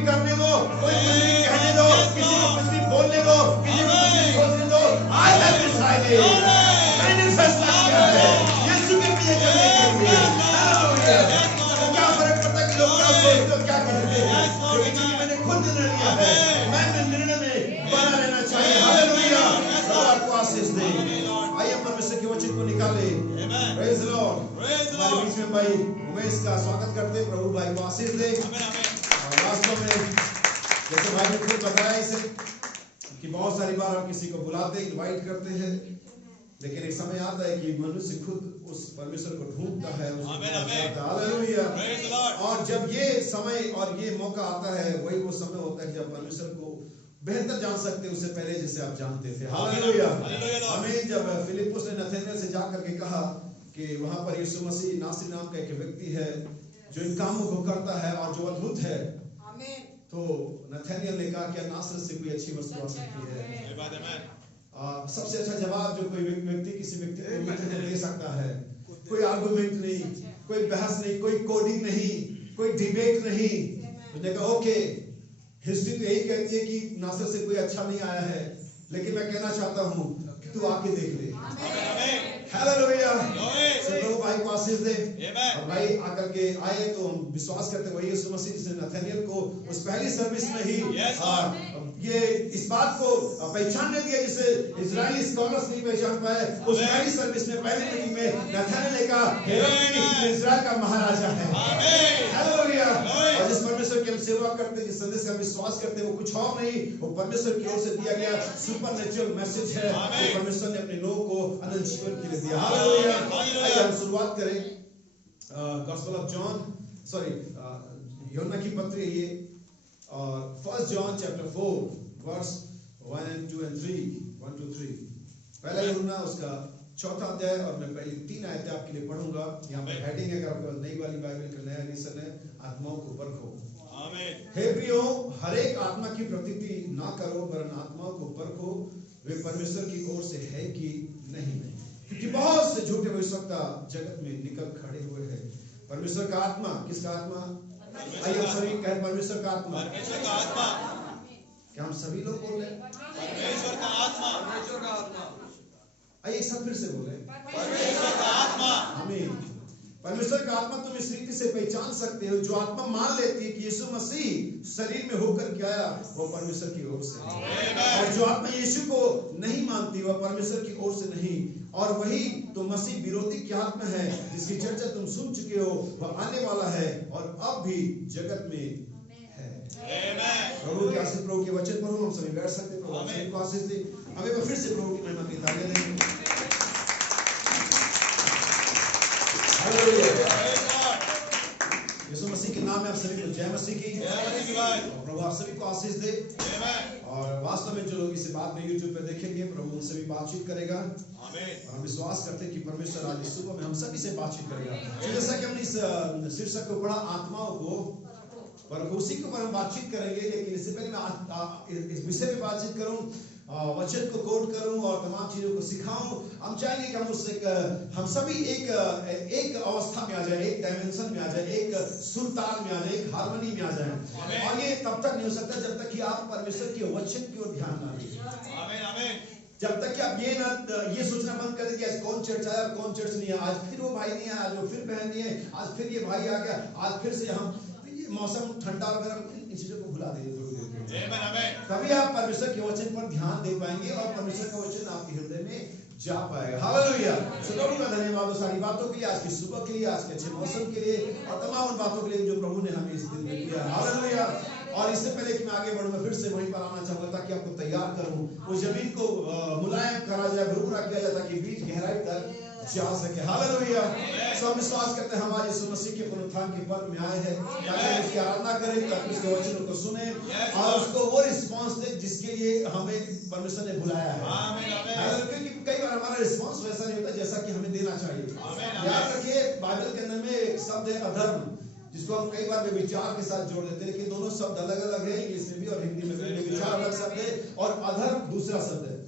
भी करने दो, कोई कुछ भी कहने दो, किसी को कुछ भी बोलने दो, किसी को कुछ भी सोचने दो। I have decided, मैंने फैसला किया है यीशु के पीछे चलने के लिए। हालेलुया। तो क्या फर्क पड़ता है कि लोग क्या सोचते हो, क्या कहते हैं, लेकिन क्योंकि मैंने खुद निर्णय लिया है, मैं निर्णय में बना रहना चाहिए। हालेलुया। आपको आशीष दे। आइए परमेश्वर के वचन को निकाले। Praise the Lord. हमारे बीच में भाई उमेश का स्वागत करते, प्रभु भाई को आशीष दे। और वास्तव में जैसे भाई ने खुद बताया इसे कि बहुत सारी बार हम किसी को बुलाते, इनवाइट करते हैं, लेकिन एक समय आता है कि मनुष्य खुद उस परमेश्वर को ढूंढता है। हालेलुया। और जब ये समय और ये मौका आता है, वही वो समय होता है जब परमेश्वर को बेहतर जान सकते हैं उससे पहले जैसे आप जानते थे। हालेलुया। हमें जब फिलिप्पुस ने नथानिएल से जाकर के कहा कि वहां पर यीशु मसीह नासरी नाम का एक व्यक्ति है जो इन कामों को करता है और जो अद्भुत है, तो नथानिएल ने कहा क्या नासरत से कोई अच्छी वस्तु आ सकती है? सबसे अच्छा जवाब जो कोई व्यक्ति किसी व्यक्ति को दे सकता है, कोई आर्गुमेंट नहीं, कोई बहस नहीं, कोई कोडिंग नहीं, कोई डिबेट नहीं। उसने कहा ओके, हिस्ट्री तो यही कहती है कि नासरत से कोई अच्छा नहीं आया है, लेकिन मैं कहना चाहता हूँ कि तू आके देख ले। हालेलुया। प्रभु भाई को आशीष दे। और भाई आकर के आए तो हम विश्वास करते वही यीशु मसीह जिसने नथानिएल को उस पहली सर्विस में ही ये इस बात को पहचानने दिया जिसे इजरायली स्कॉलर्स नहीं पहचान पाए। उस पहली सर्विस में, पहली मीटिंग में नथानिएल ने कहा हे इजराइल का महाराजा है। हालेलुया। और जिस परमेश्वर की हम सेवा करते, जिस संदेश का विश्वास करते, वो कुछ और नहीं, वो परमेश्वर की ओर से दिया गया सुपरनैचुरल मैसेज है जो परमेश्वर ने अपने लोगों को अनंत जीवन के लिए दिया। हालेलुया। आइए हम शुरुआत करें गॉस्पेल ऑफ जॉन, सॉरी यूहन्ना की पत्री ये, और 1 John chapter 4 verse 1 and 2 and 3, 1 to 3। पहला यूहन्ना उसका 4था अध्याय, और मैं पहली 3 आयतें आपके लिए पढ़ूंगा। यहाँ पर हेडिंग है, अगर आपके पास नई वाली बाइबल का नया एडिशन है, आत्माओं को परखो। हे प्रियो, हर एक आत्मा की प्रतीति ना करो, वरन आत्माओं को परखो वे परमेश्वर की ओर से है कि नहीं, क्योंकि बहुत से झूठे भविष्यवक्ता जगत में निकल खड़े हुए हैं। परमेश्वर का आत्मा, किसका आत्मा? आइए हम सभी कहें परमेश्वर का आत्मा। परमेश्वर का आत्मा। क्या हम सभी लोग बोल रहे हैं? परमेश्वर का आत्मा। परमेश्वर का आत्मा। आइए एक साथ फिर से बोले, परमेश्वर का आत्मा। आमीन। परमेश्वर का आत्मा तुम इस रीति से पहचान सकते हो, जो आत्मा मान लेती है कि यीशु मसीह शरीर में होकर के आया, वो परमेश्वर की ओर से है। और जो आत्मा यीशु को नहीं मानती, वह परमेश्वर की ओर से नहीं। और वही तो मसीह विरोधी की आत्मा है, जिसकी चर्चा तुम सुन चुके हो, वह आने वाला है और अब भी जगत में है। प्रभु के आशीष, प्रभु के वचन पर हम सभी बैठ सकते हैं। प्रभु सभी को आशीष दे। हमें फिर से प्रभु की महिमा की तालियां देंगे। यीशु मसीह के नाम में आप सभी को जय मसीह की। प्रभु आप सभी को आशीष दे। और वास्तव में जो लोग इसे बाद में YouTube पे देखेंगे, प्रभु उनसे भी बातचीत करेगा। और हम विश्वास करते हैं कि परमेश्वर आज इस सुबह में हम सभी से बातचीत करेगा। तो जैसा कि हमने इस शीर्षक को पढ़ा, आत्माओं को पर उसी के ऊपर हम बातचीत करेंगे। लेकिन इससे पहले मैं इस विषय पे बातचीत करूं, वचन को कोट करूं और तमाम चीजों को सिखाऊं। हम चाहेंगे कि हम सभी एक अवस्था में आ जाए, एक डायमेंशन में आ जाए, एक सुरताल में आ जाए, एक हार्मनी में आ जाए। और ये तब तक नहीं हो सकता जब तक कि आप परमेश्वर के वचन की ओर ध्यान ना दें। जब तक कि आप ये सोचना बंद कर दें कि आज कौन चर्च आया और कौन चर्च नहीं है, आज फिर वो भाई नहीं है, आज वो फिर बहन नहीं है, आज फिर ये भाई आ गया, आज फिर से हम मौसम ठंडा वगैरह इन चीजों को भुला देंगे थोड़ी देर। तभी आप परमेश्वर के वचन पर ध्यान दे पाएंगे और परमेश्वर का वचन आपके हृदय में जा पाएगा। हालेलुया। प्रभु का धन्यवाद सारी बातों के लिए, आज की सुबह के लिए, आज के अच्छे मौसम के लिए और तमाम उन बातों के लिए जो प्रभु ने हमें इस दिन में दिया। हालेलुया। और इससे पहले कि मैं आगे बढ़ूं, मैं फिर से वहीं पर आना चाहूंगा ताकि आपको तैयार करूं, उस जमीन को मुलायम करा जाए, भुरभुरा किया जाए, ताकि बीज गहराई तक जा सके। हालेलुया। सब विश्वास करते हैं हमारे यीशु मसीह के पुनरुत्थान के पर्व में आए हैं, ताकि उसकी आराधना करें, ताकि उसके वचनों को सुने और उसको वो रिस्पांस दे जिसके लिए हमें परमेश्वर ने बुलाया है। क्योंकि कई बार हमारा रिस्पांस वैसा नहीं होता जैसा कि हमें देना चाहिए। याद रखिए, बाइबल के अंदर में एक शब्द है अधर्म, जिसको हम कई बार विचार के साथ जोड़ देते हैं, लेकिन दोनों शब्द अलग अलग है, इंग्लिश में भी और हिंदी में भी। विचार अलग शब्द है और अधर्म दूसरा शब्द है।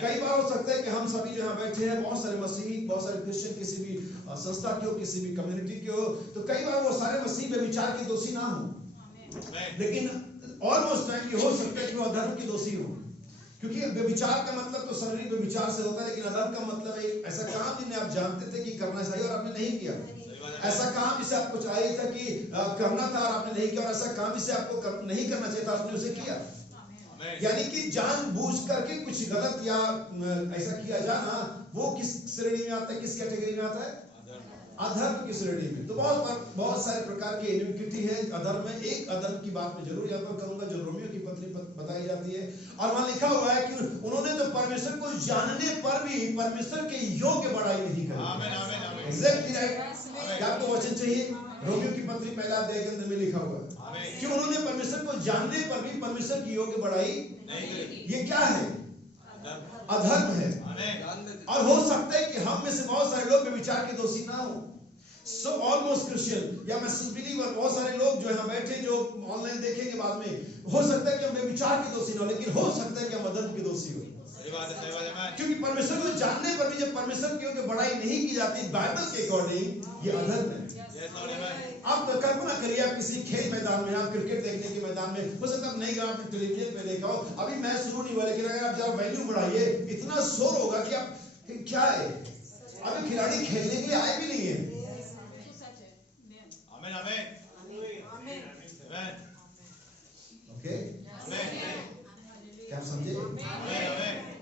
कई बार हो सकता है कि हम सभी जहाँ बैठे हैं, बहुत सारे मसीही, बहुत सारे क्रिश्चियन किसी भी संस्था के हो, किसी भी कम्युनिटी के हो, तो कई बार वो सारे मसीह में विचार के दोषी ना हो, लेकिन ऑलमोस्ट टाइम ये हो सकता है कि वो अधर्म की दोषी हो, क्योंकि व्यभिचार का मतलब तो शारीरिक व्यभिचार से होता है, लेकिन अधर्म का मतलब है ऐसा काम जिन्हें आप जानते थे कि करना चाहिए और आपने नहीं किया, ऐसा काम जिसे आपको चाहिए था कि करना था और आपने नहीं किया, और ऐसा काम जिसे आपको नहीं करना चाहिए था आपने उसे किया। यानी कि जानबूझ करके कुछ गलत या ऐसा किया जाना, वो किस श्रेणी में आता है, किस कैटेगरी में आता है? अधर्म की श्रेणी में। तो बहुत सारे प्रकार की इनिक्विटी है अधर्म में। एक अधर्म की बात मैं जरूर यहाँ पर करूंगा जो रोमियो की पत्री बताई जाती है, और वहां लिखा हुआ है कि उन्होंने तो परमेश्वर को जानने पर भी परमेश्वर के योग्य बड़ाई नहीं करी। Exactly right. क्या आपको वचन चाहिए? रोमियो की पत्री पहला अध्याय के अंदर में लिखा हुआ है कि उन्होंने परमेश्वर को जानने पर भी परमेश्वर की योग्य बड़ाई नहीं करी। ये क्या है? अधर्म है। और हो सकता है कि हम में से बहुत सारे लोग व्यभिचार के दोषी ना हो। सो ऑलमोस्ट क्रिश्चियन या मैं बिलीवर, बहुत सारे लोग जो यहाँ बैठे जो ऑनलाइन देखेंगे बाद में, हो सकता है कि हम व्यभिचार के दोषी ना हो, लेकिन हो सकता है कि हम अधर्म के दोषी हो। क्योंकि परमेश्वर को जानने पर भी जब परमेश्वर की ओर बढ़ाई नहीं की जाती बाइबल के अकॉर्डिंग, ये अधर्म है। आप तो कल्पना करिए, आप किसी खेल मैदान में, आप क्रिकेट देखने के मैदान में, हो सकता है नहीं गया, आपने टेलीविजन पे देखा हो, अभी मैच शुरू नहीं हुआ, लेकिन अगर आप जरा वैल्यू बढ़ाइए, इतना शोर होगा कि आप क्या है, अभी खिलाड़ी खेलने के लिए आए भी नहीं है। ओके, क्या आप समझे?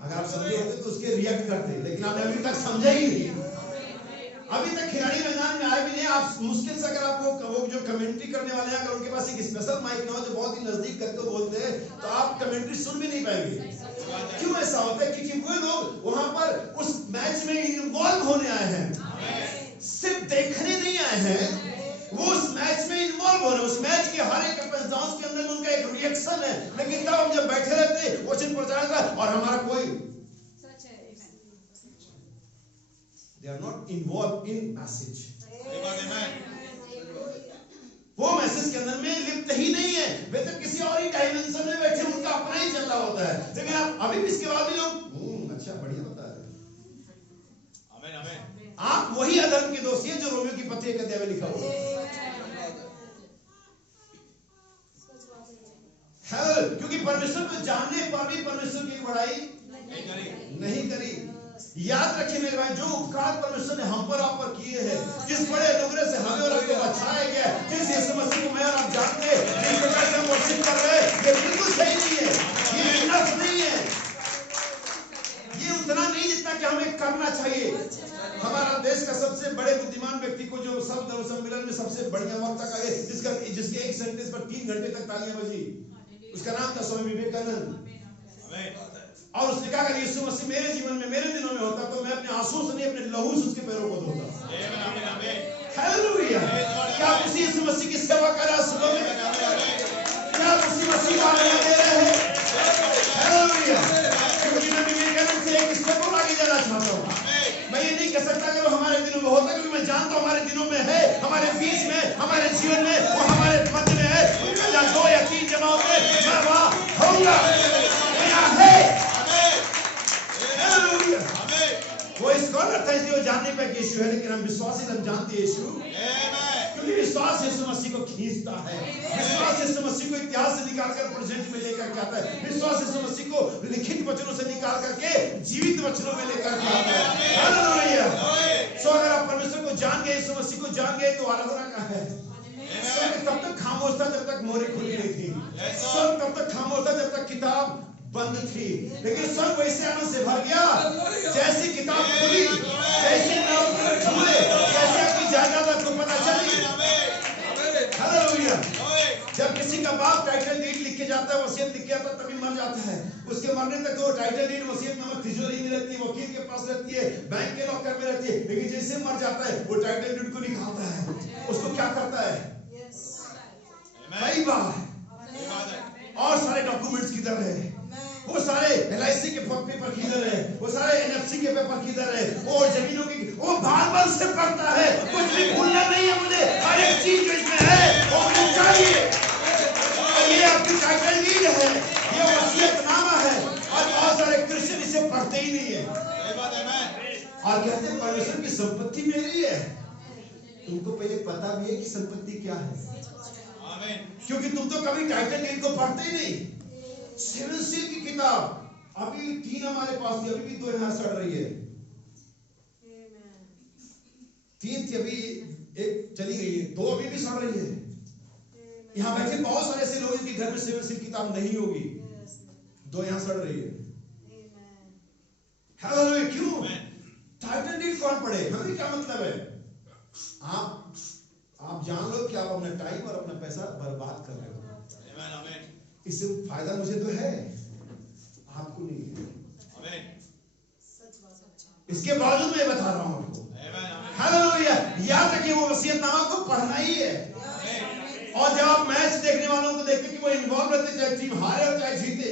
अगर आप समझे होते तो उसके रिएक्ट करते, लेकिन आपने अभी तक समझा ही नहीं। अभी तक खिलाड़ी मैदान में आए भी नहीं। आप मुश्किल से अगर आपको वो जो कमेंट्री करने वाले हैं, अगर उनके पास एक स्पेशल माइक ना हो जो बहुत ही नजदीक करके बोलते हैं, तो आप कमेंट्री सुन भी नहीं पाएंगे। क्यों ऐसा होता है? क्योंकि वो लोग वहां पर उस मैच में इन्वॉल्व होने आए हैं, सिर्फ देखने नहीं आए हैं, वो उस मैच में इन्वॉल्व हो रहे हैं। उस मैच के हर एक अप एंड डाउन के अंदर उनका एक रिएक्शन है। लेकिन तब हम जब बैठे रहते हैं वचन प्रचार और हमारा कोई, they are not involved in message, वो मैसेज के अंदर में लिप्त ही नहीं है। वे तो किसी और ही डायमेंशन में बैठे, उनका अपना ही चल रहा होता है। लेकिन आप अभी भी इसके बाद भी लोग अच्छा बढ़िया बता रहे हैं। आप वही अधर्म के दोषी हैं जो रोमियो की पत्री के अध्याय में लिखा हुआ है। क्योंकि परमेश्वर को जानने पर भी परमेश्वर की बड़ाई नहीं करी। याद रखिए मेरे भाई, जो उपकार परमेश्वर ने हम पर आप पर किए हैं, जिस बड़े अनुग्रह से हमें और आपको बचाया गया, जिस यीशु मसीह को मैं और आप जानते हैं, जिस प्रकार से हम वर्शिप कर रहे हैं, ये बिल्कुल सही नहीं है, ये इनफ नहीं है, ये उतना नहीं जितना कि हमें करना चाहिए। हमारा देश का सबसे बड़े बुद्धिमान व्यक्ति को जो सब धर्म सम्मेलन में सबसे बढ़िया वक्ता का है, जिसके एक सेंटेंस पर 3 घंटे तक तालियां बजी, उसका नाम था स्वामी विवेकानंद। और उसने कहा कि यीशु मसीह मेरे जीवन में मेरे दिनों में होता तो मैं अपने आंसू से नहीं अपने लहू से उसके पैरों को धोता। हालेलुया। क्या आप उसी यीशु मसीह की सेवा कर रहे हैं सुबह में? क्या आप उसी मसीह को आगे दे रहे हैं? हालेलुया। क्योंकि मैं विवेकानंद से एक स्टेप और आगे जाना चाहता हूँ। मैं ये नहीं कह सकता कि वो हमारे दिनों में होता, क्योंकि मैं जानता हूँ हमारे दिनों में है, हमारे बीच में, हमारे जीवन में, वो हमारे मध्य में है। जहाँ 2 या 3 जमा होते मैं वहाँ होऊंगा, यहाँ है। वो स्कॉलर था इसलिए वो जानने पे कि यीशु है, लेकिन हम विश्वासी हम जानते हैं यीशु, क्योंकि विश्वास यीशु मसीह को खींचता है। विश्वास यीशु मसीह को इतिहास से निकालकर प्रेजेंट में लेकर के आता है। विश्वास यीशु मसीह को लिखित वचनों से निकाल करके जीवित वचनों में लेकर के आता है। हालेलुया। सो अगर आप परमेश्वर को जान गए, यीशु मसीह को जान गए, तो आराधना कहाँ है? तब तक खामोश था जब तक मोहरें खुली नहीं थी। सब तब तक खामोश था जब तक किताब बंद थी। लेकिन सब वैसे आनंद से भर गया जैसी किताब खुली, जैसे नाम खुले, जैसे आपकी जायदाद आपको पता चली। हालेलुया। जब किसी का बाप टाइटल डीड लिख के जाता है, वसीयत लिख के आता, तभी मर जाता है। उसके मरने तक वो टाइटल डीड वसीयत नामक तिजोरी में रहती है, वकील के पास रहती है, बैंक के लॉकर में रहती है। लेकिन जैसे मर जाता है वो टाइटल डीड को निकालता है, उसको क्या करता है? कई बार और सारे डॉक्यूमेंट्स किधर है, वो सारे LIC के पेपर किधर है, वो सारे NFC के पेपर किधर है, वो जमीनों की, वो बार-बार से पढ़ता है। कुछ भी भूलना नहीं है मुझे, हर एक चीज जो इसमें है वो मुझे चाहिए। और ये आपकी टाइटल डीड है, ये वसीयतनामा है, और बहुत सारे क्रिश्चियन इसे पढ़ते ही नहीं है और कहते हैं परमेश्वर की संपत्ति मेरी है। तुमको पहले पता भी है कि संपत्ति क्या है? क्योंकि तुम तो कभी टाइटन डील को पढ़ते ही नहीं। 7 सील की किताब अभी 3 हमारे पास थी, अभी भी 2 यहाँ सड़ रही है। 3 थी, अभी 1 चली गई है, 2 अभी भी सड़ रही है। यहाँ बैठे बहुत सारे ऐसे लोग हैं कि घर में 7 सील किताब नहीं होगी, 2 यहाँ सड़ रही है। हालेलुया। क्यों? टाइटन डील कौन पढ़े? हमें क्या मतलब है? आप जान लो कि आप अपना टाइम और अपना पैसा बर्बाद कर रहे हो। इससे फायदा मुझे तो है, आपको नहीं है। इसके बावजूद मैं बता रहा हूं आपको। हालेलुया। याद रखिए, वो वसीयतनामा को पढ़ना ही है। और जब आप मैच देखने वालों को देखते कि वो इन्वॉल्व रहते, चाहे टीम हारे और चाहे जीते।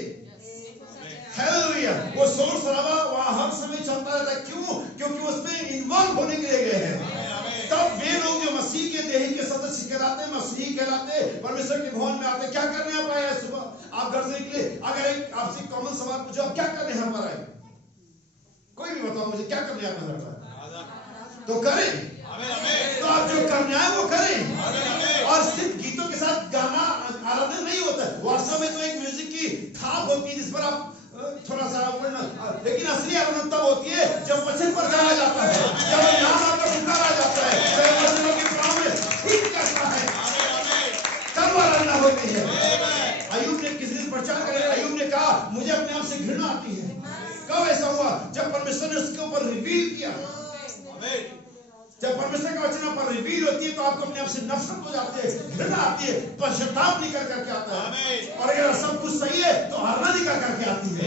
हालेलुया। वो शोर शराबा वहां हर समय चलता रहता है। क्यों? क्योंकि उसमें इन्वॉल्व होने के लिए गए हैं। तब वे लोग जो मसीह के देह के सदस्य कहलाते, मसीही कहलाते, परमेश्वर के भवन में आते। क्या करने आप आए? सुबह आप घर से निकले, अगर एक आपसे कॉमन सवाल पूछो, आप क्या करने यहाँ पर आए? कोई भी बताओ मुझे, क्या करने आप नजर आए? तो करें। तो आप जो करने आए वो करें। और सिर्फ गीतों के साथ गाना आराधना नहीं होता है। वास्तव में तो एक म्यूजिक की थाप होती है जिस पर आप थोड़ा सा पढ़ना, लेकिन असली आनंद तब होती है जब वचन पर गाया जाता है, जब नाम आपका पुकारा जाता है, जब वचनों की प्रॉमिस ठीक करता है, तब आराधना होती है। अय्यूब ने किसी दिन प्रचार करे, अय्यूब ने कहा मुझे अपने आप से घृणा आती है। कब ऐसा हुआ? जब परमेश्वर ने उसके ऊपर रिवील किया। जब परमेश्वर का वचन पर रिवील होती है तो आपको अपने आप से नफरत हो जाती है, घृणा आती है, पश्चाताप निकल करके आता है। और अगर सब कुछ सही है तो आराधना निकल करके आती है।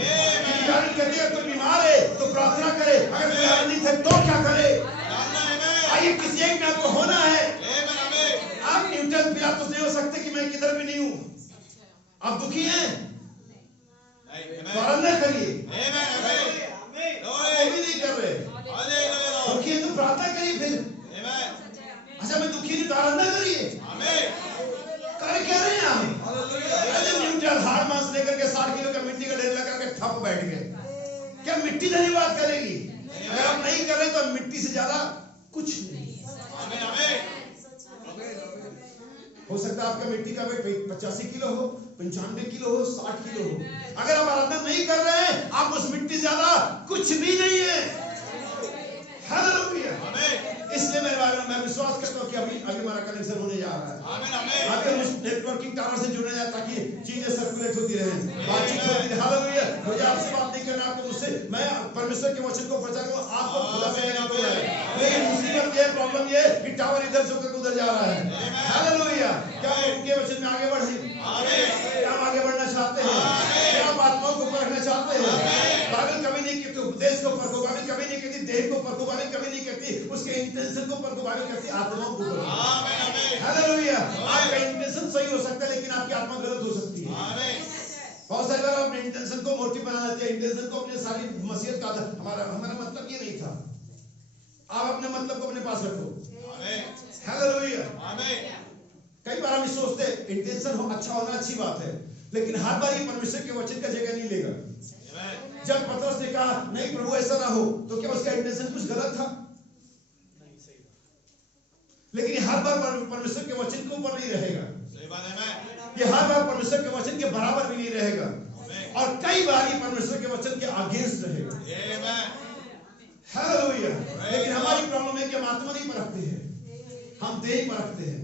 कहती है कोई बीमार है तो प्रार्थना करे, अगर कोई आनंदित है तो क्या करे? आइए, किसी एक में आपको होना है। आप न्यूटन पिलातुस नहीं हो सकते कि मैं किधर भी नहीं हूं। आप दुखी हैं तो आराधना करिए, वो भी नहीं कर रहे। दुखी है तो प्रार्थना करिए। फिर अच्छा मैं दुखी नहीं तो आराधना करिए। कर क्या रहे हैं आप? न्यूटन हार्ड मास लेकर के 60 किलो का मिट्टी का ढेर लगा के ठप बैठ गए। क्या मिट्टी धन्यवाद करेगी? अगर आप नहीं कर रहे तो मिट्टी से ज्यादा कुछ नहीं। हो सकता है आपका मिट्टी का वेट 85 किलो हो, 95 किलो हो, 60 किलो हो। अगर आप आराधना नहीं कर रहे हैं, आप उस मिट्टी से ज्यादा कुछ भी नहीं है। हालेलुया। इसलिए मैं विश्वास करता हूं कि अभी हमारा कनेक्शन होने जा रहा है। अगर नेटवर्किंग टावर से जुड़ना जाए ताकि चीजें सर्कुलेट होती रहे, बातचीत होती रहे। हालेलुया। मुझे आपसे बात नहीं करना, आपको मुझसे, मैं परमेश्वर के वचन को प्रचार करूं, आपको खुदा से कहना तो है। लेकिन मुसीबत ये, प्रॉब्लम ये कि टावर इधर से होकर उधर जा रहा है। हालेलुया। क्या उनके वचन में आगे बढ़े? क्या हम आगे बढ़ना चाहते हैं? क्या आप आत्माओं को परखना चाहते हैं? बाइबल कभी नहीं कहती उपदेश को परखो, बाइबल कभी नहीं कहती देह को परखो, बाइबल कभी नहीं कहती उसके इंटेंशन को परखो, बाइबल कहती आत्माओं को परखो। हालेलुया। आपका इंटेंशन सही हो सकता है लेकिन आपकी आत्मा गलत हो सकती है। बहुत सारी बार अपने इंटेंशन को मोटिव बना लेते हैं, इंटेंशन को अपने सारी मसीहत का हमारा मतलब ये नहीं था। आप अपने मतलब को अपने पास रखो। हालेलुया। कई बार हम सोचते इंटेंशन हो अच्छा होना अच्छी बात है, लेकिन हर बार ये परमेश्वर के वचन का जगह नहीं लेगा। जब पतरस ने कहा नहीं प्रभु ऐसा ना हो, तो क्या उसका इंटेंशन कुछ गलत था? नहीं, सही बात। लेकिन हर बार परमेश्वर के वचन के ऊपर नहीं रहेगा। सही बात है। ये हर बार परमेश्वर के वचन के बराबर भी नहीं रहेगा, और कई बार ये परमेश्वर के वचन के अगेंस्ट रहेगा। हालेलुया। लेकिन हमारी प्रॉब्लम है कि हम आत्मा नहीं परखते हैं, हम देह परखते हैं।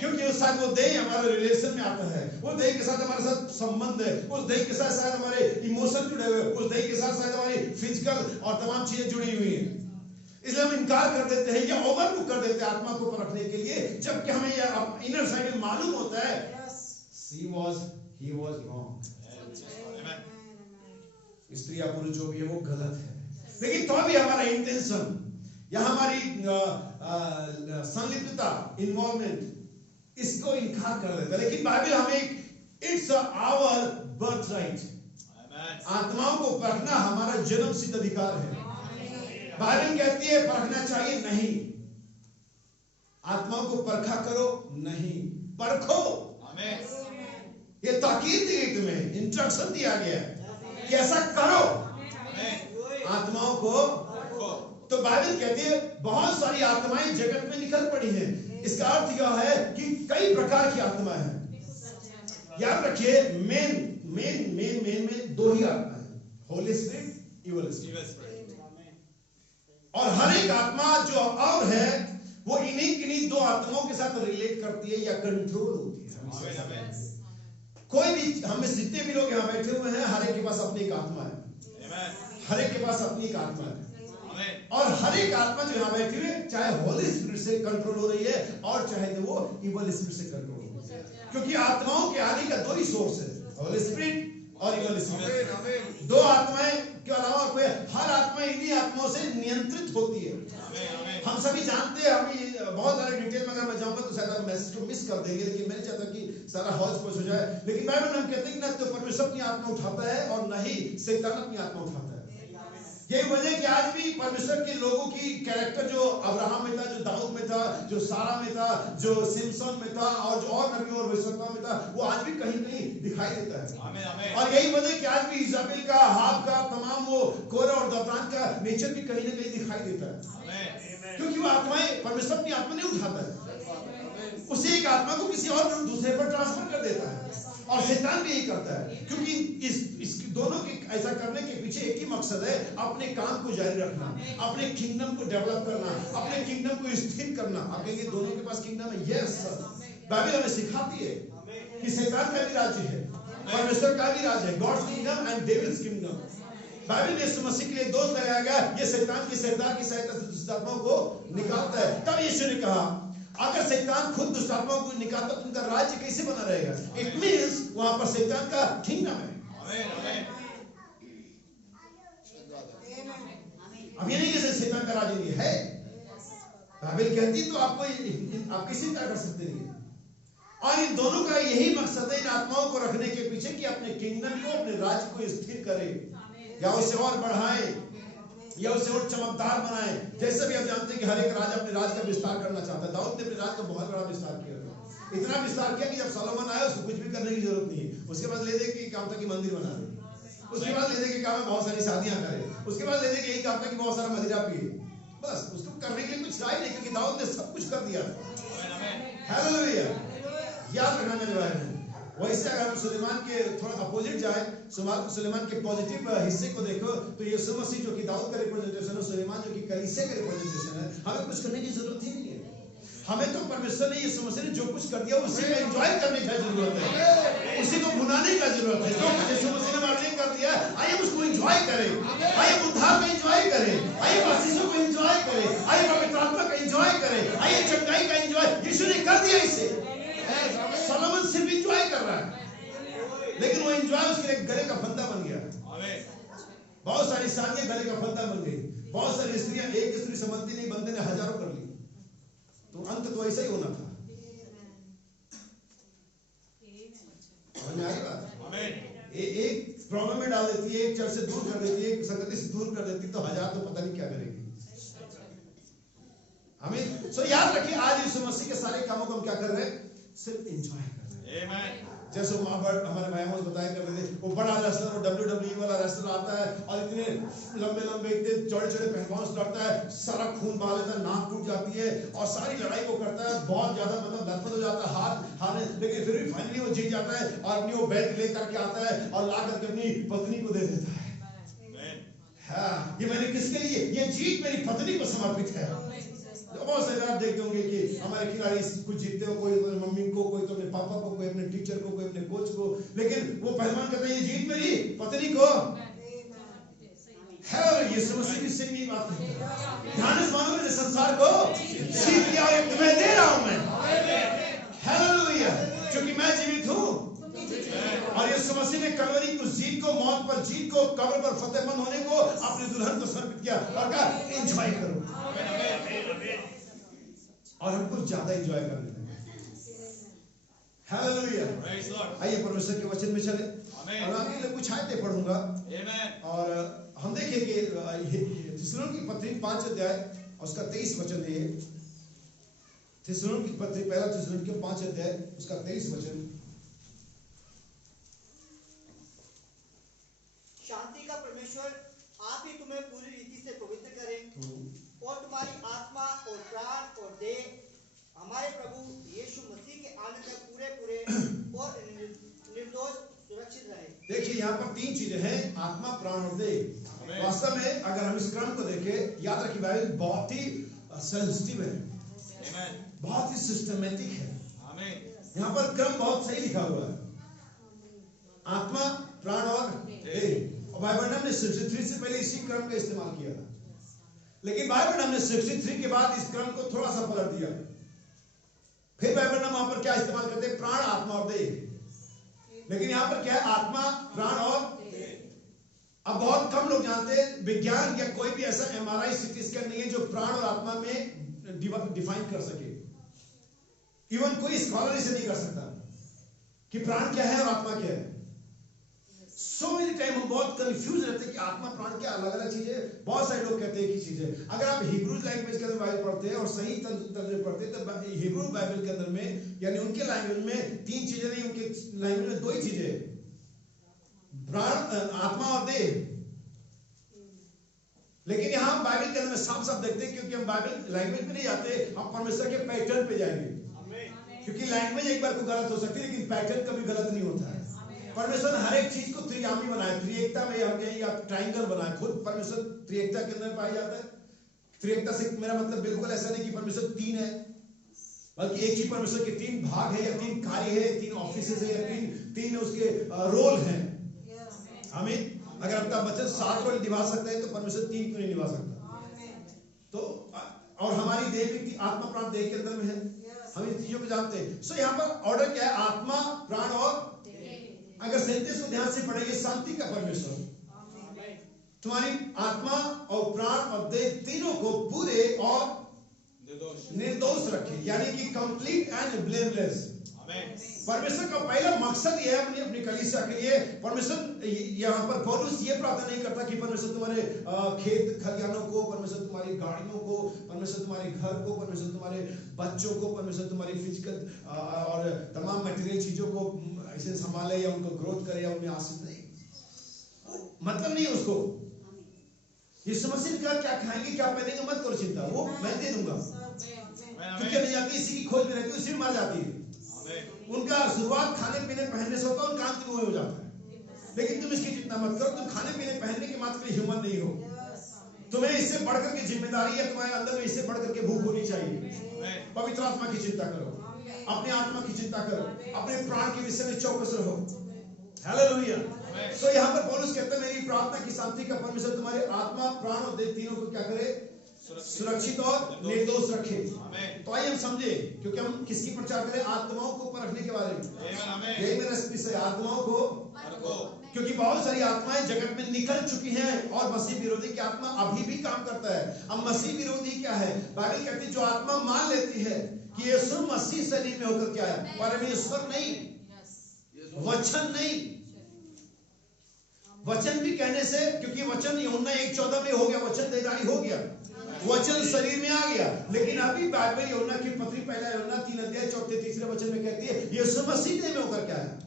क्योंकि उस साथ वो देह हमारे रिलेशन में आता है, वो देह के साथ हमारे साथ संबंध है, उस देह के साथ शायद हमारे इमोशन जुड़े हुए, उस देह के साथ शायद हमारी फिजिकल और तमाम चीजें जुड़ी हुई हैं। इसलिए हम इनकार कर देते हैं या ओवरलुक कर देते हैं आत्मा को परखने के लिए, जबकि हमें यह इनर साइड में मालूम होता है he was wrong। स्त्री या पुरुष जो भी है वो गलत है, लेकिन तो भी हमारा इंटेंशन या हमारी संलिप्तता, इन्वॉल्वमेंट, इसको इनकार कर देता है। लेकिन बाइबल हमें इट्स आवर बर्थ राइट, आत्माओं को परखना हमारा जन्म सिद्ध अधिकार है। बाइबल कहती है परखना चाहिए नहीं, आत्माओं को परखा करो नहीं, परखो। ये ताकीद दी गई, तुम्हें इंस्ट्रक्शन दिया गया कि ऐसा करो, आत्माओं को। तो बाइबल कहती है बहुत सारी आत्माएं जगत में निकल पड़ी हैं। इसका अर्थ यह है कि कई प्रकार की आत्माएं हैं। याद रखिए मेन में दो ही आत्मा है, होली स्पिरिट, इवल स्पिरिट। और हर एक आत्मा जो और है वो इन्हीं दो आत्माओं के साथ रिलेट करती है या कंट्रोल होती है। कोई भी हम में जितने भी लोग यहाँ बैठे हुए हैं, हर एक के पास अपनी एक आत्मा है, हर एक के पास अपनी एक आत्मा है। और हर एक आत्मा जो यहाँ बैठी हुई है, चाहे होली स्पिरिट से कंट्रोल हो रही है और चाहे तो वो इवल स्पिरिट से कंट्रोल हो रही है, क्योंकि आत्माओं के आने का दो ही सोर्स है, होली स्पिरिट और इवल स्पिरिट। दो आत्माएं के अलावा कोई, हर आत्मा इन्हीं आत्माओं से नियंत्रित होती है। हम सभी जानते हैं, हम बहुत सारे डिटेल में अगर मैं जाऊंगा तो शायद मैसेज को मिस कर देंगे, लेकिन मैं नहीं चाहता कि सारा हौज पौज हो जाए। लेकिन बाइबल में हम कहते हैं कि ना तो परमेश्वर अपनी आत्मा उठाता है और न ही शैतान अपनी आत्मा उठाता है। यही वजह कि आज भी परमेश्वर के लोगों की कैरेक्टर जो अब्राहम में था, जो दाऊद में था, जो सारा में था, जो सिमसन में था और जो और नबी और भविष्यवक्ता में था, वो आज भी कहीं कहीं दिखाई देता है। और यही वजह कि आज भी इजाबेल का, हाब का, तमाम वो कोरा और दातान का नेचर भी कहीं ना कहीं दिखाई देता है, क्योंकि वो आत्माएं, परमेश्वर अपनी आत्मा नहीं उठाता है, उसी एक आत्मा को किसी और दूसरे पर ट्रांसफर कर देता है। और शैतान भी यही करता है, क्योंकि इस दोनों के ऐसा करने के पीछे एक ही मकसद है, अपने काम को जारी रखना, अपने किंगडम को डेवलप करना, अपने किंगडम को स्थिर करना। आप कहेंगे दोनों के पास किंगडम है, यस सर। बाइबल हमें सिखाती है कि शैतान का भी राज्य है, परमेश्वर का भी राज्य है, God's kingdom and devil's kingdom. Bible में यीशु मसीह के लिए दोष लगाया गया, ये शैतान की सरदार की सहायता से दुष्ट आत्माओं को निकालता है। तब यीशु ने कहा अगर शैतान खुद दुष्ट आत्माओं को निकालता तो उनका राज्य कैसे बना रहेगा? इट मींस वहां पर शैतान का किंगडम है। अब ये नहीं कि शैतान का राज्य नहीं है, बाइबल कहती तो आपको आप किसी तरह कर सकते नहीं। और इन दोनों का यही मकसद है इन आत्माओं को रखने के पीछे कि अपने किंगडम को, अपने राज्य को स्थिर करे, या उसे और बढ़ाए, या उसे और चमकदार बनाए। जैसे भी आप जानते हैं कि हर एक राजा अपने राज का विस्तार करना चाहता है। दाऊद ने अपने राज का बहुत बड़ा विस्तार किया, इतना विस्तार किया कि जब सोलोमन आया उसको कुछ भी करने की जरूरत नहीं है। उसके बाद ले दे कि काम था कि मंदिर बना दे, उसके बाद ले दे कि काम बहुत सारी शादियां करे, उसके बाद ले दे कि यही काम था कि बहुत सारा मदिरा पिए। बस उसको करने के लिए कुछ रहा ही नहीं, क्योंकि दाऊद ने सब कुछ कर दिया। हालेलुया, याद रखना मेरे भाई बहन। वैसे अगर हम सुलेमान के थोड़ा अपोजिट जाए, सुलेमान के पॉजिटिव हिस्से को देखो तो यीशु मसीह जो कि दाऊद का रिप्रेजेंटेशन है, सुलेमान जो कि कलीसिया का रिप्रेजेंटेशन है, हमें कुछ करने की जरूरत ही नहीं है। हमें तो परमेश्वर ने, यीशु मसीह ने जो कुछ कर दिया उसी को एंजॉय करने की जरूरत है, उसी को भुलाने की जरूरत है। जो कुछ यीशु मसीह ने हमारे लिए कर दिया, आइए उसको एंजॉय करें, आइए उद्धार को एंजॉय करें, आइए आशीषों को एंजॉय करें, आइए पवित्र आत्मा का एंजॉय करें, आइए चंगाई का एंजॉय। यीशु ने कर दिया इसे। सोलोमन सिर्फ एंजॉय कर रहा है, लेकिन वो एंजॉय उसके लिए गले का फंदा बन गया। बहुत सारी शादियां गले का फंदा बन गई, बहुत सारी स्त्रियां, एक स्त्री समझती नहीं, बंदे ने हजारों कर ली। तो अंत तो ऐसा ही होना था। समझ में आ रही बात? एक प्रॉब्लम में डाल देती है, एक चर्च से दूर कर देती है, एक संगति से दूर कर देती, तो हजार तो पता नहीं क्या करेगी। हमें सो याद रखिए, आज यीशु मसीह के सारे कामों को हम क्या कर रहे हैं? सिर्फ एंजॉय कर रहे हैं। जैसे हमारे भाई हमको बताया कर रहे थे, वो बड़ा रेसलर, वो WWE वाला रेसलर आता है और इतने लंबे लंबे, इतने चौड़े चौड़े पहलवान लड़ता है, सारा खून बहा लेता है, नाक टूट जाती है और सारी लड़ाई को करता है, बहुत ज्यादा मतलब दर्द हो जाता है, हाथ हारने, लेकिन फिर भी फाइनली वो जीत जाता है और अपनी वो बेल्ट लेकर के आता है और ला करके अपनी पत्नी को दे देता है। हाँ, ये मैंने किसके लिए? ये जीत मेरी पत्नी को समर्पित है। बहुत सारे आप देखते होंगे कि हमारे खिलाड़ी कुछ जीतते हो, कोई अपने मम्मी को, कोई तो अपने पापा को, कोई अपने टीचर को, कोई अपने कोच को, लेकिन वो पहलवान कहते हैं ये जीत मेरी पत्नी को है। यीशु मसीह भी सेम ही बात है। ध्यान से मानो, मैंने संसार को जीत लिया और तुम्हें दे रहा हूं मैं। हालेलुया, क्योंकि मैं जीवित हूं। और यीशु मसीह ने कलवरी की जीत को, मौत पर जीत को, कब्र पर फतेहमंद होने को अपनी दुल्हन को समर्पित किया और कहा एंजॉय करो। और हम कुछ ज्यादा एंजॉय करने लगे। हालेलुया, आइए परमेश्वर के वचन में चले और आपके लिए कुछ आयतें पढ़ूंगा। और हम देखेंगे थिस्सलुनीकी की पत्री 5 अध्याय उसका 23 वचन है। थिस्सलुनीकी की पत्री, पहला थिस्सलुनीकी 5 अध्याय उसका 23 वचन। शांति का परमेश्वर आप ही तुम्हें पूरी रीति से पवित्र करें और तुम्हारी आत्मा और प्राण और देह हमारे प्रभु यीशु मसीह के आने तक पूरे पूरे और देखिए यहाँ पर तीन चीजें हैं, आत्मा, प्राण और देह। वास्तव में अगर हम इस क्रम को देखें, याद रखिए बाइबल बहुत ही सेंसिटिव है, बहुत ही सिस्टमेटिक है। यहाँ पर क्रम बहुत सही लिखा हुआ है, आत्मा, प्राण और देह। और बाइबल ने हमने 63 से पहले इसी क्रम का इस्तेमाल किया था, लेकिन बाइबल ने हमने 63 के बाद इस क्रम को थोड़ा सा पलट दिया। फिर बाइबल ने वहां पर क्या इस्तेमाल करते हैं, प्राण, आत्मा और देह। लेकिन यहाँ पर क्या है, आत्मा, प्राण और अब बहुत कम लोग जानते हैं, विज्ञान या कोई भी ऐसा MRI CT स्कैन नहीं है जो प्राण और आत्मा में डिफाइन कर सके। इवन कोई स्कॉलर इसे नहीं कर सकता कि प्राण क्या है और आत्मा क्या है। सो मेनी टाइम हम बहुत कंफ्यूज रहते हैं कि आत्मा, प्राण क्या अलग अलग चीज है। बहुत सारे लोग कहते हैं कि चीज है। अगर आप हिब्रू लैंग्वेज के अंदर बाइबल पढ़ते हैं और सही तर्जुमे पढ़ते हैं तो हिब्रू बाइबल के अंदर में, यानी उनके लैंग्वेज में तीन चीजें नहीं, उनके लैंग्वेज में दो ही चीजें, प्राण, आत्मा और देह। लेकिन यहाँ बाइबल के अंदर साफ साफ देखते हैं, क्योंकि हम बाइबल लैंग्वेज में नहीं जाते, हम परमेश्वर के पैटर्न पे जाएंगे। क्योंकि लैंग्वेज एक बार को गलत हो सकती है, लेकिन पैटर्न कभी गलत नहीं होता है। परमेश्वर ने हर एक चीज को त्रियामी बनाया, त्रिएकता में हम कहें या ट्रायंगल बनाया। खुद परमेश्वर त्रिएकता के अंदर पाया जाता है। त्रिएकता से मेरा मतलब बिल्कुल ऐसा नहीं कि परमेश्वर तीन है, बल्कि एक ही परमेश्वर के तीन भाग है, या तीन कार्य है, तीन ऑफिसेज है, या तीन उसके रोल हैं। आमीन। अगर आपका बच्चा 7 रोल निभा सकता है तो परमेश्वर 3 क्यों नहीं निभा सकता? तो और हमारी देह भी आत्मा, प्राण, देह के अंदर में है, हम इन चीजों को जानते हैं। सो यहाँ पर ऑर्डर क्या है, आत्मा, प्राण और। अगर 37 को ध्यान से पढ़ेंगे, शांति का परमेश्वर तुम्हारी आत्मा और प्राण और देह तीनों को पूरे और निर्दोष रखे, यानी कि कंप्लीट एंड ब्लेमलेस। परमेश्वर का पहला मकसद यह है अपनी कलीसिया के लिए। परमेश्वर यहाँ पर पौलुस ये प्रार्थना नहीं करता कि परमेश्वर तुम्हारे खेत खलिहानों को, परमेश्वर तुम्हारी गाड़ियों को, परमेश्वर तुम्हारे घर को, परमेश्वर तुम्हारे बच्चों को, परमेश्वर तुम्हारी फिजिकल और तमाम मटेरियल चीजों को ऐसे संभाले या उनको ग्रोथ करे या उनमें आशीष नहीं, मतलब नहीं उसको। यीशु मसीह ने कहा क्या खाएंगे क्या पहनेंगे मत करो चिंता, वो मैं दे दूंगा। क्योंकि नहीं जाती, इसी की खोज में रहती है, उसी में मर जाती है। उनका शुरुआत खाने पीने पहनने से होता है, उनका अंत में हो जाता है। लेकिन तुम इसकी चिंता मत करो, तुम खाने पीने पहनने के मात्र के ह्यूमन नहीं हो। तुम्हें इससे बढ़कर के जिम्मेदारी है, तुम्हारे अंदर में इससे बढ़कर के भूख होनी चाहिए। पवित्र आत्मा की चिंता करो, अपने आत्मा की चिंता करो, अपने प्राण के विषय में चौकस रहो। हालेलुया। सो यहाँ पर पौलुस कहते हैं मेरी प्रार्थना की शांति का परमेश्वर तुम्हारे आत्मा, प्राण और देह तीनों को क्या करे, सुरक्षित और निर्दोष रखे। तो आइए हम समझे, क्योंकि हम किसकी प्रचार करें, आत्माओं को परखने के बारे में। यही मेरा स्पीच है, आत्माओं को, क्योंकि बहुत सारी आत्माएं जगत में निकल चुकी हैं और मसीह विरोधी की आत्मा अभी भी काम करता है। अब मसीह विरोधी क्या है, बाइबल कहती है जो आत्मा मान लेती है कि यीशु मसीह शरीर में होकर क्या है, परमेश्वर नहीं, वचन नहीं। वचन भी कहने से, क्योंकि वचन यूहन्ना 1:14 में हो गया, वचन देहधारी हो गया, वचन शरीर में आ गया। लेकिन अभी बाइबल यूहन्ना की पत्री पहला यूहन्ना 3 अध्याय 4-3 वचन में कहती है यीशु मसीह देह में होकर क्या है।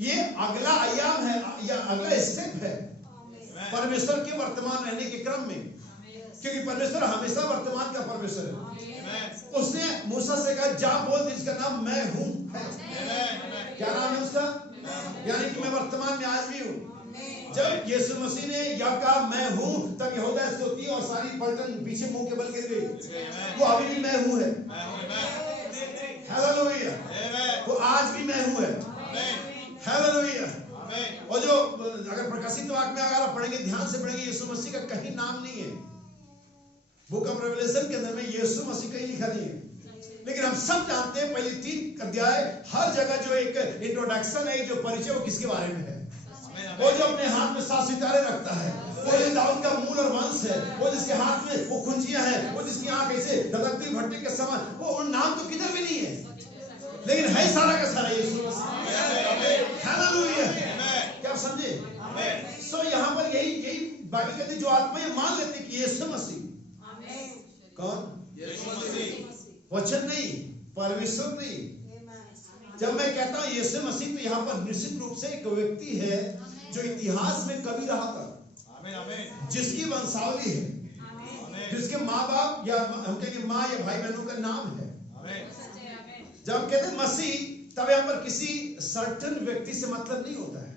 ये अगला आयाम है या अगला स्टेप है परमेश्वर के वर्तमान रहने के क्रम में, क्योंकि परमेश्वर हमेशा वर्तमान का परमेश्वर है। उसने मूसा से कहा जा बोल जिसका नाम मैं हूं है। क्या नाम है उसका, यानी कि मैं वर्तमान में आज भी हूं। जब यीशु मसीह ने यह कहा मैं हूं, तब यहूदा स्तुति और सारी पलटन पीछे मुंह के बल गिर गई। वो अभी भी मैं हूं है, हालेलुया। वो आज भी मैं हूं है, हालेलुया। और जो अगर प्रकाशित वाक्य में अगर आप पढ़ेंगे, ध्यान से पढ़ेंगे, यीशु मसीह का कहीं नाम नहीं है। बुक ऑफ रेवलेशन के अंदर में यीशु मसीह कहीं लिखा नहीं है। लेकिन हम सब जानते हैं पहले 3 अध्याय हर जगह जो एक इंट्रोडक्शन है, जो परिचय, वो किसके बारे में है। वो जो अपने हाथ में 7 सितारे रखता है, वो जो दाऊद का मूल और वंश है, वो जिसके हाथ में वो खुंजियां हैं, वो जिसकी आंख ऐसे धधकती भट्टी के समान, वो नाम तो किधर भी नहीं है, लेकिन है सारा का सारा यीशु मसीह। हालेलुया। क्या आप समझे? सो यहाँ पर यही बाइबल कहती है जो आत्मा मान लेती कि यीशु मसीह कौन, वचन नहीं, परमेश्वर नहीं। जब मैं कहता हूं यीशु मसीह, तो यहाँ पर निश्चित रूप से एक व्यक्ति है जो इतिहास में कभी रहा था, जिसकी वंशावली है, जिसके माँ बाप या हम कहेंगे माँ या भाई बहनों का नाम है। जब कहते हैं मसीह, तब यहाँ पर किसी सर्टन व्यक्ति से मतलब नहीं होता है।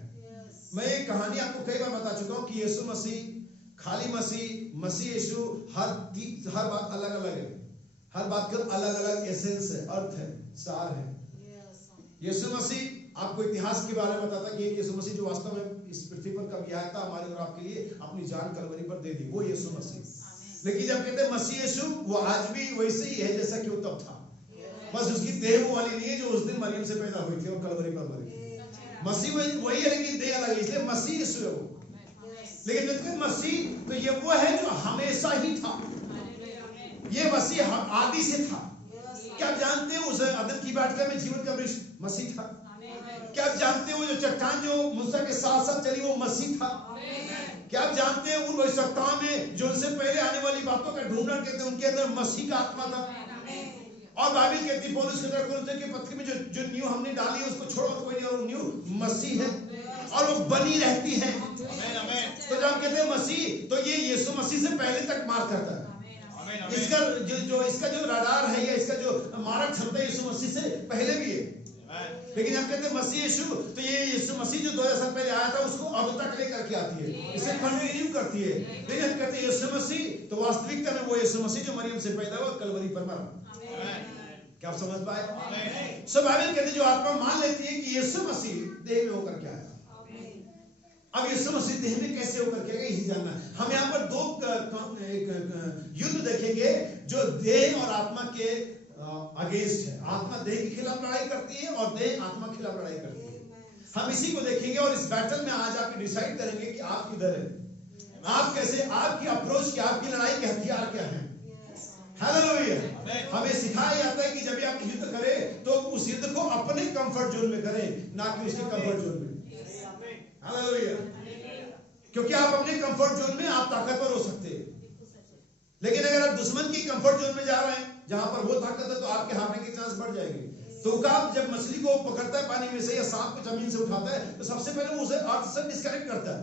मैं ये कहानी आपको कई बार बता चुका हूँ कि यीशु मसीह, खाली मसीह यीशु, हर बात अलग अलग है। हर बात का अलग अलग एसेंस है, अर्थ है, सार है। यीशु मसीह आपको इतिहास के बारे में बताता कि यीशु मसीह जो वास्तव में इस पृथ्वी पर कभी आया था हमारे और आपके लिए, अपनी जान कलवरी पर दे दी, वो यीशु मसीह। लेकिन जब कहते हैं मसीह यीशु, वो आज भी वैसे ही है जैसा कि वो तब था। बस उसकी देह वो वाली नहीं है जो उस दिन मरियम से पैदा हुई थी और कलवरी पर मरी थी। मसीह वही है लेकिन देह अलग है, इसलिए मसीह यीशु है वो। लेकिन जब कहते मसीह, तो ये वो है जो हमेशा ही था। ये मसीह आदि से था। क्या आप जानते हो उस अदन की वाटिका में जीवन का वृक्ष मसीह था? क्या आप जानते हो जो चट्टान जो मूसा के साथ साथ चली वो मसीह था? क्या आप जानते हैं उन भविष्यवक्ताओं में जो उनसे पहले आने वाली बातों का ढूंढना कहते उनके अंदर मसीह का आत्मा था। और बाइबल कहती पौलुस के पत्र में जो न्यू हमने डाली है उसको छोड़ो, कोई नहीं, और न्यू मसीह है और वो बनी रहती है। तो जब हम कहते हैं मसीह, तो ये यीशु मसीह से पहले तक मार करता है। इसका जो रडार है या इसका जो मारक क्षमता यीशु मसीह से पहले भी है। लेकिन हम कहते हैं मसीह यीशु, तो ये यीशु मसीह जो 2000 साल पहले आया था उसको अब तक लेकर के आती है, इसे कंटिन्यू करती है। लेकिन हम कहते हैं यीशु मसीह, तो वास्तविकता में वो यीशु मसीह जो मरियम से पैदा हुआ कलवरी पर मरा। क्या आप समझ पाए? सब बाइबल कहते जो आत्मा मान लेती है कि यीशु मसीह देह में होकर के आया। अब यीशु मसीह देह में कैसे होकर के आया, यही जानना है। हम यहाँ पर दो युद्ध देखेंगे जो देह और आत्मा के अगेंस्ट है। आत्मा देह के खिलाफ लड़ाई करती है और देह आत्मा के खिलाफ लड़ाई करती है। हम इसी को देखेंगे और इस बैटल में आज आप डिसाइड करेंगे कि आप किधर है, आप कैसे, आपकी अप्रोच क्या, आपकी लड़ाई के हथियार क्या है। हालेलुया। हमें सिखाया जाता है कि जब आप युद्ध करें तो उस युद्ध को अपने कंफर्ट जोन में करें, ना कि उसके कंफर्ट जोन में। हालेलुया। क्योंकि आप अपने कंफर्ट जोन में आप ताकतवर हो सकते हैं, लेकिन अगर आप दुश्मन की कंफर्ट जोन में जा रहे हैं जहां पर वो ताकत है तो आपके हारने के चांस बढ़ जाएंगे। तो उकाब जब मछली को पकड़ता है पानी में से या सांप को जमीन से उठाता है तो सबसे पहले वो उसे अर्थ से डिस्कनेक्ट करता है,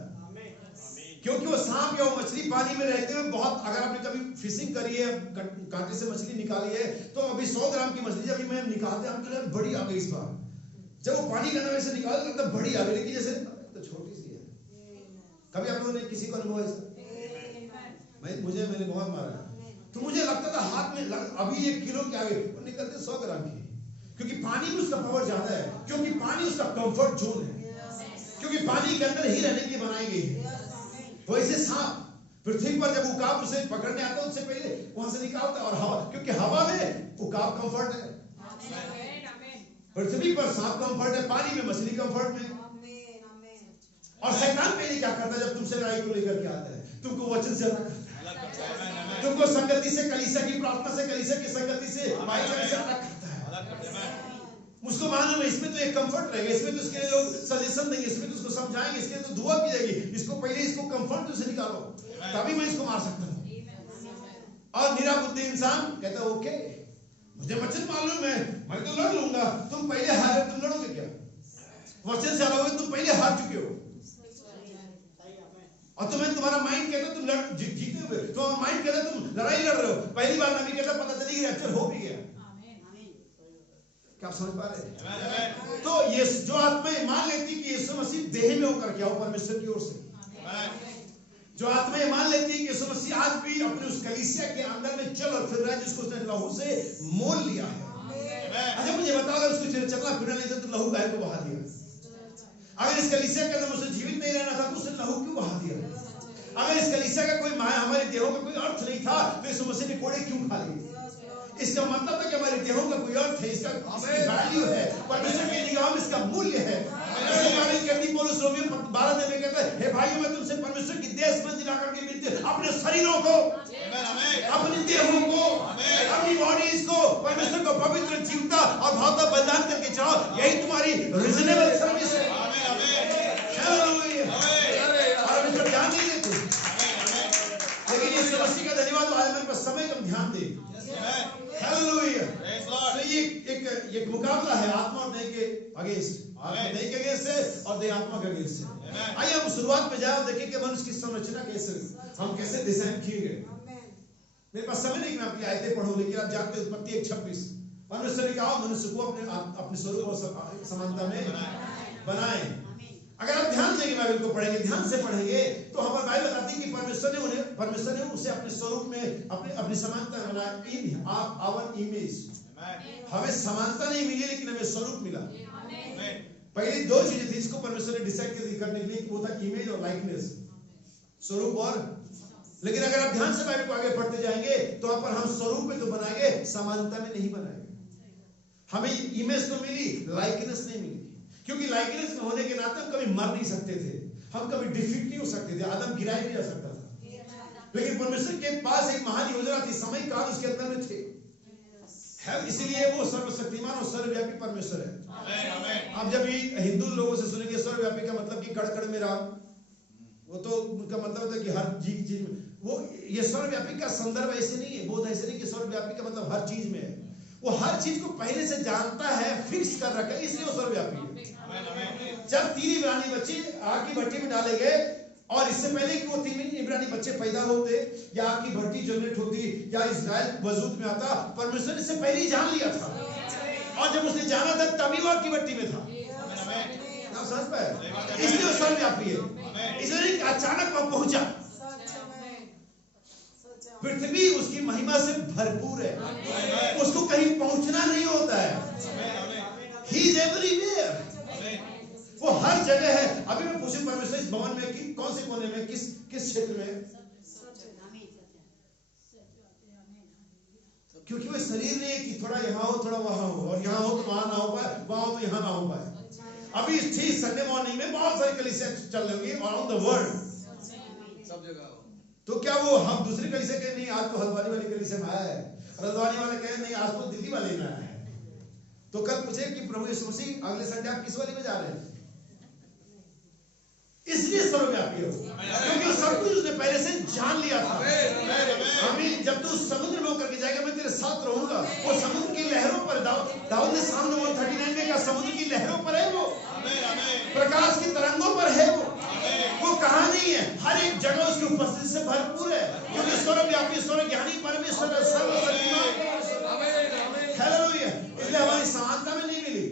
क्योंकि वो सांप या वो मछली पानी में रहते हुए बहुत, अगर आपने कभी फिशिंग करी है, कांटे से मछली निकाली है, तो अभी 100 ग्राम की मछली जब मैं निकालते हैं हमको बड़ी आ गई इस बार, जब वो पानी का से निकाल लगता है बड़ी आ गई, लेकिन जैसे तो छोटी सी है। कभी आप लोगों ने किसी को अनुभव है? मैंने बहुत मारा तो मुझे लगता था हाथ में अभी 1 किलो के आगे, वो निकलते 100 ग्राम की, क्योंकि पानी में उसका पावर ज्यादा है, क्योंकि पानी उसका कंफर्ट जोन है, क्योंकि पानी के अंदर ही रहने के लिए बनाई गई है। वैसे सांप पृथ्वी पर जब उकाब उसे पकड़ने आता है उससे पहले वहां से निकालता है, और हवा, क्योंकि हवा में उकाब कंफर्ट है, पृथ्वी पर सांप कंफर्ट है, पानी में मछली कंफर्ट में। और शैतान पहले क्या करता है जब तुमसे लड़ाई को लेकर के आता है, तुमको वचन से अलग करता है, तुमको संगति से, कलीसिया की प्रार्थना से, कलीसिया की संगति से, भाईचारे से अलग करता है। उसको मालूम है इसमें तो एक कंफर्ट रहेगा, इसमें तो इसके लिए लोग सजेशन देंगे, इसमें तो उसको समझाएंगे, इसके लिए तो दुआ की जाएगी, इसको पहले इसको कंफर्ट से निकालो तभी मैं इसको मार सकता हूँ। और निरा बुद्धि इंसान कहता है ओके मुझे वचन मालूम है, मैं तो लड़ लूंगा, तुम पहले हारे, तुम लड़ोगे क्या? वचन से लड़ोगे, तुम पहले हार चुके हो। और तुम्हें तुम्हारा माइंड कहता तुम जीते हुए, तुम्हारा माइंड कहता तुम लड़ाई लड़ रहे हो। पहली बार नबी कहता पता चली गई, अच्छा हो भी गया। क्या आप समझ पा रहे? तो ये जो आत्मा मान लेती कि यीशु मसीह देह में होकर क्या हो परमेश्वर की ओर से, जो आत्मा मान लेती है कि यीशु मसीह आज भी अपने उस कलीसिया के अंदर में चल और फिर रहा है जिसको उसने लहू से मोल लिया है। अच्छा मुझे बताओ, अगर उसको चलना फिरना नहीं था तो लहू गाय को बहा दिया? अगर इस कलीसिया के अंदर मुझे जीवित नहीं रहना था तो उसने लहू क्यों बहा दिया? अगर इस कलीसिया का कोई हमारे देहों का कोई अर्थ नहीं था तो यीशु मसीह ने कोड़े क्यों खा लिए? इसका मतलब है कि हमारे देहों का कोई अर्थ है, इसका वैल्यू है, परमेश्वर की निगाह में इसका मूल्य है। पौलुस रोमियो 12 में कहता है, हे भाइयों मैं तुमसे परमेश्वर की देश में दिला करके विनती, अपने शरीरों को, अपने देहों को, अपनी बॉडीज को परमेश्वर को पवित्र, जीवता और भावता बलिदान करके चढ़ाओ, यही तुम्हारी रीजनेबल सर्विस है। परमेश्वर ध्यान नहीं देते, लेकिन यीशु मसीह का धन्यवाद, आज मेरे पास समय कम, ध्यान दे। हालेलुया। तो ये एक मुकाबला है आत्मा और देह के अगेंस्ट, देह के अगेंस्ट है और देह आत्मा के अगेंस्ट है। आइए हम शुरुआत में जाए और देखें कि मनुष्य की संरचना कैसे, हम कैसे डिजाइन किए गए। मेरे पास समय नहीं मैं आपकी आयतें पढ़ूं, लेकिन आप जानते हो उत्पत्ति 1:26 परमेश्वर ने कहा मनुष्य को अपने स्वरूप और समानता में बनाए। अगर आप ध्यान देंगे बाइबल को पढ़ेंगे, ध्यान से पढ़ेंगे तो हमारी बाइबल बताती है कि परमेश्वर ने उसे अपने स्वरूप में अपनी समानता में बनाया। इन आवर इमेज, हमें समानता नहीं मिली लेकिन हमें स्वरूप मिला। पहली दो चीजें थी जिसको परमेश्वर ने डिसाइड करने के लिए, वो था इमेज और लाइकनेस, स्वरूप और। लेकिन अगर आप ध्यान से बाइबल को आगे पढ़ते जाएंगे तो वहां पर हम स्वरूप में तो बनाएंगे, समानता में नहीं बनाएंगे। हमें इमेज तो मिली, लाइकनेस नहीं मिली, क्योंकि लाइकनेस में होने के नाते हम कभी मर नहीं सकते थे, हम कभी डिफीट नहीं हो सकते थे, आदम गिराया नहीं जा सकता था। लेकिन परमेश्वर के पास एक महान योजना थी, समय काल उसके अंदर में थे, इसीलिए वो सर्वशक्तिमान और सर्वव्यापी परमेश्वर है। आप जब भी हिंदू लोगों से सुनेंगे सर्वव्यापी का मतलब कि कड़ कड़ में राम, वो तो उनका मतलब होता है कि हर चीज में वो, ये सर्वव्यापी का संदर्भ ऐसे नहीं है, बोध ऐसे नहीं कि सर्वव्यापी का मतलब हर चीज में है। वो हर चीज को पहले से जानता है, फिक्स कर रखा है, इसलिए वो सर्वव्यापी है। जब 3 इब्रानी बच्चे आग की भट्टी में डाले गए और इससे पहले कि वो 3 इब्रानी बच्चे पैदा होते या आग की भट्टी जनरेट होती या इस्राएल वजूद में आता, परमेश्वर ने इससे पहले ही जान लिया था। और जब उसने जाना था तभी वो आग की भट्टी में था। आप समझ पाए? इसलिए वो सर्वव्यापी है, इसलिए अचानक वह पहुंचा। पृथ्वी उसकी महिमा से भरपूर है, उसको कहीं पहुंचना नहीं होता है। He is everywhere, वो हर जगह है। अभी मैं पूछूं परमेश्वर इस भवन में कि कौन से कोने में, किस क्षेत्र में, क्योंकि वो शरीर नहीं है कि थोड़ा यहाँ हो थोड़ा वहां हो, और यहाँ हो तो वहां ना हो पाए, वहां हो तो यहाँ ना हो पाए। अभी ठीक संडे मॉर्निंग में बहुत सारी कलीसियां चल रही है अराउंड द वर्ल्ड, सब जगह। तो क्या वो हम दूसरी कलीसिया कहें नहीं आज तो हल्द्वानी वाली कलीसिया में आया है, हल्द्वानी वाले कहें नहीं आज तो दिल्ली वाले में आया है, तो कल पूछे कि प्रभु यीशु मसीह अगले संडे आप किस वाली में जा रहे हैं? इसलिए सर्वव्यापी हो, क्योंकि सब कुछ उसने पहले से जान लिया था। आमीन। जब तू समुद्र में होकर के जाएगा मैं तेरे साथ रहूंगा। वो समुद्र की लहरों पर, दाऊद ने साम 139 में कहा समुद्र की लहरों पर है वो, प्रकाश की तरंगों पर है वो कहां नहीं है, हर एक जगह उसकी उपस्थिति से भरपूर है, क्योंकि सर्वव्यापी सर्वज्ञानी परमेश्वर है, सर्वशक्तिमान। हालेलुया। इसलिए हमारी समानता में नहीं मिली।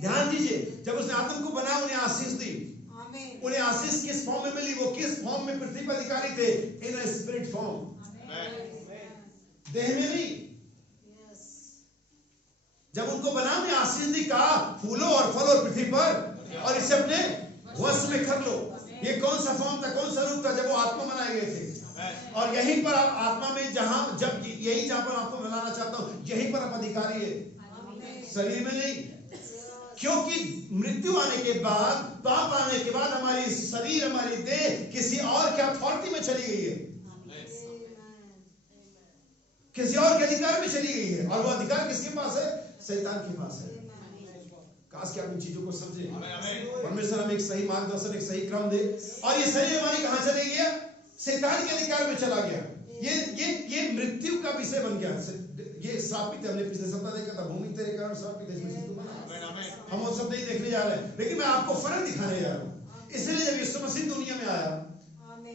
ध्यान दीजिए, जब उसने आदम को बनाया उन्हें आशीष दी, उन्हें आशीष किस फॉर्म में मिली? वो किस फॉर्म में पृथ्वी पर अधिकारी थे? इन अ स्पिरिट फॉर्म, देह में नहीं। जब उनको बना में आशीष दी, कहा फूलो और फलो और पृथ्वी पर और इसे अपने वश में कर लो। ये कौन सा फॉर्म था, कौन सा रूप था? जब वो आत्मा बनाए गए थे। और यहीं पर आप आत्मा में जहां जब यही जहां पर आपको बनाना चाहता हूं, यहीं पर आप अधिकारी है, शरीर में नहीं। क्योंकि मृत्यु आने के बाद, पाप आने के बाद हमारी शरीर, हमारी देह किसी और के अथॉरिटी में चली गई है, किसी और के अधिकार में चली गई है। और वो अधिकार किसके पास है? शैतान के पास है। काश कि आप इन चीजों को समझे। परमेश्वर हमें एक सही मार्गदर्शन, एक सही क्रम दे। और ये शरीर हमारी कहां चले गया? शैतान के अधिकार में चला गया। ये मृत्यु का विषय बन गया। ये श्रापित है। हमने पिछले सप्ताह देखा था, भूमि तेरे कारण श्रापित है, हम वो सब नहीं देखने जा रहे हैं, लेकिन मैं आपको फर्क दिखाने जा रहा हूं। इसलिए जब यीशु मसीह दुनिया में आया,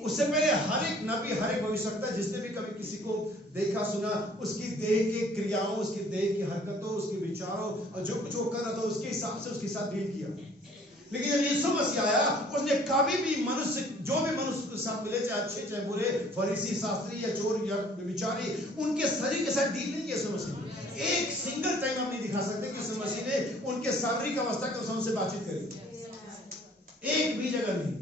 उससे पहले हर एक नबी, हर एक भविष्यवक्ता जिसने भी कभी किसी को देखा सुना, उसकी देह की क्रियाओं, उसकी देह की हरकतों, उसके विचारों और जो कुछ वो कर रहा था उसके हिसाब से उसके साथ डील किया। लेकिन जब यीशु मसीह आया, उसने कभी भी मनुष्य, जो भी मनुष्य के साथ मिले, चाहे अच्छे चाहे बुरे, फरीसी, शास्त्री या चोर या विचारी, उनके शरीर के साथ डील नहीं किया यीशु मसीह ने। एक सिंगल टाइम हम नहीं दिखा सकते कि यीशु मसीह ने उनके शारीरिक अवस्था के उनसे बातचीत करी, एक भी जगह नहीं।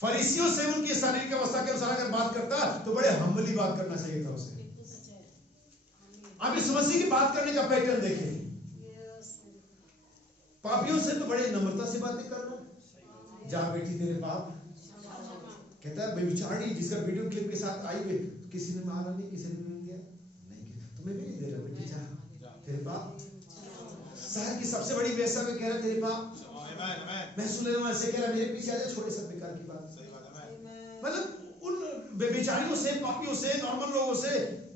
फरीसियों से उनकी शारीरिक अवस्था के अनुसार अगर बात करता तो बड़े हम्बली बात करना चाहिए था उसे। आप यीशु मसीह की बात करने का पैटर्न देखें। पापियों से तो बड़े नम्रता से बातें करना। जा बेटी तेरे पाप, कहता है बेचारी जिसका वीडियो क्लिप के साथ आई हुई, किसी ने मारा नहीं, किसी ने नहीं दिया, नहीं तुम्हें भी नहीं दे रहा बेटी, जा तेरे पाप। शहर की सबसे बड़ी वेश्या में कह रहा तेरे पाप। मैं सुनने वाले से कह रहा मेरे पीछे आ जा, छोटे सब बेकार की बात। मतलब उन बेचारियों से, पापियों से, नॉर्मल लोगों से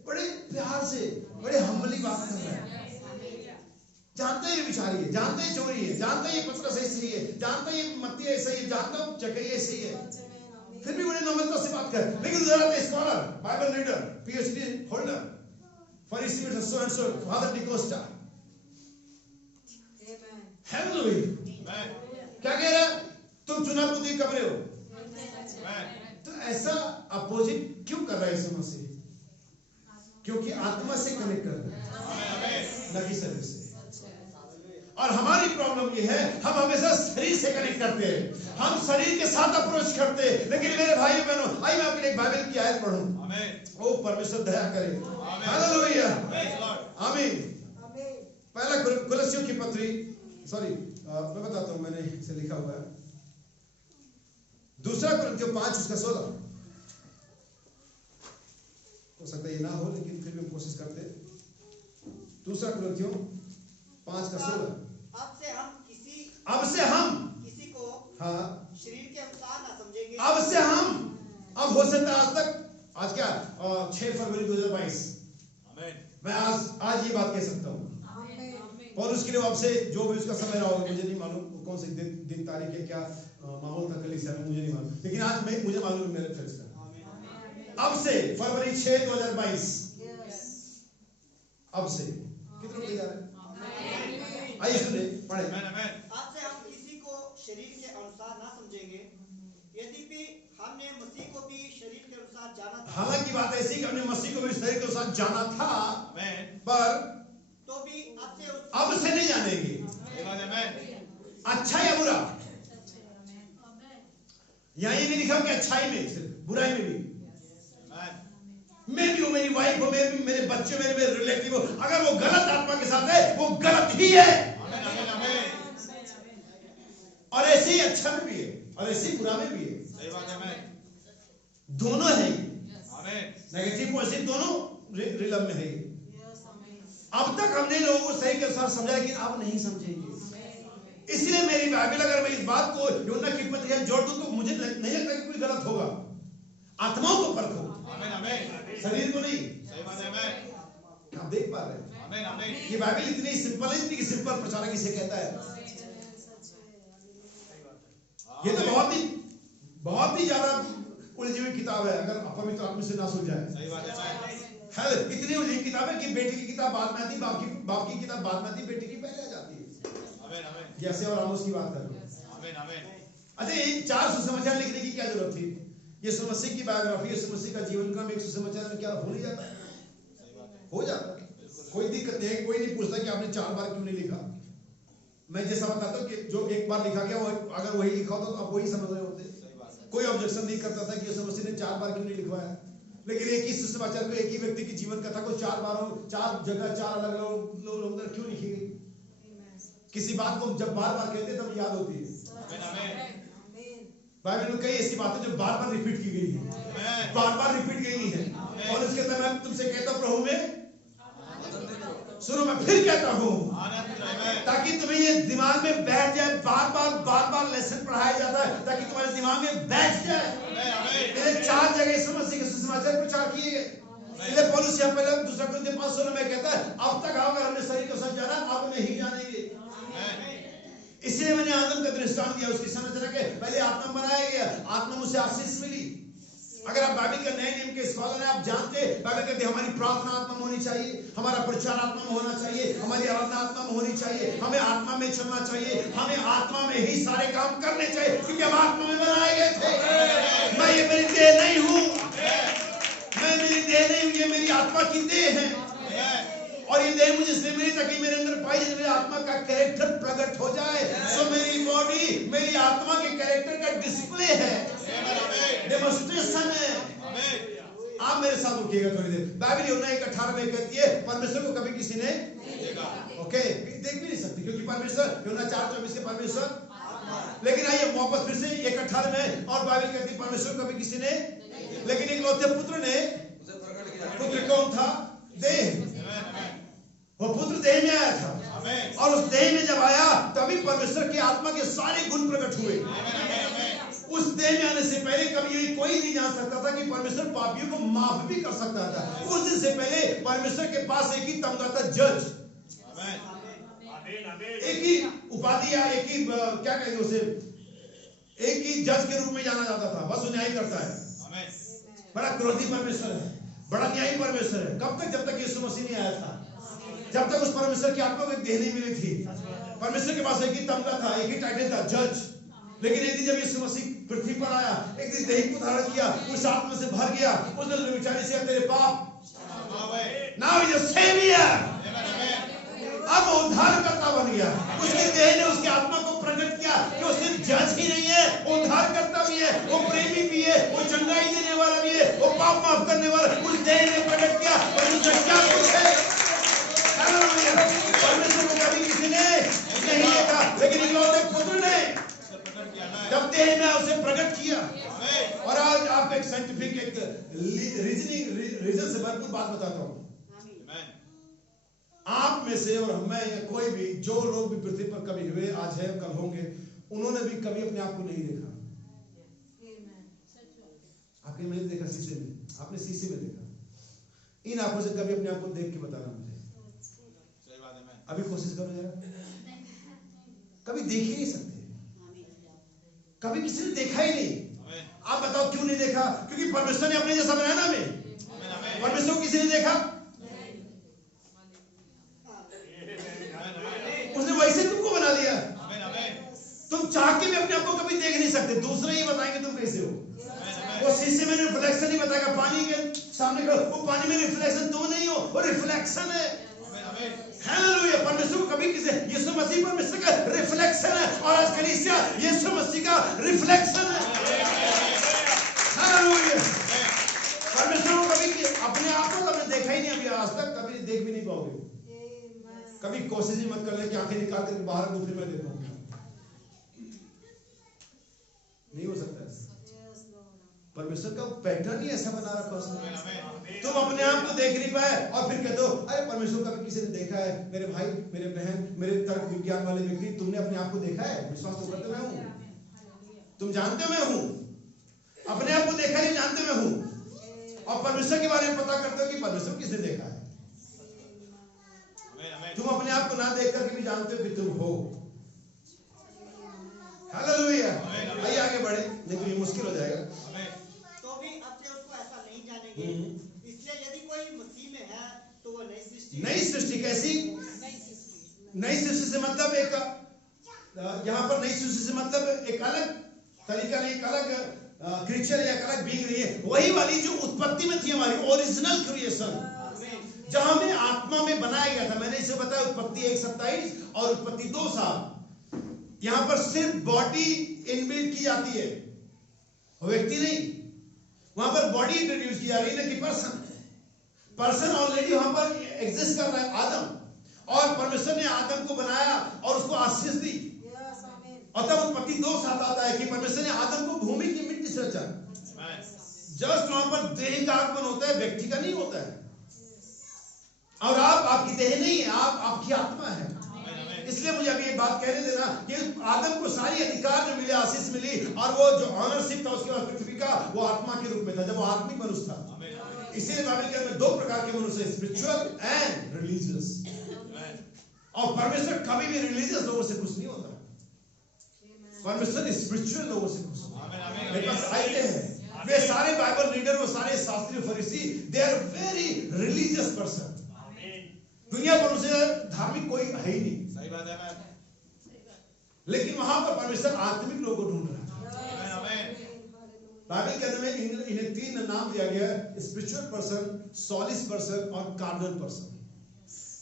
बड़े प्यार से, बड़े हम्बली बात कर रहा है। जानते हैं ये बिचारी है, जानते हैं चोरी है, जानते हैं ये पतरस ऐसी है, जानते हैं ये मत्ती ऐसी है, जानता हूं जकरिया ऐसी है, फिर भी बड़े नम्रता से बात कर। लेकिन जरा scholar, Bible reader, PhD holder, For his spirit so and so, Father Nicosta. Hallelujah. क्या कह रहा? तुम चुना पुत्री कब रहे हो? तो ऐसा अपोजिट क्यों कर रहा है यीशु मसीह? क्योंकि आत्मा से कनेक्ट कर रहा है, न कि शरीर से। और हमारी प्रॉब्लम ये है, हम हमेशा शरीर से कनेक्ट करते हैं, हम शरीर के साथ अप्रोच करते हैं। लेकिन मेरे भाई बहनों, आइए मैं आपके लिए बाइबल की आयत पढ़ूं। ओ परमेश्वर दया करे। हालेलुया, आमीन। पहला कुलस्सियों की पत्री, सॉरी मैं बताता हूं, मैंने इसे लिखा हुआ है। दूसरा कुरिन्थियों 5 उसका 16। हो सकता है ये ना हो, लेकिन फिर भी हम कोशिश करते हैं। दूसरा कुरिन्थियों 5 का 16। अब से हम किसी को हाँ शरीर के अनुसार ना समझेंगे। अब से हम, अब हो सकता है आज तक, आज क्या 6 फरवरी 2022, मैं आज ये बात कह सकता हूँ। और उसके लिए आपसे जो भी उसका समय रहा होगा, मुझे नहीं मालूम कौन से दिन तारीख है, क्या माहौल था कलीसिया में, मुझे नहीं मालूम, लेकिन आज मुझे मालूम है मेरे चर्च का। अब से फरवरी 6 2022, अब से कितने लोग तैयार हैं? आइए सुने, पढ़े। आज से हम किसी को शरीर के अनुसार ना समझेंगे, यद्यपि हमने मसीह को भी शरीर के अनुसार जाना था। हालांकि बात ऐसी कि हमने मसीह को भी शरीर के अनुसार जाना था, पर तो भी अब से नहीं जानेंगे। अच्छा या बुरा? यहाँ ये नहीं लिखा कि अच्छाई में, सिर्फ बुराई में भी। मैं भी हूं, मेरी वाइफ हो, मैं भी, मेरे बच्चे, मेरे रिलेटिव हो, अगर वो गलत आत्मा के साथ है, वो गलत ही है। और ऐसे ही अच्छा में भी है, और ऐसे ही बुरा में भी है। दोनों है, नेगेटिव पॉजिटिव दोनों रिलम में है। अब तक हमने लोगों को सही के अनुसार समझा, लेकिन अब नहीं समझेंगे। इसलिए मेरी बाइबल, अगर मैं इस बात को यूहन्ना की पत्री जोड़ दूं, तो मुझे नहीं लगता कि कोई गलत होगा। आत्माओं को परखो, शरीर को नहीं। आप देख पा रहे हैं ये बाइबल इतनी सिंपल है, इतनी सिंपल प्रचारक इसे कहता है। ये तो बहुत ही ज्यादा उलझी हुई किताब है, अगर पवित्र आत्मा से ना सुलझाए। है इतनी उलझी किताब है कि बेटी की किताब बाद में आती, बाप की किताब बाद में आती, बेटी की पहले आ जाती है। जैसे और आमोस की बात करो। अच्छा, ये 4 सुसमाचार लिखने की क्या जरूरत थी? यीशु मसीह की बायोग्राफी, यीशु मसीह का जीवन क्रम एक सुसमाचार में क्या हो नहीं जाता है? हो जाता है, कोई दिक्कत नहीं है। कोई नहीं पूछता कि आपने 4 बार क्यों नहीं लिखा। मैं जैसा बताता हूँ कि जो एक बार लिखा गया, वो अगर वही लिखा होता तो आप वही समझ रहे होते। कोई ऑब्जेक्शन नहीं करता था कि यीशु मसीह ने 4 बार क्यों नहीं लिखवाया। लेकिन एक ही सुसमाचार को, एक ही व्यक्ति की जीवन कथा को 4 बार, 4 जगह, 4 अलग लोगों द्वारा क्यों लिखी गई? किसी बात को जब बार बार कहते तब याद होती है। बाइबल में कई ऐसी बातें जो बार बार रिपीट की गई है, बार बार रिपीट गई है। और इसके अंदर मैं तुमसे कहता प्रभु में सुनो, मैं फिर कहता हूँ, ताकि तुम्हें ये दिमाग में बैठ जाए। बार बार लेसन पढ़ाया जाता है ताकि तुम्हारे दिमाग में बैठ जाए। मैंने 4 जगह यीशु मसीह के सुसमाचार प्रचार किए गए। इसलिए पौलुस यहाँ पहले 2 कुरिन्थियों 5:16 में कहता है, अब तक अगर हमने शरीर को सब जाना, अब नहीं जानेंगे। इसलिए मैंने आदम का दृष्टांत दिया, उसकी संरचना के पहले आत्मा बनाया गया, आत्मा मुझसे आशीष मिली। अगर आप बाइबल के नए नियम के स्कॉलर हैं, आप जानते हैं बाइबल कहते हैं हमारी प्रार्थना आत्मा में होनी चाहिए, हमारा प्रचार आत्मा में होना चाहिए, हमारी आराधना आत्मा में होनी चाहिए, हमें आत्मा में चलना चाहिए, हमें आत्मा में ही सारे काम करने चाहिए, क्योंकि हम आत्मा में बनाए गए थे। मैं ये मेरी देह नहीं हूँ, मैं मेरी देह नहीं हूँ, ये मेरी आत्मा की देह है। और ये देह मुझे इसलिए मिली ताकि मेरे अंदर पाई जाए, मेरे आत्मा का कैरेक्टर प्रकट हो जाए। सो मेरी बॉडी मेरी आत्मा के कैरेक्टर का डिस्प्ले है, डेमोन्स्ट्रेशन है। आप मेरे साथ उठिएगा थोड़ी देर। बाइबल यूहन्ना 1:18 में कहती है, परमेश्वर को कभी किसी ने ओके देख भी नहीं सकती, क्योंकि परमेश्वर, यूहन्ना 4:24 के परमेश्वर। लेकिन आइए वापस फिर से 1:18 में, और बाइबल कहती है परमेश्वर को कभी किसी ने, लेकिन इकलौते पुत्र ने, पुत्र कौन था? देह। वो पुत्र देह में आया था, और उस देह में जब आया तभी परमेश्वर की आत्मा के सारे गुण प्रकट हुए। उस देह में आने से पहले कभी कोई नहीं जान सकता था कि परमेश्वर पापियों को माफ भी कर सकता था। उस दिन से पहले परमेश्वर के पास एक ही तमगा था, जज। एक ही उपाधि या एक ही क्या कहेंगे उसे, एक ही जज के रूप में जाना जाता था, बस वो न्याय करता है। बड़ा क्रोधी परमेश्वर है, बड़ा न्यायी परमेश्वर है। कब तक? जब तक यीशु मसीह नहीं आया था, जब तक उस परमेश्वर की आत्मा को एक देह नहीं मिली थी। परमेश्वर के पास एक ही तमगा था, एक ही टाइटल था, जज। लेकिन एक दिन जब यीशु मसीह पृथ्वी पर आया, एक दिन देह को धारण किया, उस आत्मा से भर गया, उसने विचार से तेरे पाप, नाउ इज अ सेवियर, अब वो उद्धारकर्ता बन गया। उसकी देह ने उसकी आत्मा को प्रकट किया कि वो सिर्फ जज ही नहीं है, वो उद्धारकर्ता भी है, वो प्रेमी भी है, वो चंगाई देने वाला भी है, वो पाप माफ करने वाला। उस देह ने प्रकट किया और उसका क्या कुछ है। परमेश्वर को कभी किसी ने नहीं देखा, लेकिन इकलौते पुत्र ने जब देह में उसे प्रकट किया। और आज आपको एक साइंटिफिक, एक रीजन से भरपूर बात बताता हूँ। आप में से और मैं या कोई भी, जो लोग भी पृथ्वी पर कभी हुए, आज है, कल होंगे, उन्होंने भी कभी अपने आप को नहीं देखा। आपने नहीं देखा शीशे में, आपने शीशे में देखा। इन आंखों से कभी अपने आप को देख के बताना मुझे। अभी कोशिश करो जरा। कभी देख ही नहीं सकते, कभी किसी ने देखा ही नहीं। आप बताओ क्यों नहीं देखा? क्योंकि परमेश्वर ने अपने जैसा बनाया ना हमें। परमेश्वर को किसी ने देखा? उसने वैसे तुमको बना दिया। तुम चाह के भी अपने आप को कभी देख नहीं सकते, दूसरे ही बताएंगे तुम कैसे हो। वो शीशे में रिफ्लेक्शन नहीं बताएगा, पानी के सामने खड़ो, वो पानी में रिफ्लेक्शन तुम नहीं हो, वो रिफ्लेक्शन है। हालेलुया। परमेश्वर को कभी किसी, यीशु मसीह परमेश्वर का रिफ्लेक्शन है, और आज कलीसिया यीशु मसीह का रिफ्लेक्शन है। हालेलुया। परमेश्वर को कभी अपने आप को कभी देखा ही नहीं, अभी आज तक कभी देख भी नहीं पाओगे। कभी कोशिश ही मत कर ले कि आंखें निकाल कर बाहर को फिर मैं देखूंगा, नहीं हो सकता। परमेश्वर का पैटर्न ही ऐसा बना रखा उसने। तुम अपने आप को देख नहीं पाए और फिर कहते हो अरे परमेश्वर कभी किसी ने देखा है? मेरे भाई, मेरे बहन, मेरे तर्क विज्ञान वाले व्यक्ति, तुमने अपने आप को देखा है? विश्वास तो करते मैं हूं, तुम जानते हो मैं हूं, अपने आप को देखा नहीं, जानते मैं हूं। और परमेश्वर के बारे में पता करते हो कि परमेश्वर किसने देखा है। तुम अपने आप को ना देख करके भी जानते हो कि तुम हो। हालेलुया। आइए आगे बढ़े, नहीं तो ये मुश्किल हो जाएगा। तो भी अपने उसको ऐसा नहीं जानेंगे। इसलिए यदि कोई मसीह में है तो वो नई सृष्टि। नई सृष्टि कैसी? नई सृष्टि से मतलब एक, यहाँ पर नई सृष्टि से मतलब एक अलग तरीका नहीं, एक अलग क्रिएचर या एक अलग बीइंग नहीं है। वही वाली जो उत्पत्ति में थी, हमारी ओरिजिनल क्रिएशन, जहां में आत्मा में बनाया गया था। मैंने इसे बताया, उत्पत्ति 1:27 और उत्पत्ति 2:7। यहां पर सिर्फ बॉडी इनबिल्ट की जाती है, व्यक्ति नहीं। वहां पर बॉडी इंट्रोड्यूस की जा रही है, ना कि पर्सन ऑलरेडी वहां पर एग्जिस्ट कर रहा है, आदम। और परमेश्वर ने आदम को बनाया और उसको आशीष दी। और तब उत्पत्ति 2:7 आता है कि परमेश्वर ने आदम को भूमि की मिट्टी से रचा। जस्ट वहां पर देह का आगमन होता है, व्यक्ति का नहीं होता है। और आप आपकी देह नहीं है, आप आपकी आत्मा है। इसलिए मुझे अभी ये बात कहने देना कि आदम को सारी अधिकार जो मिले, आशीष मिली, और वो जो ऑनरशिप था उसके बाद पृथ्वी का, वो आत्मा के रूप में था, जब वो आत्मिक मनुष्य था। इसीलिए बाइबल के अंदर 2 प्रकार के मनुष्य, स्पिरिचुअल एंड रिलीजियस। और परमेश्वर कभी भी रिलीजियस लोगों से खुश नहीं होता। परमेश्वर स्पिरिचुअल लोगों से खुश होता है। मेरे पास आए हैं, वे सारे बाइबल रीडर, वो सारे शास्त्री फरीसी, they are very religious person. दुनिया पर उसे धार्मिक कोई है ही नहीं। सही बात है। लेकिन वहां पर परमेश्वर आत्मिक लोगों को ढूंढ रहा है। बाइबल के अंदर में इन्हें 3 नाम दिया गया है, स्पिरिचुअल पर्सन, सॉलिस पर्सन और कार्नल पर्सन।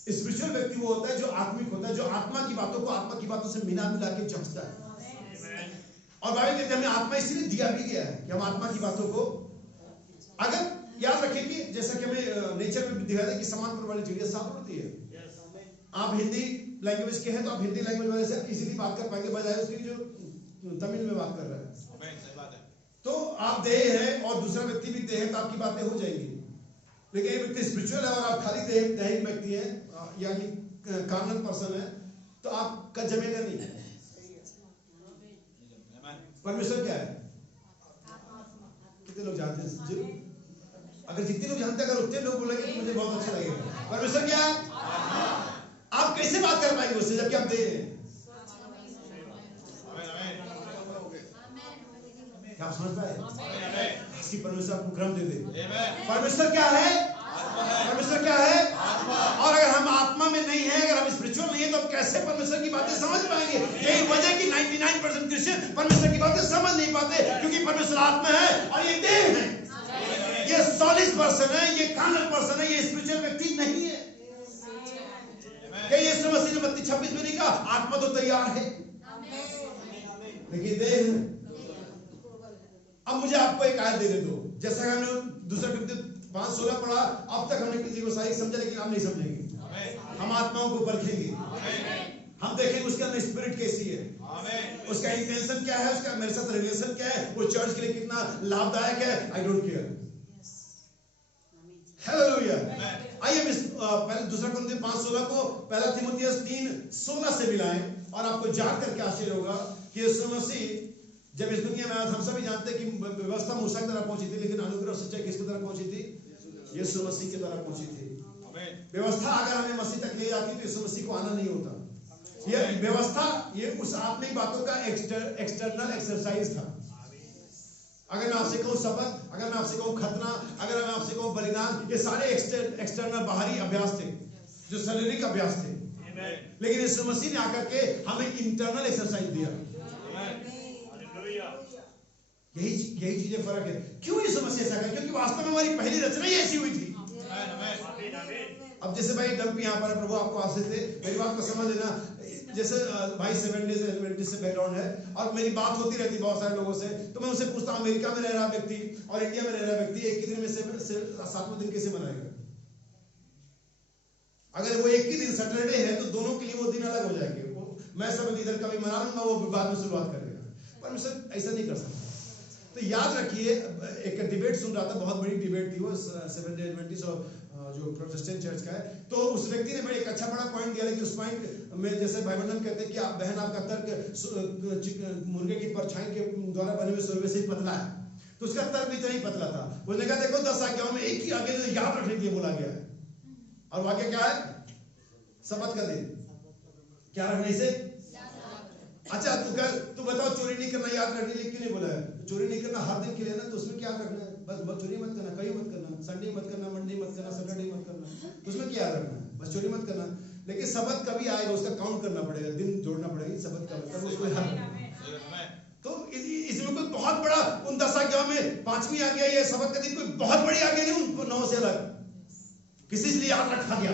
स्पिरिचुअल व्यक्ति वो होता है जो आत्मिक होता है, जो आत्मा की बातों को आत्मा की बातों से मिला मिला के जपता है। और बाइबल कहते हैं हमें आत्मा इसलिए दिया भी गया है कि हम आत्मा की बातों को, अगर याद रखें कि जैसा कि हमें नेचर में दिखाया है कि समान पर वाली चिड़िया सांप उड़ती है। आप हिंदी लैंग्वेज के हैं तो आप हिंदी लैंग्वेज वाले से इजीली बात कर पाएंगे, बजाय उसकी जो तमिल में बात कर रहा है। तो आप देह है और दूसरा व्यक्ति भी देह है, तो आपकी बातें हो जाएंगी। लेकिन एक व्यक्ति स्पिरिचुअल है और आप खाली देह व्यक्ति है, यानी कार्नल पर्सन है, तो आपका जमेगा नहीं। परमेश्वर क्या है? कितने लोग जानते हैं? अगर जितने लोग जानते हैं, अगर उतने लोग बोलेंगे तो मुझे बहुत अच्छा लगेगा। परमेश्वर क्या है? आप कैसे बात कर पाएंगे उससे जबकि आप दे रहे हैं? क्या आप समझ पाए? कि परमेश्वर आपको क्रम दे दे। परमेश्वर क्या है? परमेश्वर क्या है? और अगर हम आत्मा में नहीं है, अगर हम स्पिरिचुअल नहीं है, तो हम कैसे परमेश्वर की बातें समझ पाएंगे? यही वजह कि 99% क्रिश्चियन परमेश्वर की बातें समझ नहीं पाते, क्योंकि परमेश्वर आत्मा है और ये देह है, ये सॉलिड पर्सन है, ये कार्नल पर्सन है, ये स्पिरिचुअल व्यक्ति नहीं है। यीशु मसीह ने मत्ती 26 में नहीं कहा आत्मा तो तैयार है लेकिन देह। अब मुझे आपको एक आयत देने दो, जैसा कि हमने दूसरा कृत्य 5:16 पढ़ा, अब तक हमने किसी को सही समझा, लेकिन आप नहीं समझेंगे। हम आत्माओं को परखेंगे, हम देखेंगे उसके अंदर स्पिरिट कैसी है, उसका इंटेंशन क्या है, उसका मेरे साथ रिलेशन क्या है, वो चर्च के लिए कितना लाभदायक है। I don't care. हालेलुया। आइए पहले दूसरा कुरिन्थियों 5:16 को पहला तीमुथियुस 3:16 से मिलाएं, और आपको जान करके आश्चर्य होगा कि यीशु मसीह जब इस दुनिया में आया, हम सभी जानते हैं कि व्यवस्था मूसा की तरह पहुंची थी, लेकिन अनुग्रह और सच्चाई किसकी तरह पहुंची थी? यीशु मसीह की तरह पहुंची थी। व्यवस्था अगर हमें मसीह तक ले जाती तो यीशु मसीह को आना नहीं होता। ये व्यवस्था, ये उस आत्मिक बातों का एक्सटर्नल एक्सरसाइज था। अगर मैं आपसे कहूँ शपथ, अगर मैं आपसे कहूँ खतना, अगर मैं आपसे कहूँ बलिदान, ये सारे एक्सटर्नल बाहरी अभ्यास थे, जो शारीरिक अभ्यास थे। लेकिन यीशु मसीह ने आकर के हमें इंटरनल एक्सरसाइज दिया। यही चीजें फर्क है। क्यों यीशु मसीह ऐसा कर? क्योंकि वास्तव में हमारी पहली रचना ही ऐसी हुई थी। अब जैसे भाई डंप यहाँ पर प्रभु आपको आशीष दे, मेरी बात को समझ लेना। जैसे भाई 7 डेज एडवेंटिस्ट से बैकग्राउंड है, और मेरी बात होती रहती बहुत सारे लोगों से, तो मैं उनसे पूछता हूँ अमेरिका में रह रहा व्यक्ति और इंडिया में रह रहा व्यक्ति एक ही दिन में 7वां दिन कैसे मनाएगा? अगर वो एक ही दिन सैटरडे है तो दोनों के लिए वो दिन अलग हो जाएंगे। मैं सब इधर कभी मना लूंगा, वो बाद में शुरुआत करेगा। परमेश्वर ऐसा नहीं कर सकता। तो याद रखिए, एक डिबेट सुन रहा था, बहुत बड़ी डिबेट थी वो 7 डे एडवेंटिस्ट और जो प्रोटेस्टेंट चर्च का है। तो उस व्यक्ति ने एक अच्छा बड़ा पॉइंट दिया, लेकिन उस पॉइंट में जैसे भाई बहन कहते हैं कि आप बहन आपका तर्क मुर्गे की परछाई के द्वारा बने हुए सुरवे से ही पतला है, तो उसका तर्क भी इतना ही पतला था। उसने कहा देखो 10 आज्ञाओं में एक ही आज्ञा जो याद रखने के लिए बोला गया है, और वाक्य क्या है? शपथ का दिन। क्या रखने से? अच्छा तू बताओ, चोरी नहीं करना याद रखने के लिए क्यों नहीं बोला है? चोरी नहीं करना हर दिन के लिए ना, तो उसमें क्या रखना है? बस चोरी मत करना, कहीं मत करना, संडे मत करना, मंडे मत करना, सैटरडे मत करना, उसमें क्या रखना है? बस चोरी मत करना। लेकिन शब्द कभी आएगा, उसका काउंट करना पड़ेगा, दिन जोड़ना पड़ेगा। शब्द का मतलब उसको याद। तो इसमें कोई बहुत बड़ा उन 10 आज्ञाओं में 5वीं आज्ञा ये शब्द का दिन कोई बहुत बड़ी आज्ञा नहीं, उनको 9 से अलग किसी से याद रखा गया।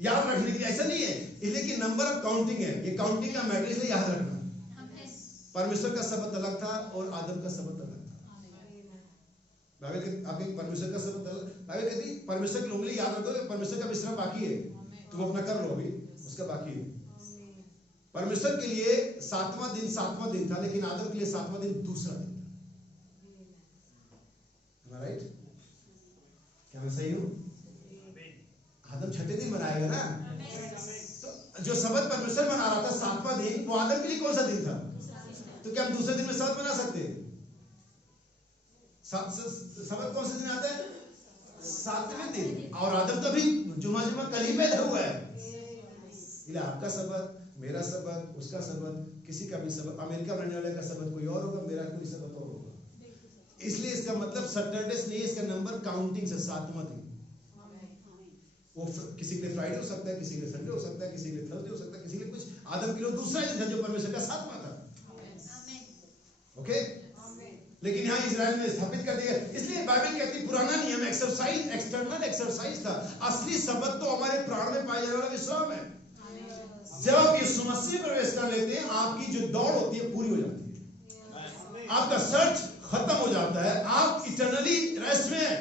याद रखने के लिए ऐसा नहीं है, इसलिए कि नंबर ऑफ काउंटिंग है, ये काउंटिंग का मैटर, इसलिए याद रखना। परमेश्वर का शब्द अलग था और आदम का शब्द अलग था। बाइबल कहती आप एक परमेश्वर का शब्द अलग, बाइबल कहती परमेश्वर की उंगली याद रखो, परमेश्वर का विश्राम बाकी है, तुम अपना कर लो, अभी उसका बाकी है। परमेश्वर के लिए 7वां दिन था, लेकिन आदम के लिए 7वां दिन दूसरा दिन था। राइट? क्या मैं सही हूं? आदम 6ठे दिन मनाएगा ना, तो जो शब्द परमेश्वर मना रहा था 7वां दिन, वो आदम के लिए कौन सा दिन था? तो क्या हम दूसरे दिन में शब्द मना सकते? शब्द कौन सा दिन आता है? 7वें दिन। और आदम तो अभी जुमा कल ही पैदा हुआ है। इसलिए आपका शब्द, मेरा शब्द, उसका शब्द, किसी का भी शब्द, अमेरिका में रहने वाले का शब्द कोई और होगा, मेरा कोई शब्द और होगा। इसलिए इसका मतलब सैटरडे नहीं, इसका नंबर काउंटिंग से 7वां दिन। वो किसी के लिए फ्राइडे हो सकता है, किसी के लिए संडे हो सकता है, किसी के लिए थर्सडे हो सकता है, किसी के लिए कुछ। आदम के लिए दूसरा दिन था जो परमेश्वर का 7वां था। ओके? लेकिन यहाँ इजराइल में स्थापित कर दिया। इसलिए बाइबल कहती पुराना नियम एक्सरसाइज, एक्सटर्नल एक्सरसाइज था। असली शब्द तो हमारे प्राण में पाया जाने वाला विश्राम है। जब यीशु मसीह प्रवेश कर लेते हैं, आपकी जो दौड़ होती है पूरी हो जाती है, आपका सर्च खत्म हो जाता है, आप इटर्नली रेस्ट में हैं।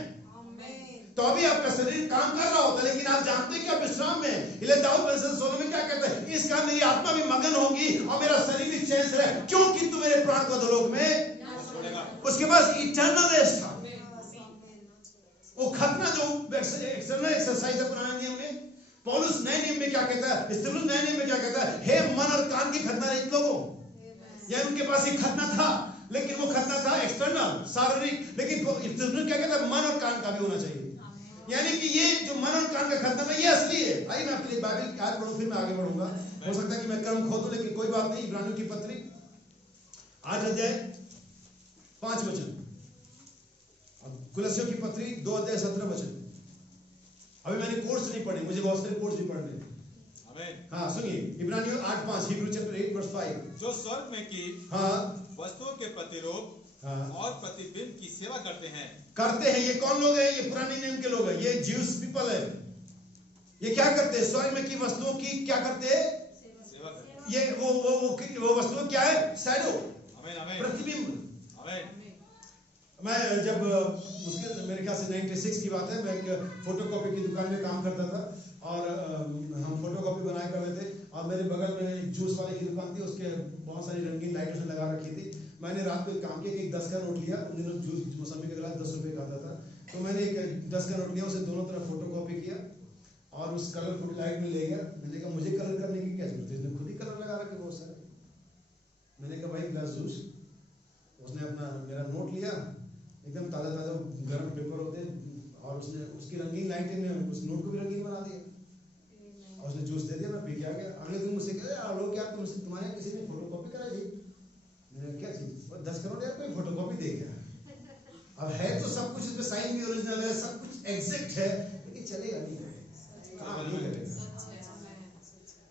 तो अभी आपका शरीर काम कर रहा होता है, लेकिन आप जानते हैं कि आप विश्राम में। इसलिए दाऊद भजन 16 में क्या कहता है? इस कारण मेरी आत्मा भी मगन होगी और मेरा शरीर भी चैन से रहे, क्योंकि तू मेरे प्राण को अधोलोक में। उसके पास इटर्नल रेस्ट था। वो खतना जो एक्सटर्नल एक्सरसाइज है पुराने नियम में, पौलुस नए नियम में क्या कहता है? स्तिफनुस नए नियम में क्या कहता है? हे मन और कान की खतना रहित लोगों। यानी उनके पास एक खतना था, लेकिन वो खतना था एक्सटर्नल, शारीरिक। लेकिन स्तिफनुस क्या कहता है? मन और कान का भी होना चाहिए। यानी कि ये जो मन और कान का खतना है, ये असली है। आइए मैं आपके लिए बाइबल की आयत पढ़ूं, फिर मैं आगे बढ़ूंगा। हो सकता है कि मैं क्रम खो दूं, लेकिन कोई बात नहीं। इब्रानियों की पत्री 8 अध्याय 5 वचन। कुलस्सियों की पत्री 2:17। अभी मैंने कोर्स नहीं पढ़े, मुझे बहुत सारे कोर्स भी पढ़ने हैं। हाँ सुनिए, इब्रानियों 8:5, Hebrew chapter 8:5। जो स्वर्ग में की हाँ वस्तुओं के प्रतिरूप और प्रतिबिंब की सेवा करते हैं। ये कौन लोग हैं? ये पुराने नियम के लोग हैं, ये ज्यूस पीपल है। ये क्या करते हैं? स्वर्ग में की वस्तुओं की क्या करते हैं? सेवा करते हैं। ये वो वस्तुएं क्या है? शैडो, प्रतिबिंब। मैं जब मुश्किल मेरे ख्याल से 96 की बात है, मैं एक फोटोकॉपी की दुकान में काम करता था और हम फोटोकॉपी बनाया करते थे और मेरे बगल में एक जूस वाले की दुकान थी, उसके बहुत सारी रंगीन लाइट उसने लगा रखी थी। मैंने रात को एक काम किया कि 10 का नोट लिया, उन दिनों जूस मौसमी का गिलास 10 रुपये का आता था, तो मैंने एक 10 का नोट लिया, उसे दोनों तरफ फोटोकॉपी किया और उस कलरफुल लाइट में ले गया। मैंने कहा मुझे कलर करने की क्या जरूरत है, इसने खुद ही कलर लगा रखे बहुत सारे। मैंने कहा भाई ग्लास जूस। उसने अपना मेरा नोट लिया, एकदम ताज़ा ताज़ा गर्म पेपर होते और उसने उसकी रंगीन लाइट ने उस नोट को भी रंगीन बना दिया और उसने जूस दे दिया। मैं पी के आ गया। अगले दिन मुझसे कह लोग क्या तुमसे तुम्हारे किसी ने फोटोकॉपी कराई थी? मैंने क्या चीज? 10 करोड़ यार कोई फोटोकॉपी दे गया। अब है तो सब कुछ, इसमें साइन भी ओरिजिनल है, सब कुछ एग्जैक्ट है, लेकिन चलेगा नहीं, काम नहीं करेगा।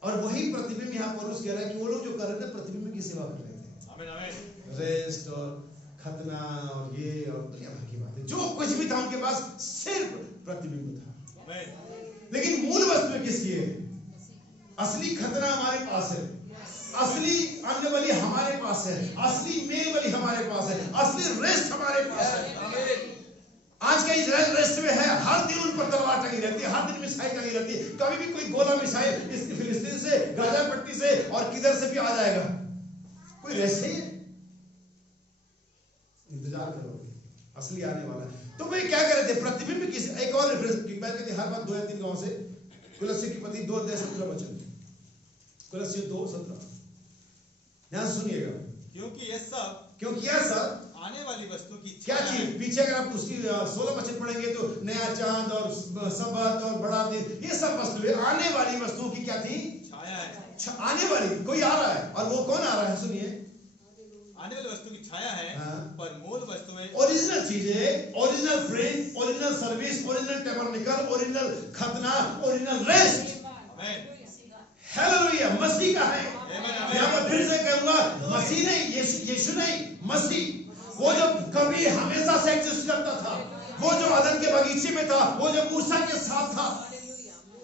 और वही प्रतिबिंब यहाँ पौलुस कह रहा है कि वो लोग जो कर रहे थे प्रतिबिंब की सेवा कर रहे थे, रेस्ट और खतना और ये और दुनिया भर की बातें, जो कुछ भी था उनके पास सिर्फ प्रतिबिंब था। लेकिन मूल वस्तु किसकी है? असली खतना हमारे पास है, असली अन्न बलि हमारे पास है, असली मेल बलि हमारे पास है, असली रेस्ट हमारे पास है। आज का इजराइल रेस्ट में है, हर दिन उन पर तलवार टंगी रहती है, हर दिन मिसाइल टंगी रहती है, कभी भी कोई गोला मिसाइल इस फिलिस्तीन से, गाजा पट्टी से और किधर से भी आ जाएगा, कोई रेस्ट नहीं है। इंतजार करोगे, असली आने वाला है। तो वे क्या कर रहे थे? प्रतिबिंब की एक और रेफरेंस हर बात 2 या 3 गांव से, कुलस्सियों की पत्री 2:17। कुलस्सियों 2:17 ध्यान सुनिएगा। क्योंकि यह सब आने वाली वस्तु की क्या चीज? पीछे अगर आप उसकी 16 वचन पढ़ेंगे तो नया चांद और सबत और बड़ा दिन, ये सब वस्तुएं आने वाली वस्तुओं की क्या थी? छाया है। आने वाली कोई आ रहा है, और वो कौन आ रहा है? सुनिए, आने वाली वस्तु की छाया है। पर मूल वस्तुएं ओरिजिनल चीजें, original friend, original service, original tabernacle, original खतना, ओरिजिनल रेस्ट, हालेलुया, मसीह का है। यहाँ पर फिर से कहूंगा, मसीह नहीं, यीशु नहीं, मसीह। वो जो कभी हमेशा से एग्जिस्ट करता था, वो जो अदन के बगीचे में था, वो जो मूसा के साथ था,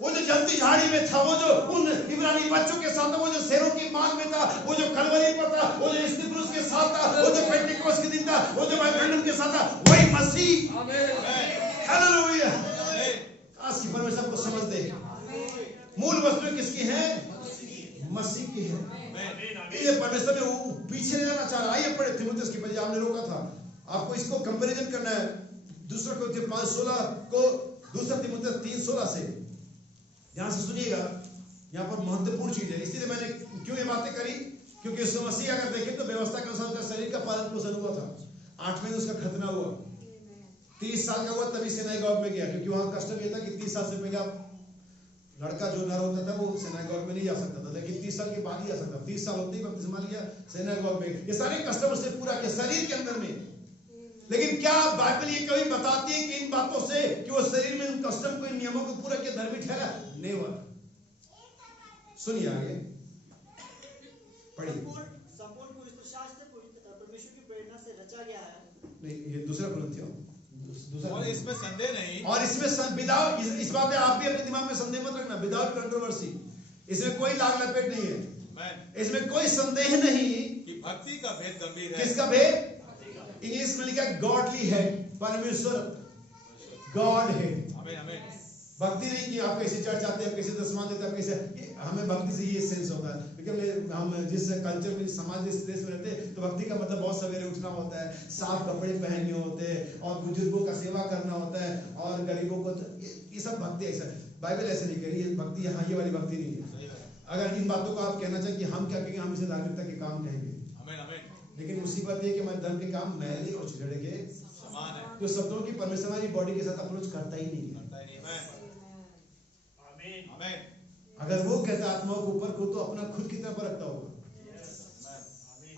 वो जो जलती झाड़ी में था, वो जो उन इब्रानी बच्चों के साथ था, वो जो शेरों की मांग में था, वो जो कलवरी पर था, वो जो स्तिफनुस के साथ था, वो जो पेंटेकोस्त के दिन था, वो जो वाइब्रेंडम के साथ था, वही मसीह। हालेलुया। काश परमेश्वर को समझ दे। मूल वस्तु किसकी है? मसीह की है। ये परमेश्वर ने वो पीछे ले जाना चाह रहा है। आइए पढ़े तीमुथियुस की पत्री, आपने रोका था, आपको इसको कंपैरिजन करना है दूसरा कोरिन्थियों 5:16 को दूसरा तीमुथियुस 3:16 से। ध्यान से सुनिएगा, यहाँ पर महत्वपूर्ण चीज है। इसलिए मैंने क्यों ये बातें करी, क्योंकि यीशु मसीह अगर देखें तो व्यवस्था के अनुसार उसका शरीर का पालन पोषण हुआ था। 8वें दिन उसका खतना हुआ, 30 साल का हुआ तभी सिनागोग में गया, क्योंकि वहां कस्टम ये था कि 30 साल से पहले आप लड़का जो नर होता था वो सिनागोग में नहीं जा सकता था, लेकिन 30 साल के बाद ही जा सकता। 30 साल होते ही बपतिस्मा लिया, सिनागोग में। ये सारे कस्टम उसने पूरा किया शरीर के अंदर में। लेकिन क्या बाइबल ये कभी बताती है कि इन बातों से कि वो शरीर में उन कस्टम को, इन नियमों को पूरा किया धर्मी ठहरा? नेवर। सुनिए आगे पढ़िए। संपूर्ण पवित्र शास्त्र परमेश्वर की प्रेरणा से रचा गया है। नहीं, ये दूसरा कुरिन्थियों और इसमें संदेह नहीं, और इसमें इस बात में आप भी अपने दिमाग में संदेह मत रखना, विदाउट कंट्रोवर्सी। इसमें कोई लाग लपेट नहीं है, इसमें कोई संदेह नहीं कि भक्ति का भेद गंभीर है। किसका भेद? इंग्लिश में लिखा गॉडली है, परमेश्वर, गॉड है। भक्ति नहीं कि आप कैसे चर्च आते हैं, कैसे दसवां देते हैं, कैसे। हमें भक्ति से ये सेंस होता है, क्योंकि हम जिस कल्चर में, समाज, जिस देश में रहते हैं, तो भक्ति का मतलब बहुत सवेरे उठना होता है, साफ कपड़े पहनने होते हैं, और बुजुर्गों का सेवा करना होता है, और गरीबों को, ये सब भक्ति ऐसा है। बाइबल ऐसे नहीं कह रही है भक्ति, यहाँ ये वाली भक्ति नहीं है। अगर इन बातों को आप कहना चाहें कि हम क्या कहेंगे, हम इसे धार्मिकता के काम कहेंगे, लेकिन मुसीबत ये कि हमारे धर्म के काम मैले और छिछड़े के समान है। तो शब्दों की परमेश्वर हमारी बॉडी के साथ अप्रोच करता ही नहीं है। अगर वो कहता आत्माओं के ऊपर को, तो अपना खुद कितना परखता होगा,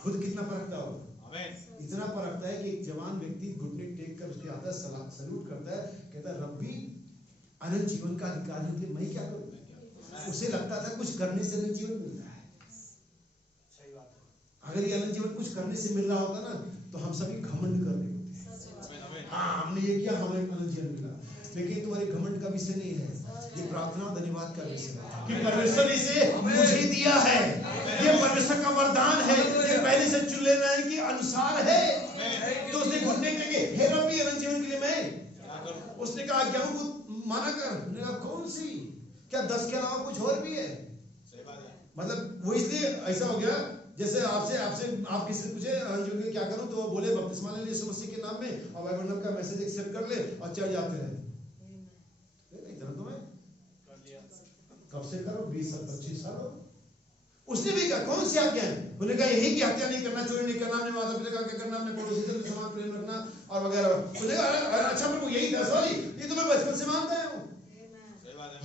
खुद कितना परखता होगा। इतना परखता है कि एक जवान व्यक्ति घुटने टेक कर उसके आता है, सैल्यूट करता है, कहता है रब्बी अनंत जीवन का अधिकारी होते मैं क्या करूं। उसे लगता था कुछ करने से अनंत जीवन मिल रहा है। अगर ये अनंत जीवन कुछ करने से मिल रहा होता ना तो हम सभी घमंड कर रहे होते। हाँ हमने ये किया, हमें अनंत जीवन मिला, लेकिन तुम्हारे घमंड का विषय नहीं है, ये प्रार्थना और धन्यवाद का विषय है कि परमेश्वर ने इसे मुझे दिया है, ये परमेश्वर का वरदान है, ये पहले से चुन लेने के अनुसार है। तो उसने घुटने टेके, हे रब्बी अनंत जीवन के लिए मैं, उसने कहा आज्ञाओं को माना कर। उसने कहा कौन सी, क्या 10 के अलावा कुछ और भी है? मतलब वो इसलिए ऐसा हो गया जैसे आपसे आप किसी से पूछे अनंत जीवन के क्या करूं तो वो बोले बपतिस्मा ले ले यीशु मसीह के नाम में और बाइबल का मैसेज एक्सेप्ट कर ले और चढ़ जाते हैं। इतना तो मैं कब से करो 20-25 साल हो। उसने भी कहा कौन सी आज्ञा है? उन्होंने कहा यही कि हत्या नहीं करना, चोरी नहीं करना, अपने माता पिता का करना, अपने पड़ोसी से समान प्रेम रखना और वगैरह। उन्होंने कहा अच्छा प्रभु यही 10 सॉरी ये तो मैं बचपन से मानता हूँ।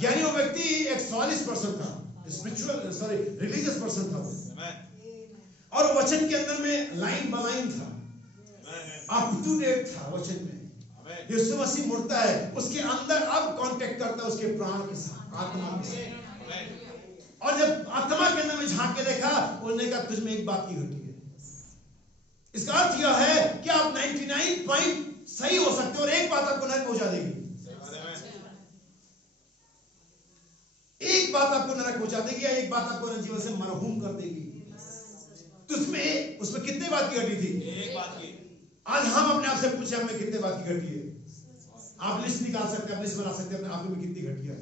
यानी वो व्यक्ति एक सॉलिड पर्सन था, स्पिरिचुअल सॉरी रिलीजियस पर्सन था और वचन के अंदर में लाइन बाय लाइन था, अप टू डेट था वचन में। यीशु मसीह मुड़ता है, उसके अंदर अब कांटेक्ट करता है उसके प्राण के साथ, आत्मा के साथ। और जब आत्मा के अंदर में झांक के देखा, उन्होंने कहा तुझ में एक बात की घटी है। इसका अर्थ यह है कि आप 99 पॉइंट सही हो सकते हो और एक बात आपको नरक पहुंचा देगी। एक बात आपको नरक पहुंचा देगी या एक बात आपको जीवन से मरहूम कर देगी। तो उसमें कितने बात की घटी थी? एक बात की। आज हम अपने आप से पूछे हमें कितने बात की घटी है? आप लिस्ट निकाल सकते हैं, आप लिस्ट बना सकते हैं अपने आप में कितनी घटी है।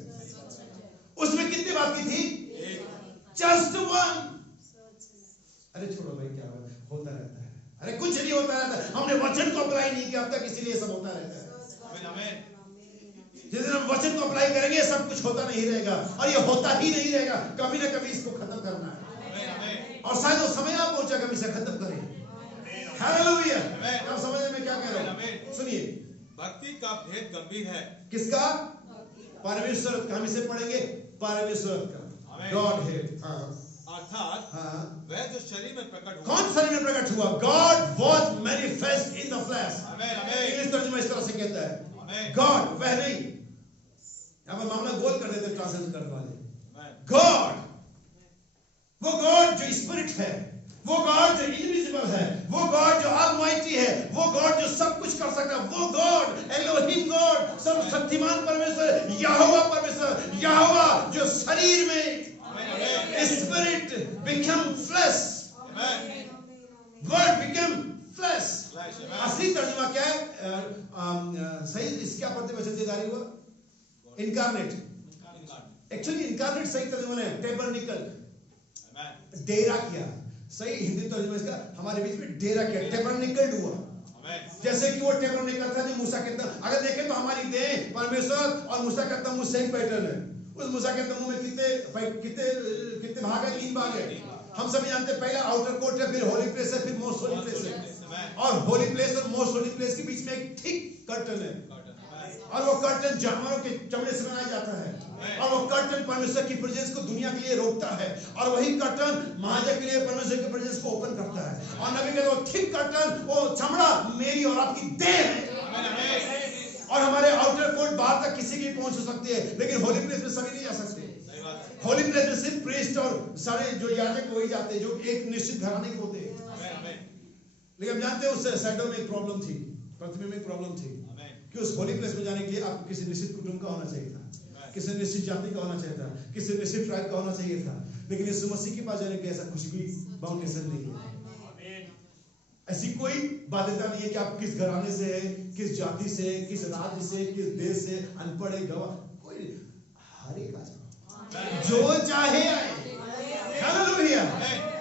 उसमें कितनी बात की थी? Just one. अरे छोड़ो भाई क्या होता रहता है, अरे कुछ नहीं होता रहता है। हमने वचन को अप्लाई नहीं किया अब तक, इसीलिए सब होता रहता है। जिस दिन हम वचन को अप्लाई करेंगे सब कुछ होता नहीं रहेगा और ये होता ही नहीं रहेगा। कभी ना कभी इसको खत्म करना है और शायद वो समय आप पहुंचा कभी से खत्म करें। हालेलुया। आप समझने में क्या कह रहे हैं? सुनिए, भक्ति का भेद गंभीर है। किसका? परमेश्वर का। हम इसे पढ़ेंगे परमेश्वर का, गॉड हेड। अर्थात वह जो शरीर में प्रकट हुआ। कौन शरीर में प्रकट हुआ? God was manifest in the flash. English तर्जुमा इस तरह से कहता है, गॉड वह नहीं, यहां पर मामला गोल कर देते ट्रांसलेट करने वाले। गॉड, वो गॉड जो स्पिरिट है, वो गॉड जो इनविजिबल है, वो गॉड जो ऑलमाइटी है, वो गॉड जो सब कुछ कर सकता है, वो गॉड एलोहिम गॉड, सर्वशक्तिमान परमेश्वर, यहोवा परमेश्वर, यहोवा जो शरीर में spirit become flesh, word become flesh. असली तर्जुमा क्या है? सही इसका पढ़ते वचन देदारी हुआ इनकारनेट। एक्चुअली इनकारनेट सही तर्जुमा है, टेबरनिकल, डेरा किया। सही हिंदी तर्जुमा इसका हमारे बीच में डेरा किया, टेबरनिकल हुआ। जैसे कि वो टेबरनिकल था जो मूसा के तंबू। अगर देखें तो हमारी देह परमेश्वर और मूसा का तंबू सेम पैटर्न है। उस मूसा के तंबू में कितने भाग है? 3 भाग है। हम सभी जानते हैं, पहला आउटर कोर्ट है, फिर होली प्लेस है, फिर मोस्ट होली प्लेस है। और होली प्लेस और मोस्ट होली प्लेस के बीच में एक थिक कर्टन है और वो कर्टन जानवरों के चमड़े से बनाया जाता है और वो कर्टन परमेश्वर की प्रेजेंस को दुनिया के लिए रोकता है और वही कर्टन महायाजक के लिए परमेश्वर की प्रेजेंस को ओपन करता है। और नबी कहते हैं वो थिक कर्टन, वो चमड़ा मेरी और आपकी देह है और हमारे आउटर कोर्ट बाहर तक किसी की पहुंच हो सकती है, लेकिन होली प्लेस में सभी नहीं जा सकते। होली प्लेस में सिर्फ प्रीस्ट और सारे जो याजक वही जाते हैं जो एक निश्चित घराने के होते हैं। लेकिन हम जानते हैं उस सैडो में एक प्रॉब्लम थी, पृथ्वी में एक प्रॉब्लम थी कि उस होली प्लेस में जाने के लिए आपको किसी निश्चित कुटुंब का होना चाहिए था, किसी निश्चित जाति का होना चाहिए था, किसी निश्चित ट्राइब का होना चाहिए था। लेकिन यीशु मसीह के पास जाने के ऐसा कुछ भी बाउंडेशन नहीं है। ऐसी कोई बाध्यता नहीं है कि आप किस घराने से है, किस जाति से, किस राज्य से, किस देश से, अनपढ़ है, गवाह, कोई हर एक जो चाहे आए। हालेलुया।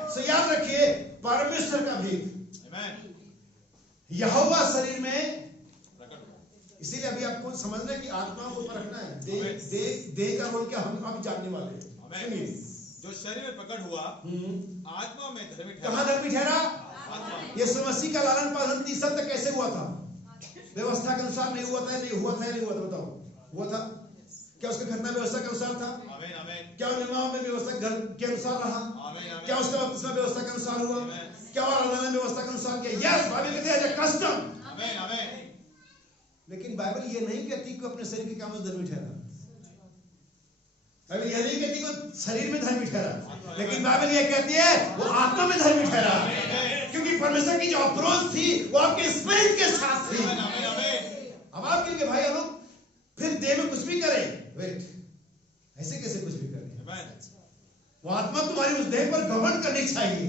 सो याद रखिए परमेश्वर का भेद यहोवा शरीर में। इसीलिए अभी आपको समझना है कि आत्मा को परखना है, देह का रोल क्या हम अभी जानने वाले हैं। जो शरीर में प्रकट हुआ आत्मा में धर्मी ठहरा। कहां धर्मी ठहरा? यीशु मसीह का लालन पालन 30 साल तक कैसे हुआ था? व्यवस्था के अनुसार नहीं हुआ था, नहीं हुआ था, नहीं हुआ था? बताओ, हुआ था क्या? उसका खतना व्यवस्था के अनुसार था? क्या निर्माण में व्यवस्था घर के अनुसार रहा? क्या उसका बपतिस्मा व्यवस्था के अनुसार हुआ? क्या आराधना व्यवस्था के अनुसार किया? यस, बाइबल कहती है कस्टम। लेकिन बाइबल ये नहीं कहती कि अपने शरीर के काम में धर्मी ठहरा। बाइबल ये नहीं कहती कि शरीर में धर्मी ठहरा, लेकिन बाइबल ये कहती है वो आत्मा में धर्मी ठहरा, क्योंकि परमेश्वर की जो अप्रोच थी वो आपके स्पिरिट के साथ थी। अब आप कहेंगे भाई लोग फिर देह में कुछ भी करें, वेट, ऐसे कैसे कुछ भी करें? वो आत्मा तुम्हारी उस देह पर घमंड करनी चाहिए।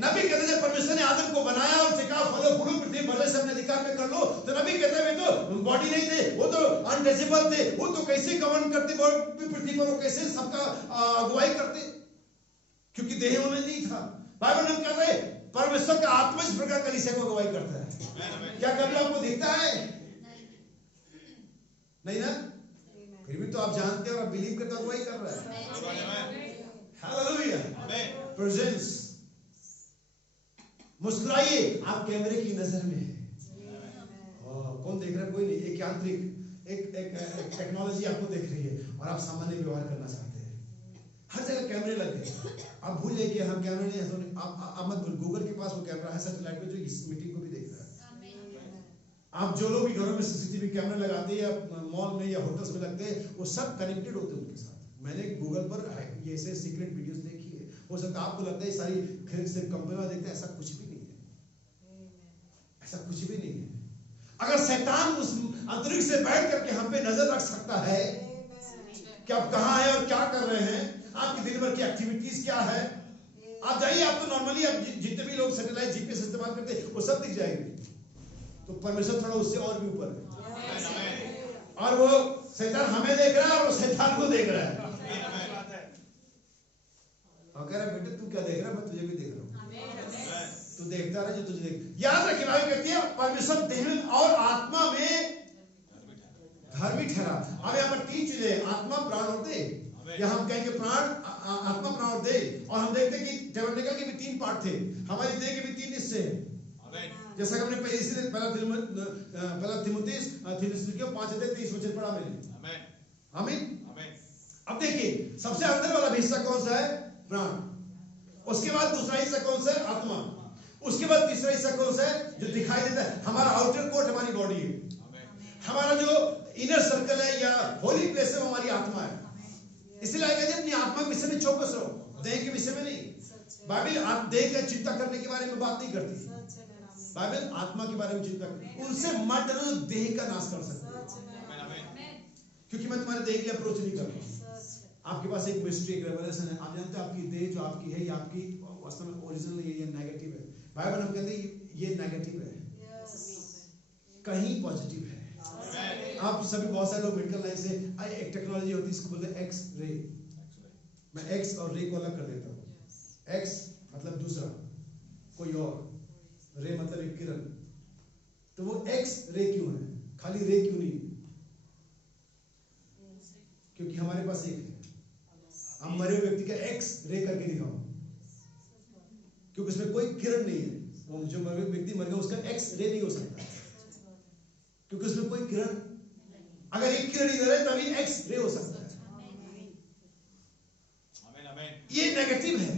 नबी कहते जब परमेश्वर ने आदम को बनाया और सिखा फलो फूलो पृथ्वी भले से अपने अधिकार में कर लो, तो नबी कहते वे तो बॉडी नहीं थे, वो तो अनटचेबल थे, वो तो कैसे गवर्न करते पृथ्वी पर, वो कैसे सबका अगुवाई करते, क्योंकि देह उनमें नहीं था। बाइबल में कहता है परमेश्वर का आत्मा इस प्रकार कलीसिया को अगुवाई करता है। क्या कभी आपको दिखता है? नहीं ना? फिर भी तो आप जानते और आप बिलीव करते अगुवाई कर रहा है। Hallelujah, presence. मुस्कुराइए, आप कैमरे की नजर में है। कौन देख रहा है? कोई नहीं। एक यांत्रिक एक टेक्नोलॉजी आपको देख रही है और आप सामान्य व्यवहार करना चाहते हैं। हर जगह कैमरे लगे। आप भूल जाइए कि हम कैमरे नहीं है, आप मत भूल, गूगल के पास वो कैमरा है सैटेलाइट पे जो इस मीटिंग को भी देख रहा है। आप जो लोग भी घरों में सीसीटीवी कैमरा लगाते हैं या मॉल में या होटल्स में लगते हैं, वो सब कनेक्टेड होते हैं उनके साथ। मैंने गूगल पर ये ऐसे सीक्रेट वीडियोस देखी है। हो सकता है आपको लगता है सारी सिर्फ कंपनी वाले देखते हैं, ऐसा कुछ भी नहीं है। ऐसा कुछ भी नहीं है। अगर शैतान उस अंतरिक्ष से बैठ करके हम पे नजर रख सकता है कि आप कहाँ हैं और क्या कर रहे हैं, आपकी दिन भर की एक्टिविटीज क्या है, आप जाइए, आप तो नॉर्मली आप जितने भी लोग सैटेलाइट जीपीएस इस्तेमाल करते हैं वो सब दिख जाएंगे। तो परमेश्वर थोड़ा उससे और भी ऊपर है, और वो शैतान हमें देख रहा है और वो शैतान को देख रहा है। और कह रहा बेटे तू क्या देख रहा है, मैं तुझे भी देख रहा हूँ, तू देखता रहे जो तुझे देख। याद रखिए बाइबल कहती है परमेश्वर देह और आत्मा में धर्मी ठहरा। अब यहाँ पर 3 चीजें, आत्मा, प्राण और देह। या हम कहेंगे प्राण, आत्मा, प्राण और देह। और हम देखते कि टैबरनेकल के भी 3 पार्ट थे, हमारी देह के भी 3 हिस्से हैं। जैसा कि हमने पहला थिमुथियुस 5:23 पढ़ा मैंने। आमीन। अब देखिए सबसे अंदर वाला हिस्सा कौन सा है? प्राण। उसके बाद दूसरा हिस्सा कौन सा है? आत्मा। उसके बाद तीसरा हिस्सा कौन सा है? जो दिखाई देता है, हमारा आउटर कोट हमारी बॉडी है। हमारा जो इनर सर्कल है या होली प्लेस है वो हमारी आत्मा है। इसलिए कहते हैं अपनी आत्मा के विषय में चौकस रहो, देह के विषय में नहीं। बाइबल देह का चिंता करने के बारे में बात नहीं करती, बाइबल आत्मा के बारे में चिंता करती। उनसे मत डरो जो देह का नाश कर सकते हैं, क्योंकि मैं तुम्हारे देह की अप्रोच नहीं कर रहा। आपके पास एक मिस्ट्री, एक रेवलेशन है। आप जानते हैं आपकी देह जो आपकी है, ये आपकी वास्तव में ओरिजिनल ये नेगेटिव है। बाइबल हम कहते हैं ये नेगेटिव है, कहीं पॉजिटिव है। आप सभी बहुत सारे लोग मेडिकल लाइन से एक टेक्नोलॉजी होती है इसको बोलते हैं एक्स रे। मैं एक्स और रे को अलग कर देता हूँ। एक्स मतलब दूसरा कोई और, रे मतलब एक किरण। तो वो एक्स रे क्यों है? खाली रे क्यों नहीं? क्योंकि हमारे पास एक है। हम मरे हुए व्यक्ति का एक्स रे करके दिखाओ, क्योंकि उसमें कोई किरण नहीं है। वो जो व्यक्ति मर गया उसका एक्स रे नहीं हो सकता, क्योंकि उसमें कोई किरण, अगर एक किरण इधर है तभी एक्स रे हो सकता है। ये नेगेटिव है।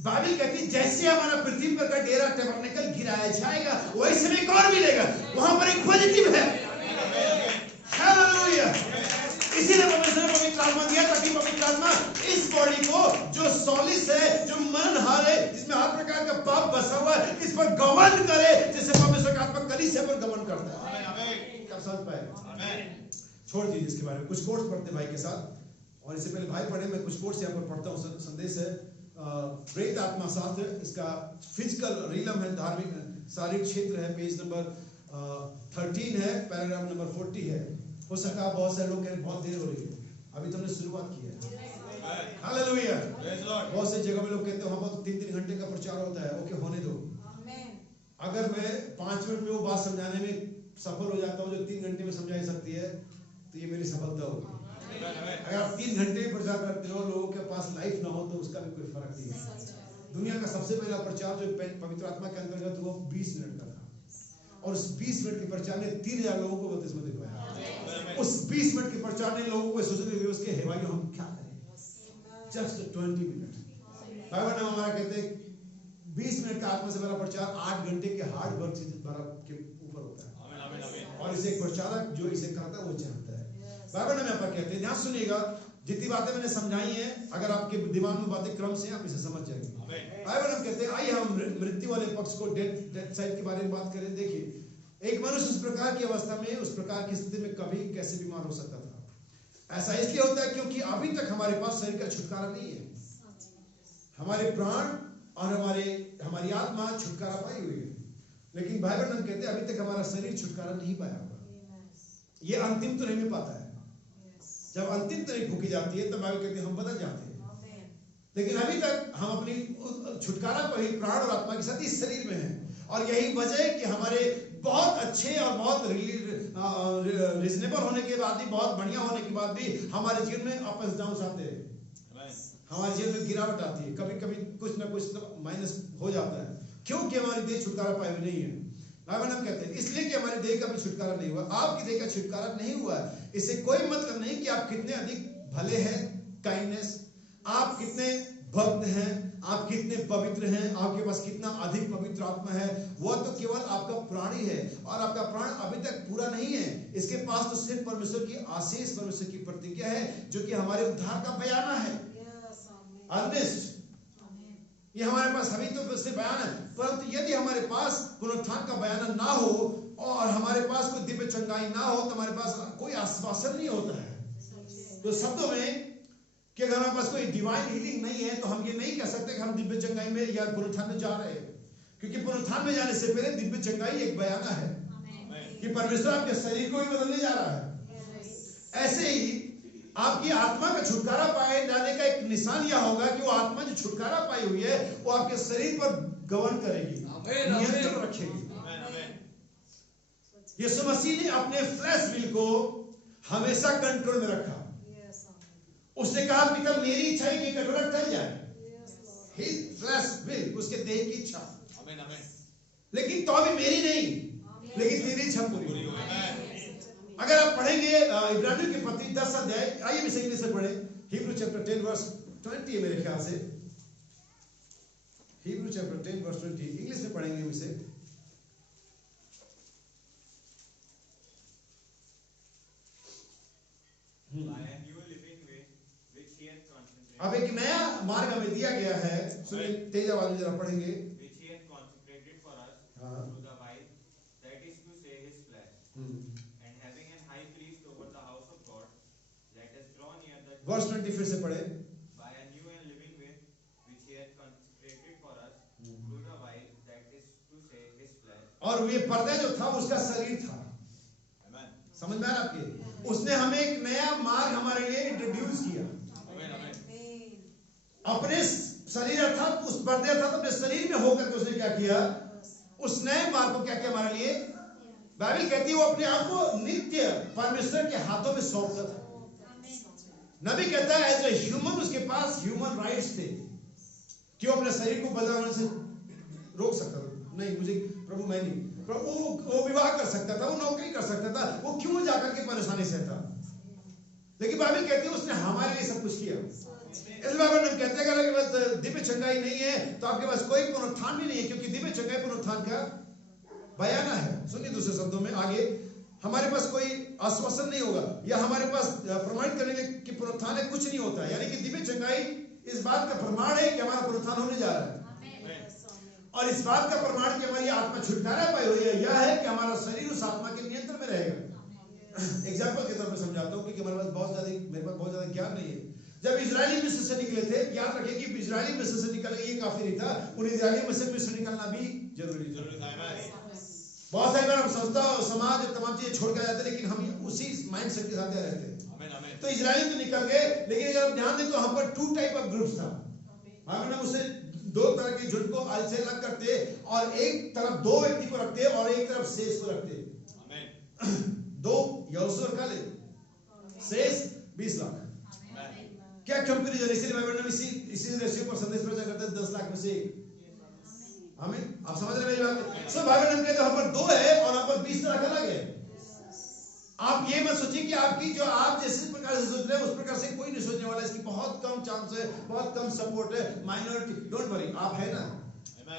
बाइबल कहती है जैसे हमारा पृथ्वी पर का डेरा टैबरनेकल गिराया जाएगा, वैसे में एक और मिलेगा, वहां पर एक पॉजिटिव है। हालेलुया। इसीलिए परमेश्वर ने पवित्र आत्मा दिया, ताकि पवित्र आत्मा इस बॉडी को जो सॉलिस है, जो मननहार है, जिसमें हर प्रकार का पाप बसा हुआ है, इस पर गमन करे, जैसे परमेश्वर का आत्मा कलीसिया पर गमन करता है। क्या समझ पाए? छोड़ दीजिए इसके बारे में। कुछ कोट्स पढ़ते भाई के साथ, और इससे पहले भाई पढ़े, मैं कुछ कोट्स यहाँ पर पढ़ता हूँ। संदेश है प्रेत आत्मा शास्त्र, इसका फिजिकल रिलम है, धार्मिक शारीरिक क्षेत्र है, पेज नंबर 13 है, पैराग्राफ नंबर 40 है। हो सकता है बहुत सारे लोग कहें बहुत देर हो रही है, अभी तुमने शुरुआत की है। हालेलुया। बहुत से जगह में लोग कहते हैं वहां पर 3-3 घंटे का प्रचार होता है। ओके, होने दो। अगर मैं 5 मिनट में वो बात समझाने में सफल हो जाता हूँ जो 3 घंटे में समझाई सकती है, तो ये मेरी सफलता होगी। अगर आप 3 घंटे प्रचार करते हो, लोगों के पास लाइफ ना हो, तो उसका भी कोई फर्क नहीं है। दुनिया का सबसे पहला प्रचार जो पवित्र आत्मा के अंतर्गत वो 20 मिनट का था, और उस 20 मिनट के प्रचार ने 3000 लोगों को बपतिस्मा दिलवाया। उस 20 मिनट के प्रचार ने लोगों को सोचने लगे उसके हे भाई हम क्या करें, जस्ट 20 मिनट। बाइबल में हमारा कहते हैं 20 मिनट का आत्मा से बड़ा प्रचार 8 घंटे के हार्ड वर्क से के ऊपर होता है। और इसे एक प्रचारक जो इसे करता है वो जानता है। बाइबल में यहाँ पर कहते हैं, ध्यान सुनिएगा, जितनी बातें मैंने समझाई हैं, अगर आपके दिमाग में बातें क्रम से आप इसे समझ जाएंगे। बाइबल हम कहते हैं, आइए हम मृत्यु वाले पक्ष को, डेथ साइड के बारे में बात करें। देखिए, एक मनुष्य उस प्रकार की अवस्था में, उस प्रकार की स्थिति में कभी कैसे बीमार हो सकता था। ऐसा इसलिए होता है क्योंकि अभी तक हमारे पास शरीर का छुटकारा नहीं है। हमारे प्राण और हमारी आत्मा छुटकारा पाई हुई है, लेकिन बाइबल हम कहते हैं अभी तक हमारा शरीर छुटकारा नहीं पाया हुआ। ये अंतिम तो नहीं मिल पाता है। जब अंतिम तरी फूकी जाती है तब बाइबल कहते हैं हम बदल जाते हैं, लेकिन अभी तक हम अपनी छुटकारा पाई प्राण और आत्मा के साथ इस शरीर में हैं। और यही वजह है कि हमारे बहुत अच्छे और बहुत रीजनेबल होने के बाद भी, बहुत बढ़िया होने के बाद भी हमारे जीवन में अप एंड डाउन आते हैं, हमारे जीवन में गिरावट आती है, कभी कभी कुछ ना कुछ माइनस हो जाता है, क्योंकि हमारी देह छुटकारा पाई हुई नहीं है। बाइबल हम कहते हैं इसलिए कि हमारी देह का भी छुटकारा नहीं हुआ, आपकी देह का छुटकारा नहीं हुआ है। इससे कोई मतलब नहीं कि आप कितने अधिक भले हैं, काइंडनेस, आप कितने भक्त हैं, आप कितने पवित्र हैं, आपके पास कितना अधिक पवित्र आत्मा है, वह तो केवल आपका प्राण ही है, और आपका प्राण अभी तक पूरा नहीं है। इसके पास तो सिर्फ परमेश्वर की आशीष, परमेश्वर की प्रतिज्ञा है, जो कि हमारे उद्धार का बयाना है। अर्नेस्ट, ये हमारे पास अभी तो सिर्फ बयान है, परंतु यदि हमारे पास पुनरुत्थान का बयाना ना हो और हमारे पास कोई दिव्य चंगाई ना हो तो हमारे पास कोई आश्वासन नहीं होता है। तो शब्दों में कि अगर हमारे पास कोई डिवाइन हीलिंग नहीं है तो हम ये नहीं कह सकते कि हम दिव्य चंगाई में या पुनरुत्थान में जा रहे हैं, क्योंकि पुनरुत्थान में जाने से पहले दिव्य चंगाई एक बयाना है कि परमेश्वर आपके शरीर को ही बदलने जा रहा है। ऐसे ही आपकी आत्मा का छुटकारा पाए जाने का एक निशान यह होगा कि वो आत्मा जो छुटकारा पाई हुई है वो आपके शरीर पर गवर्न करेगी, नियंत्रण रखेगी। यीशु मसीह ने अपने फ्लैश विल को हमेशा कंट्रोल में रखा। उसने कहा पिता मेरी इच्छा है कि कटोरा टल जाए, ही फ्लैश विल, उसके देह की इच्छा, लेकिन तो अभी मेरी नहीं, लेकिन तेरी इच्छा पूरी हो। अगर आप पढ़ेंगे इब्रानियों के पत्री 10 अध्याय, आइए मैं इंग्लिश से पढ़े, हिब्रू चैप्टर 10 वर्स 20 है मेरे ख्याल से, हिब्रू चैप्टर 10 वर्स 20 इंग्लिश में पढ़ेंगे हम इसे। अब एक नया मार्ग हमें दिया गया है, सुनिए तेज आवाज में जरा पढ़ेंगे। वर्स 20 फिर से पढ़े। और ये पर्दा जो था उसका शरीर था, समझ में आ रहा आपके? उसने हमें एक नया मार्ग हमारे लिए इंट्रोड्यूस किया। अपने शरीर अर्थात उस पर्दे अर्थात अपने शरीर में होकर उसने क्या किया, उस नए मार्ग को क्या किया हमारे लिए। बाइबल कहती है वो अपने आप को नित्य परमेश्वर के हाथों में सौंपता था। नबी कहता है एज ए ह्यूमन उसके पास ह्यूमन राइट्स थे कि वो अपने शरीर को बदलाने से रोक सकता था, नहीं मुझे प्रभु मैं नहीं, प्रभु वो विवाह कर सकता था, वो नौकरी कर सकता था, वो क्यों जाकर के परेशानी से था, लेकिन बाइबल कहती है उसने हमारे लिए सब कुछ किया। इस बाइबल में कहते हैं अगर बस दिव्य चंगाई नहीं है तो आपके पास कोई पुनरुत्थान भी नहीं है, क्योंकि दिव्य चंगाई पुनरुत्थान का बयाना है। सुनिए दूसरे शब्दों में आगे हमारे पास कोई आश्वासन नहीं होगा या हमारे पास प्रमाणित करने की पुनरुत्थान है कुछ नहीं होता है, यानी कि दिव्य चंगाई इस बात का प्रमाण है कि हमारा पुनरुत्थान होने जा रहा है, और इस बात का प्रमाण कि हमारी आत्मा छुटकारा पाई हुई है यह है कि हमारा शरीर उस आत्मा के नियंत्रण में रहेगा। एग्जाम्पल के तौर पर समझाता हूँ क्योंकि मेरे पास बहुत ज्यादा ज्ञान नहीं है। जब इजरायली मिस्र से निकले थे, याद रखिए कि इजरायली मिस्र से निकलना ये काफी नहीं था, उन इजरायली मिस्र से निकलना भी जरूरी था। बहुत सारी बार हम संस्था और समाज तमाम चीजें छोड़ कर जाते हैं, लेकिन हम उसी माइंड सेट के साथ रहते हैं। तो इजरायली तो निकल गए, लेकिन अगर आप ध्यान दें तो हम पर 2 टाइप ऑफ ग्रुप्स था। हम उसे 2 तरह के झुंड को अलग से अलग करते और एक तरफ 2 व्यक्ति को रखते और एक तरफ शेष को रखते। 2 यहोशू और कालेब, शेष 20 लाख। क्या कंपैरिजन, इसीलिए बाइबल में इसी रेशियो पर संदेश प्रचार करते हैं 10 लाख में से 1। हमें आप समझ रहे हैं मेरी बात? सो बाइबल में कहते हैं हम पर 2 है और हम पर 20 तरह अलग है। आप ये मत सोचिए कि आपकी जो आप जिस प्रकार से सोच रहे हैं उस प्रकार से कोई नहीं सोचने वाला, इसकी बहुत कम चांस है, बहुत कम सपोर्ट है, माइनॉरिटी। डोंट वरी, आप है ना। मैं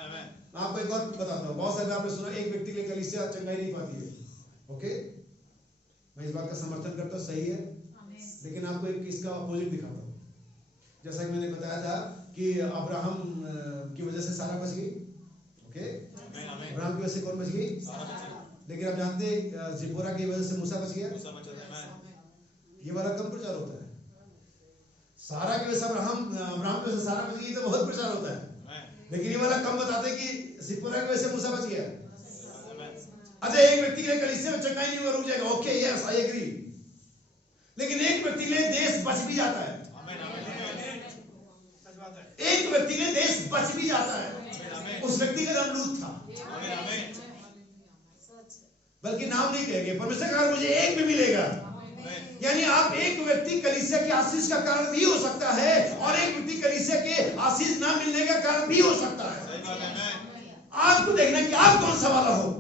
आपको एक और बताता हूँ, बहुत सारे आपने सुना एक व्यक्ति के लिए कलीसिया चंगाई नहीं पाती है, ओके। मैं इस बात का समर्थन करता हूँ, सही है, लेकिन आपको एक इसका अपोजिट दिखाता हूँ। जैसा कि मैंने बताया था कि अब्राहम की वजह से सारा बच गई, ओके, अब्राहम की वजह से कौन बच गई? लेकिन आप जानते हैं जिपोरा की वजह से मूसा बच गया। ये वाला कम प्रचार होता है। सारा की वजह से अब्राहम की वजह से सारा बच गई तो बहुत प्रचार होता है, लेकिन ये वाला कम बताते हैं कि जिपोरा की वजह से मूसा बच गया। अच्छा, एक व्यक्ति के लिए कलीसिया में चंगाई नहीं हुआ, रुक जाएगा, ओके, यस आई एग्री, लेकिन एक व्यक्ति के लिए देश बच भी जाता है। एक व्यक्ति के लिए देश बच भी जाता है। उस व्यक्ति का नाम लूत था, बल्कि नाम नहीं कहेंगे, परमेश्वर कहा मुझे एक भी मिलेगा। यानी आप एक व्यक्ति कलीसिया की आशीष का कारण भी हो सकता है और एक व्यक्ति कलीसिया के आशीष ना मिलने का कारण भी हो सकता है। आपको देखना कि आप कौन सा वाला हो।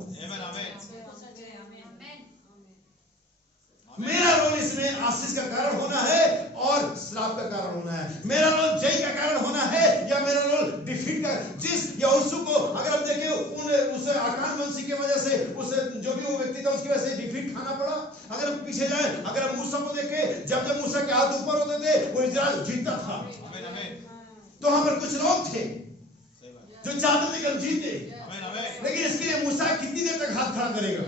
मेरा रोल इसमें आशीष का कारण होना है और श्राप का कारण होना है। मेरा रोल जय का कारण होना है या मेरा रोल डिफीट का। जिस यहोशू को अगर हम देखें उस आकान वंशी की वजह से उसे जो भी वो व्यक्ति था उसकी वजह से डिफीट खाना पड़ा। अगर हम पीछे जाए, अगर हम मूसा को देखें, जब मूसा के हाथ ऊपर होते थे वो इजराइल जीतता था। तो वहां पर कुछ लोग थे जो चाहते थे कि हम जीते, लेकिन इसके लिए मूसा कितनी देर तक हाथ खड़ा करेगा।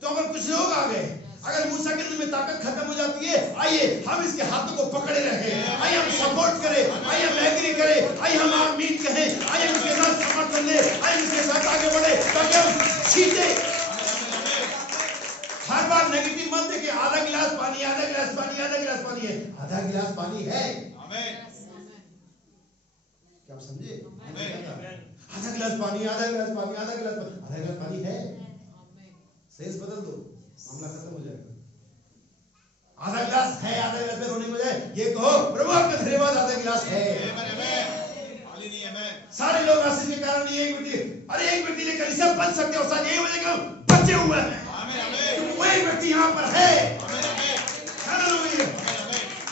तो अगर कुछ लोग आ गए, अगर मूसा के अंदर में ताकत खत्म हो जाती है, आइए हम इसके हाथों को पकड़े रहे, आइए हम सपोर्ट करें, आइए हम एग्री करें, आइए हम आमीन कहें, आइए हम इसके साथ समर्थन दें, आइए इसके साथ आगे बढ़े ताकि हम जीते। हर बार नेगेटिव मत देखिए, आधा गिलास पानी, आधा गिलास पानी, आधा गिलास पानी है, आधा गिलास पानी है। क्या आप समझे? आधा गिलास पानी, आधा गिलास पानी, आधा गिलास पानी, आधा गिलास पानी है। सेंस बदल दो, मामला खत्म हो जाएगा। आधा गिलास है, आधा गिलास में रोने को जाए, ये कहो प्रभु आपका धन्यवाद, आधा गिलास है। सारे लोग आशीष के कारण नहीं, एक व्यक्ति, अरे एक व्यक्ति ने कलीसिया बच सकते और साथ यही वजह का बचे हुए हैं, क्योंकि वो एक व्यक्ति यहाँ पर है। हालेलुया,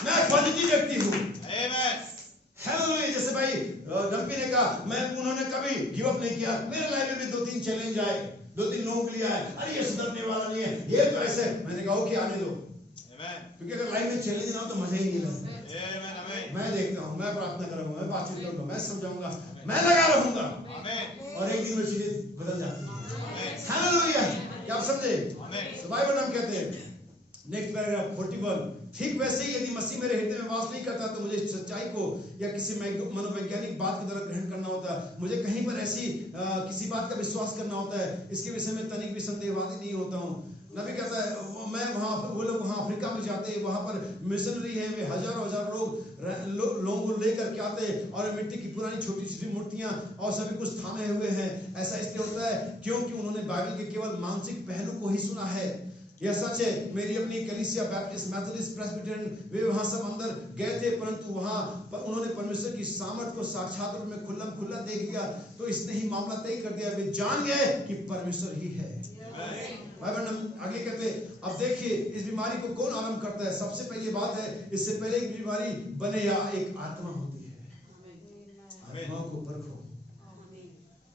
मैं पॉजिटिव व्यक्ति हूँ। हालेलुया, जैसे भाई डंपी ने कहा, उन्होंने कभी गिव अप नहीं किया। मेरे लाइफ में भी 2-3 चैलेंज आए, 2-3 लोगों के लिए आए, अरे ये सुधरने वाला नहीं है, ये तो ऐसे। मैंने कहा ओके आने दो, क्योंकि अगर लाइफ में चैलेंज ना हो तो मजा ही नहीं लगता। मैं देखता हूँ, मैं प्रार्थना करूंगा, मैं बातचीत करूंगा, मैं समझाऊंगा, मैं लगा रहूंगा और एक दिन में चीजें बदल जाती हैं। हालेलुया, क्या आप समझे? बाइबल हम कहते हैं नेक्स्ट पैराग्राफ 41, ठीक वैसे ही यदि मसीह मेरे हृदय में वास नहीं करता तो मुझे सच्चाई को या किसी मनोवैज्ञानिक बात की तरह ग्रहण करना होता है। मुझे कहीं पर ऐसी किसी बात का विश्वास करना होता है, इसके विषय में तनिक भी संदेहवादी नहीं होता हूँ। नबी कहता है मैं वहाँ, वो लोग वहाँ अफ्रीका में जाते हैं, वहाँ पर मिशनरी है, वे हजारों लोगों को लेकर के आते हैं और मिट्टी की पुरानी छोटी छोटी मूर्तियाँ और सभी कुछ थामे हुए हैं। ऐसा इसलिए होता है क्योंकि उन्होंने बाइबल के केवल मानसिक पहलू को ही सुना है। यह सच है, मेरी अपनी कलीसिया बैप्टिस्ट मेथोडिस्ट प्रेस्बिटेरियन वे वहां सब अंदर गए थे, परंतु वहां पर उन्होंने परमेश्वर की सामर्थ को साक्षात रूप में खुल्लम खुल्ला देख लिया, तो इसने ही मामला तय कर दिया। वे जान गए कि परमेश्वर ही है। बाइबल आगे कहते अब देखिए इस बीमारी को कौन आरंभ करता है। सबसे पहली बात है, इससे पहले एक बीमारी बने या एक आत्मा होती है। आत्मा को परखो,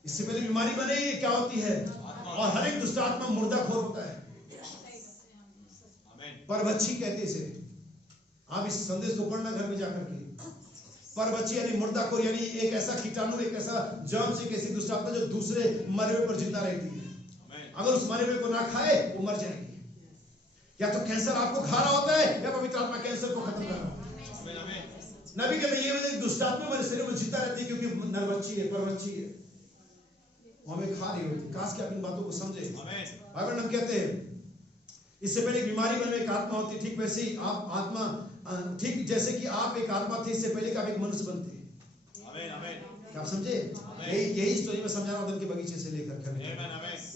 इससे पहले बीमारी बने ये क्या होती है। और हर एक दुष्ट आत्मा मुर्दाखोर होता है, परवच्छी कहते इसे। आप इस संदेश को पढ़ना घर में जाकर के। परवच्छी यानी मुर्दाखोर, यानी एक ऐसा कीटाणु, एक ऐसा जर्म, एक ऐसी दुष्ट आत्मा जो दूसरे मरे हुए पर जिंदा रहती है। अगर उस मरे हुए को ना खाए वो मर जाएगी। या तो कैंसर आपको खा रहा होता है या पवित्र आत्मा कैंसर को खत्म कर रहा होता है। नबी कहते हैं ये वजह दुष्ट आत्मा मेरे शरीर में जिंदा रहती है क्योंकि नरवच्छी है, परवच्छी है, वो हमें खा रही होती। काश कि आप इन बातों को समझे। बाइबल हम कहते हैं इससे पहले बीमारी में एक आत्मा होती, ठीक वैसे ही आप आत्मा, ठीक जैसे कि आप एक आत्मा थे इससे पहले कि आप एक मनुष्य बनते। आप समझे? यही स्टोरी में समझा रहा हूं, के बगीचे से लेकर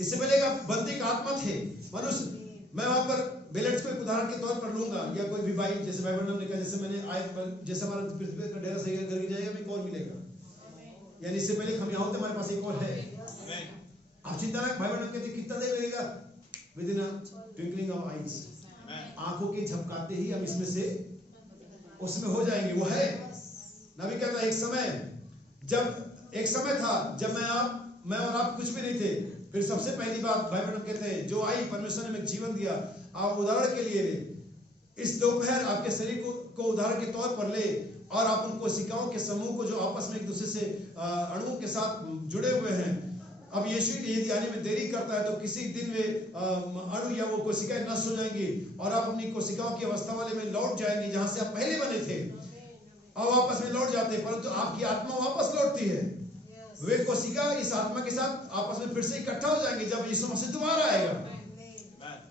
इससे पहले आप बनते एक आत्मा थे, मनुष्य। मैं वहां पर बेलेट्स को एक उदाहरण के तौर पर लूंगा, या कोई भी भाई जैसे बाइबल ने कहा, जैसे मैंने आयत, जैसे हमारा पृथ्वी का डेरा सही करके जाएगा एक और मिलेगा, यानी इससे पहले हम यहाँ होते हमारे पास एक और है। आप चिंता ना, बाइबल कहते कितना देर लगेगा, within a twinkling of eyes, आंखों के झपकाते ही हम इसमें से उसमें हो जाएंगे। वो है नबी कहता है एक समय था जब मैं और आप कुछ भी नहीं थे। फिर सबसे पहली बात बाइबल में कहते हैं जो आई, परमेश्वर ने हमें जीवन दिया, आप उदाहरण के लिए ले, इस दोपहर आपके शरीर को उदाहरण के तौर पर ले और आप उन कोशिकाओं के समूह को जो आपस में एक दूसरे से अणुओं के साथ जुड़े हुए हैं, अब यीशु यदि आने में देरी करता है तो किसी दिन वे अणु या वो कोशिकाएं नष्ट हो जाएंगी और आप अपनी कोशिकाओं की अवस्था वाले में लौट जाएंगे जहां से आप पहले बने थे, अब आपस में लौट जाते हैं, परंतु आपकी आत्मा वापस लौटती है। वे कोशिका इस आत्मा के साथ आपस में फिर से इकट्ठा हो जाएंगे जब यीशु मसीह दोबारा आएगा।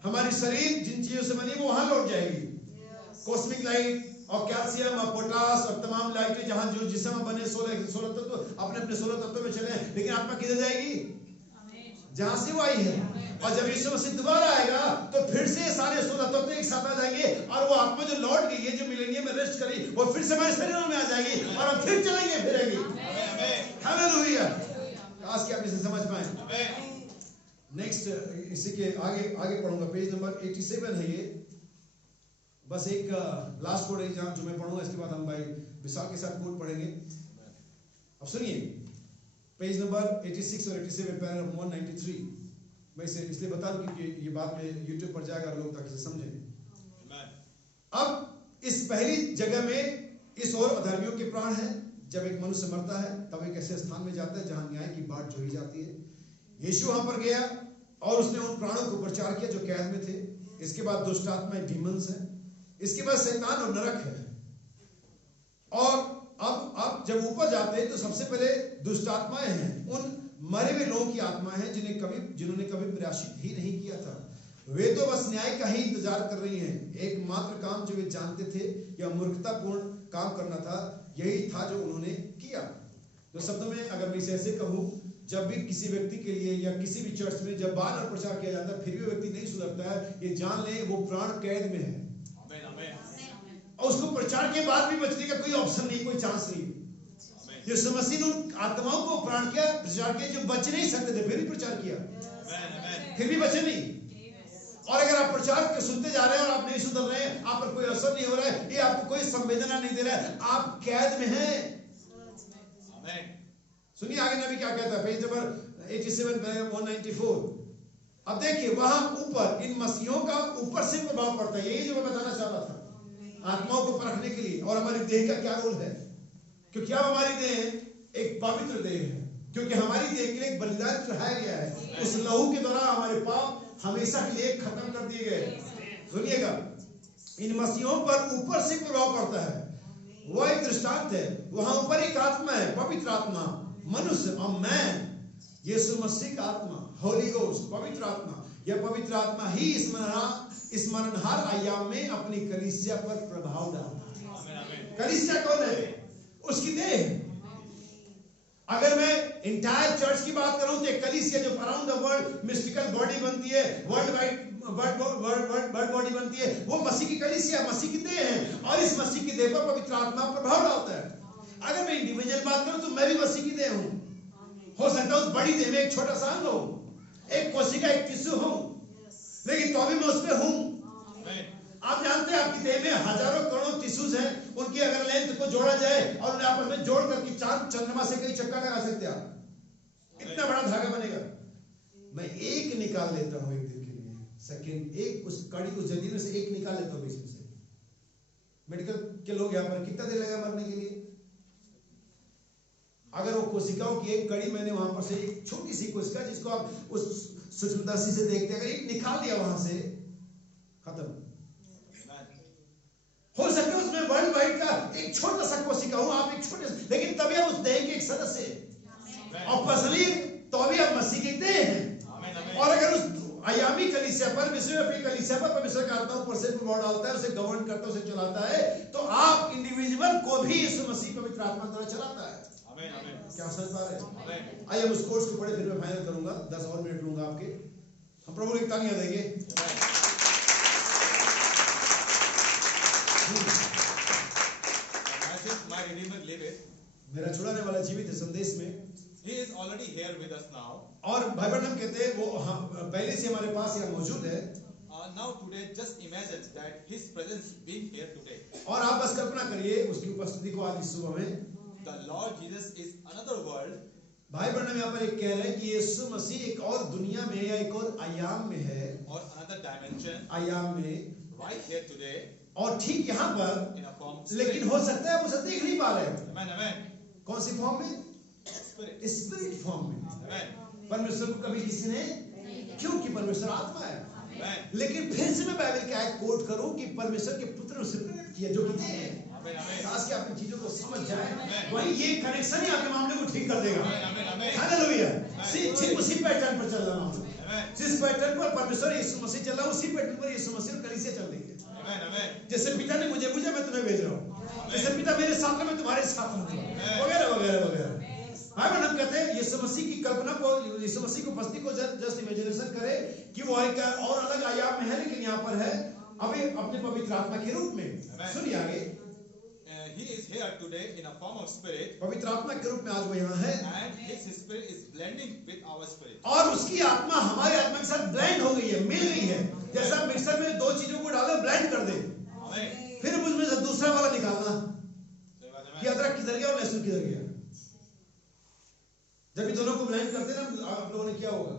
हमारी शरीर जिन चीजों से बनी वो वहां लौट जाएगी। कॉस्मिक लाइट और कैल्शियम और पोटास और तमाम लाइटें जहां जो जिस्म में बने 16 तत्व अपने 16 तत्वों में चले, लेकिन आत्मा किधर जाएगी? जहां से वो आई है। और जब यीशु मसीह दोबारा आएगा तो फिर से सारे 16 तत्व एक साथ आ जाएंगे और वो आत्मा जो लौट गई है, जो मिलेनियम में रेस्ट करी, वो फिर से हमारे शरीरों में आ जाएगी और हम फिर चलेंगे फिरेंगे। हालेलुया। आज क्या आप इसे समझ पाए? नेक्स्ट इसी के आगे पढ़ूंगा, पेज नंबर 87 है ये। बस एक लास्ट कोड है जहां जो मैं पढ़ूंगा, इसके बाद हम भाई विशाल के साथ कोड पढ़ेंगे। अब सुनिए, पेज नंबर 86 और 87 पैराग्राफ 193। मैं इसे इसलिए बता दूं कि ये बात में YouTube पर जाएगा, लोग ताकि इसे समझें। अब इस पहली जगह में इस और अधर्मियों के प्राण है। जब एक मनुष्य मरता है तब एक ऐसे स्थान में जाता है जहां न्याय की बाट जोड़ी जाती है। यीशु वहां पर गया और उसने उन प्राणों को प्रचार किया जो कैद में थे। इसके बाद दुष्ट आत्माएं, डीमंस हैं। इसके बाद शैतान और नरक है। और अब जब ऊपर जाते हैं तो सबसे पहले दुष्ट आत्माएं हैं, उन मरे हुए लोगों की आत्मा है जिन्होंने कभी प्रायश्चित ही नहीं किया था। वे तो बस न्याय का ही इंतजार कर रही हैं। एकमात्र काम जो वे जानते थे या मूर्खतापूर्ण काम करना था, यही था जो उन्होंने किया। तो शब्दों में अगर मैं इसे ऐसे कहूं, जब भी किसी व्यक्ति के लिए या किसी भी चर्च में जब बार बार प्रचार किया जाता है फिर भी व्यक्ति नहीं सुधरता है, ये जान ले वो प्राण कैद में है। और उसको प्रचार के बाद भी बचने का कोई ऑप्शन नहीं, कोई चांस नहीं। यीशु मसीह ने उन आत्माओं को प्राण किया, प्रचार किया जो बच नहीं सकते थे, फिर भी प्रचार किया, फिर भी बचे नहीं। और अगर आप प्रचार के सुनते जा रहे हैं और आप नहीं सुधर रहे हैं, आप पर कोई असर नहीं हो रहा है, ये आपको कोई संवेदना नहीं दे रहा है, आप कैद में हैं। सुनिए आगे नबी क्या कहता है, पेज नंबर 87 पैराग्राफ 194। अब देखिए वहां ऊपर इन मसीहों का ऊपर से प्रभाव पड़ता है। यही जो मैं बताना चाहता था, आत्माओं को परखने के लिए। और हमारी देह का क्या रोल है? क्योंकि अब हमारी देह एक पवित्र देह है, क्योंकि हमारी देह के लिए एक बलिदान चढ़ाया गया है। उस लहू के द्वारा हमारे पाप हमेशा के लिए खत्म कर दिए गए। सुनिएगा, इन मसीहों पर ऊपर से प्रभाव पड़ता है। वो एक दृष्टांत है। वहां ऊपर एक आत्मा है, पवित्र आत्मा, मनुष्य और मैन, यीशु मसीह का आत्मा, होली गोस्ट, पवित्र आत्मा। यह पवित्र आत्मा ही इस मरणहार आयाम में अपनी कलीसिया पर प्रभाव डालता है। कलीसिया कौन है? उसकी देह। अगर मैं इंटायर चर्च की बात करूं तो कलीसिया जो around the world mystical body बनती है, वर्ल्ड बॉडी बनती है, वो मसीह की कलीसिया, मसीह की देह है। और इस मसीह की देह पर पवित्र आत्मा प्रभाव डालता है। अगर मैं इंडिविजुअल बात करूं तो मैं भी मसीह की देह हूं। हो सकता है उस बड़ी देह में एक छोटा सा अंग हो, एक कोशिका, एक टिश्यू हो, लेकिन तो भी मैं उसमें हूं। आप जानते हैं आपकी देह में हजारों करोड़ों टिश्यूज हैं, उनकी अगर लेंथ को जोड़ा जाए और उन्हें आपस में जोड़ करके चांद चंद्रमा से कई चक्का लगा सकते हैं आप, इतना बड़ा धागा बनेगा। मैं एक निकाल लेता हूं एक दिन के लिए, सेकंड, एक उस कड़ी उस जंजीर से एक निकाल लेता हूं इसमें से। मेडिकल के लोग यहाँ पर कितना देर लगा मरने के लिए? अगर वो कोशिकाओं की एक कड़ी मैंने वहां पर से एक छोटी सी कोशिका जिसको आप उस सूक्ष्मदर्शी से देखते, अगर एक निकाल दिया वहां से, खत्म। हो सकता है उसमें वर्ल्ड वाइड का एक छोटा सा कोशिका हो, आप एक छोटे, लेकिन तभी आप उस देह के एक सदस्य हैं। और पर्सनली तो भी आप मसीह के देह हैं। और अगर उस आयामी कलीसिया पर, विश्वव्यापी कलीसिया पर परमेश्वर का आत्मा ऊपर से प्रभाव डालता है, उसे गवर्न करता है, उसे चलाता है, तो आप इंडिविजुअल को भी यीशु मसीह पवित्र आत्मा द्वारा चलाता है। क्या समझ पा रहे हैं? आइए हम उस कोर्स को पढ़े, फिर मैं फाइनल करूंगा। 10 और मिनट लूंगा आपके। हम प्रभु की तालियां देंगे। मेरा छुड़ाने वाला जीवित है संदेश में। He is already here with us now. और भाई बहन हम कहते हैं वो पहले से हमारे पास यहाँ मौजूद है। Now today just imagine that his presence being here today. और आप बस कल्पना करिए उसकी उपस्थिति को आज इस सुबह में। The Lord Jesus is another world. भाई बहन हम यहाँ पर एक कह रहे हैं कि यीशु मसीह एक और दुनिया में या एक और आयाम में है। or another dimension आयाम में, right here today और ठीक यहाँ पर, in a form of लेकिन spirit. हो सकता है आप उसे देख नहीं पा रहे हो। Amen, amen. कौन सी फॉर्म में? Spirit. स्पिरिट फॉर्म में। Amen. परमेश्वर को कभी किसी ने, क्योंकि परमेश्वर आत्मा है। Amen. लेकिन फिर से मैं बाइबल का एक कोट करूं कि परमेश्वर के पुत्र ने उसे प्रकट किया जो कितने हैं। Amen, amen. खास के आपकी चीजों को समझ जाए, Amen. वही ये कनेक्शन ही आपके मामले को ठीक कर देगा। Amen, amen, amen. हालेलुया। ठीक उसी पैटर्न पर चल रहा हूं। Amen. जिस पैटर्न पर परमेश्वर यीशु मसीह चल रहा है, उसी पैटर्न पर यीशु मसीह और कलीसिया चल रही है। Amen, amen. जैसे पिता ने मुझे भेजा, मैं तुम्हें भेज रहा हूं। जैसे पिता मेरे साथ है, मैं तुम्हारे साथ हूं, वगैरह वगैरह वगैरह। भाई हम कहते हैं यीशु मसीह की कल्पना को, यीशु मसीह को पत्नी को जस्ट इमेजिनेशन करे कि वो एक और अलग आयाम में है, लेकिन यहाँ पर है अभी अपने पवित्र आत्मा के रूप में। सुनिए आगे। He is here today in a form of spirit, पवित्र आत्मा के रूप में आज वो यहाँ है, and his spirit is blending with our spirit. और उसकी आत्मा हमारे आत्मा के साथ ब्लेंड हो गई है, मिल गई है। जैसा मिक्सर में दो चीजों को डालो, ब्लेंड कर दे, Amen. फिर उसमें से दूसरा वाला निकालना कि Amen. अदरक किधर गया और लहसुन किधर गया। जब ये दोनों को ब्लेंड करते ना, आप लोगों ने क्या होगा?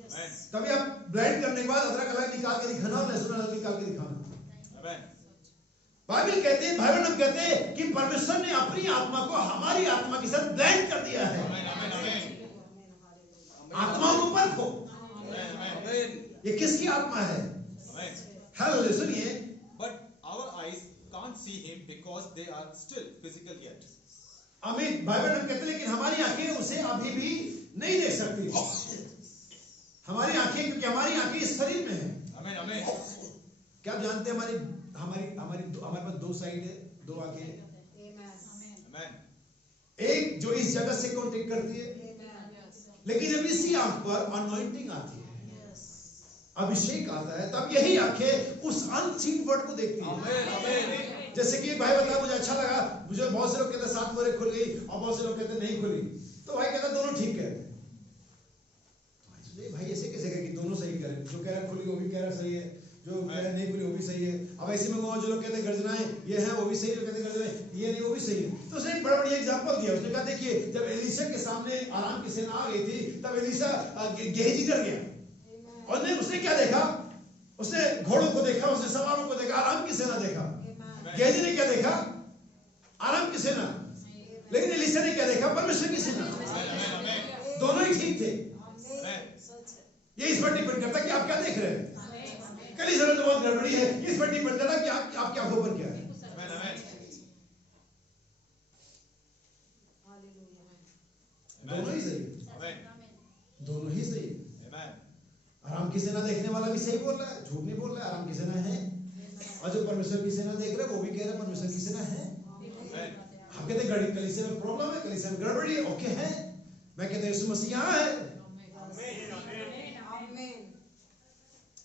Amen. तभी आप ब्लेंड करने के बाद अदरक अलग निकाल के दिखाना और लहसुन अलग निकाल के दिखाना। Amen. बाइबल कहते हैं, भाई बहन कहते हैं कि परमेश्वर ने अपनी आत्मा को हमारी आत्मा के साथ ब्लेंड कर दिया है। Amen, amen, amen. आत्माओं को परखो, Amen, amen. ये किसकी आत्मा है? Amen. हालेलुया। सुनिए, But our eyes can't see him because they are still physical yet. आमीन। बाइबल में कहते हैं लेकिन हमारी आंखें उसे अभी भी नहीं देख सकती। हमारी आंखें, क्योंकि हमारी आंखें इस शरीर में है। Amen, amen. क्या आप जानते हैं हमारी हमारी हमारी हमारे पास दो साइड है, दो आंखें हैं। Amen. एक जो इस जगत से कांटेक्ट करती है, लेकिन जब इसी आंख पर अनॉइंटिंग आती है, अभिषेक आता है, तब यही आंखें उस अनसीन वर्ड को देखती है। Amen, amen. जैसे कि भाई बता, मुझे अच्छा लगा, मुझे बहुत से लोग कहते हैं 7 मोहरें खुल गई और बहुत से लोग कहते हैं नहीं खुली, तो भाई कहता दोनों ठीक कहते हैं। भाई ऐसे कैसे कहे कि दोनों सही कह रहे हैं? जो कह रहा है खुली वो भी कह रहा सही है, जो कह रहा है नहीं खुली वो भी सही है। अब ऐसे में जो लोग कहते हैं गर्जनाएं ये है वो भी सही, जो कहते हैं गर्जनाएं ये नहीं वो भी सही है। तो उसने एक बड़ा बढ़िया एग्जांपल दिया। उसने कहा देखिए, जब एलीशा के सामने आराम की सेना आ गई थी, तब एलीशा गेहजी डर गया, और उसने क्या देखा? उसने घोड़ों को देखा, उसने सवारों को देखा, आराम की सेना देखा। गेहजी ने क्या देखा? आराम की सेना। लेकिन एलीशा ने क्या देखा? परमेश्वर की सेना। दोनों ही ठीक थे। ये इस पर डिपेंड करता है कि आप क्या देख रहे हैं। कलीसिया में तो बहुत गड़बड़ी है, इस पर डिपेंड करता है कि आपकी आंखों पर क्या है। दोनों ही सही है, दोनों ही सही है। आराम की सेना देखने वाला भी सही बोल रहा है, झूठ नहीं बोल रहा है, आराम की सेना है। और जो परमेश्वर की सेना देख रहे हैं वो भी कह रहे हैं परमेश्वर की सेना है। हम कहते हैं कलीसिया में प्रॉब्लम है, कलीसिया में गड़बड़ी है, ओके है। मैं कहते हैं यीशु मसीह यहाँ है।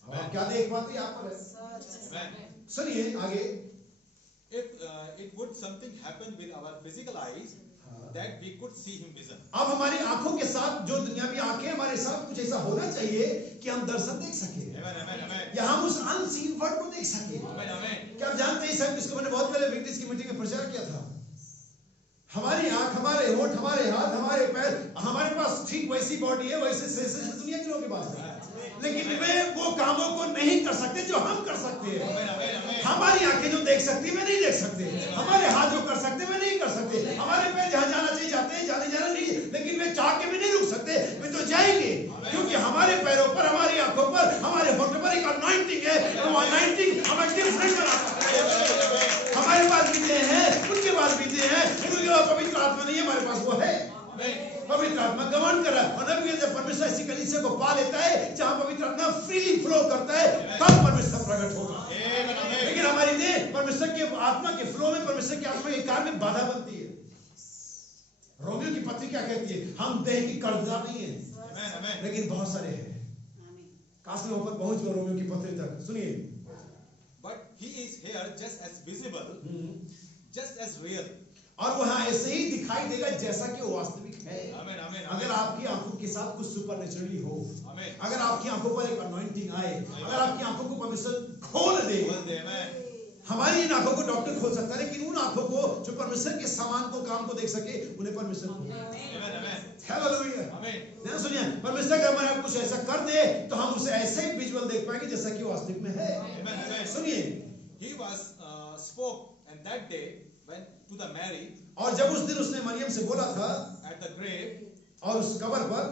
आप क्या देख पाते हैं? यहाँ पर है। सुनिए आगे। If it would something happen with our physical eyes, that we could see him vision. अब हमारी आंखों के साथ जो दुनियावी आंखें, हमारे साथ कुछ ऐसा होना चाहिए कि हम दर्शन देख सके, Amen, amen, amen. या हम उस अनसीन वर्ड को देख सके। Amen, amen. क्या आप जानते हैं सर, इसको मैंने बहुत पहले विक्टिस की मीटिंग में प्रचार किया था। हमारी आंख, हमारे होठ, हमारे हाथ, हमारे पैर, हमारे पास ठीक वैसी बॉडी है, वैसे सेंसेस दुनिया के लोगों के पास है, लेकिन वे वो कामों को नहीं कर सकते जो हम कर सकते हैं। हमारी आंखें जो देख सकती है वे नहीं देख सकते, हमारे हाथ जो कर सकते वे नहीं कर सकते, हमारे पैर जहाँ जाना चाहिए जाते हैं, जाना नहीं, लेकिन वे चाह के भी नहीं रुक सकते, वे तो जाएंगे, क्योंकि हमारे पैरों पर, हमारी आंखों पर, हमारे होठों पर एक अनॉइंटिंग है। वो अनॉइंटिंग हमें डिफरेंट बनाता है। हमारे पास बीते हैं, उनके पास बीते हैं, उनके पास पवित्र आत्मा नहीं है, हमारे पास वो है। पवित्र आत्मा गमन कर रहा है, और नबी जब परमेश्वर ऐसी कलीसिया को पा लेता है जहां पवित्र आत्मा फ्रीली फ्लो करता है, तब परमेश्वर प्रकट होगा। लेकिन हमारी देह परमेश्वर के आत्मा के फ्लो में, परमेश्वर की आत्मा के कार्य में बाधा बनती है। रोमियो की पत्री क्या कहती है? हम देह की कर्जदार नहीं है, लेकिन बहुत सारे हैं। काश में ऊपर पहुंच गए रोमियो की पत्री तक। सुनिए, But he is here just as visible, just as real. और वहां ऐसे ही दिखाई देगा जैसा कि वो वास्तविक है। Amen, amen, amen. अगर आपकी आंखों के साथ कुछ सुपरनेचुरली हो, Amen. अगर आपकी आंखों पर एक अनॉइंटिंग आए, अगर आपकी आंखों को परमेश्वर खोल दे। Amen. हमारी इन आंखों को डॉक्टर खोल सकता है, लेकिन उन आंखों को जो परमेश्वर के समान को, काम को देख सके, उन्हें परमेश्वर खोल। Amen, amen. हालेलुया। Amen. ध्यान सुनिए, परमेश्वर अगर हमारे कुछ ऐसा कर दे तो हम उसे ऐसे ही विजुअल देख पाएंगे जैसा कि वास्तविक में है। Amen, amen. सुनिए, He was spoke and that day when to the Mary और जब उस दिन उसने मरियम से बोला था at the grave, और उस कब्र पर,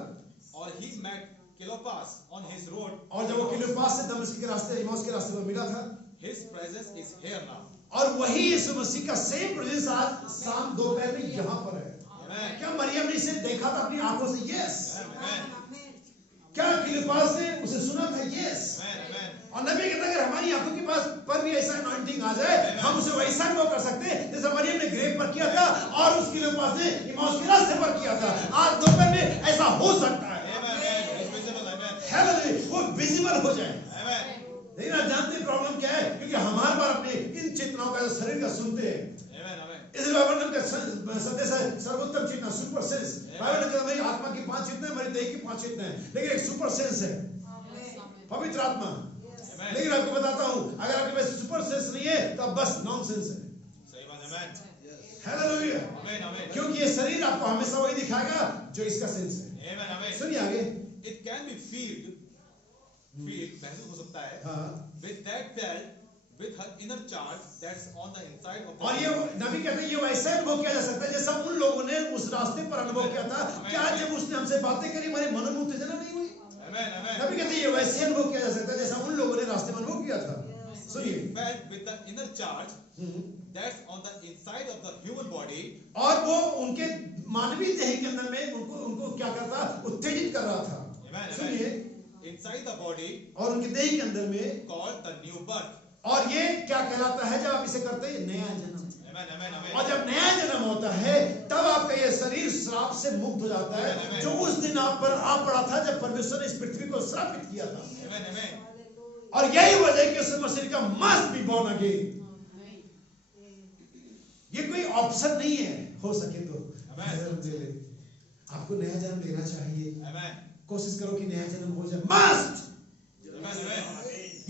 or he met Cleopas on his road, और जब वो क्लियोपास से दमिश्क के रास्ते, इम्माउस के रास्ते पर मिला था, his presence is here now. और वही यीशु मसीह का सेम प्रेजेंस आज शाम दोपहर में यहाँ पर है। Amen. क्या मरियम ने इसे देखा था अपनी आंखों से? यस। Amen. क्या क्लियोपास ने उसे सुना था? यस। Amen. Amen. और नबी कहता है अगर हमारी आंखों के पास पर भी ऐसा अनॉइंटिंग आ जाए, हम उसे वैसा अनुभव कर सकते हैं जैसा मरियम ने ग्रेव पर किया था और उसके क्लियोपास ने इम्माउस के रास्ते पर किया था। आज दोपहर में ऐसा हो सकता है। Amen. It's visible. Amen. Hallelujah, वो विजिबल हो जाए। Amen. लेकिन आप जानते हैं प्रॉब्लम क्या है? क्योंकि हमारे बार अपने इन चेतनाओं का शरीर का सुनते हैं। Amen. Amen. इसलिए बाइबल का संदेश है सर्वोत्तम चेतना, सुपर सेंस। बाइबल ने कहा मेरी आत्मा की 5 चेतनाएं, मेरी देह की 5 चेतनाएं, लेकिन एक सुपर सेंस है, पवित्र आत्मा। लेकिन आपको बताता हूं, अगर आपके पास सुपर सेंस नहीं है तो आप बस नॉनसेंस है। सही बात। Amen. हालेलुया। Amen. Amen. क्योंकि ये शरीर आपको हमेशा वही दिखाएगा जो इसका सेंस है। Amen. Amen. सुनिए आगे। It can be feel महसूस हो सकता है हाँ। with that felt with her inner charge that's on the inside of the और ये नबी कहते हैं ये वैसे अनुभव किया जा सकता है जैसा उन लोगों ने उस रास्ते पर अनुभव किया था। क्या जब उसने हमसे बातें करी हमारी मनोमुख उत्तेजना नहीं हुई? Amen. Amen. नबी कहते हैं ये वैसे अनुभव किया जा सकता है जैसा उन लोगों ने रास्ते में अनुभव किया था। सुनिए, felt with the inner charge that's on the inside of the human body, और वो उनके मानवीय देह के अंदर में उनको क्या करता? उत्तेजित कर रहा था। Amen. सुनिए, inside the body और उनके देह के अंदर में, called the new birth. और ये क्या कहलाता है जब आप इसे करते हैं? नया जन्म। Amen. Amen. Amen. और जब नया जन्म होता है तब आपका ये शरीर श्राप से मुक्त हो जाता है, जो उस दिन आप पर आ पड़ा था जब परमेश्वर ने इस पृथ्वी को श्रापित किया था। Amen. Amen. और यही वजह है कि उस मसीह का मस्ट बी बोर्न अगेन। ये कोई ऑप्शन नहीं है, हो सके तो आपको नया जन्म लेना चाहिए। Amen. कोशिश करो कि नया जन्म हो जाए। Must, Amen. Amen.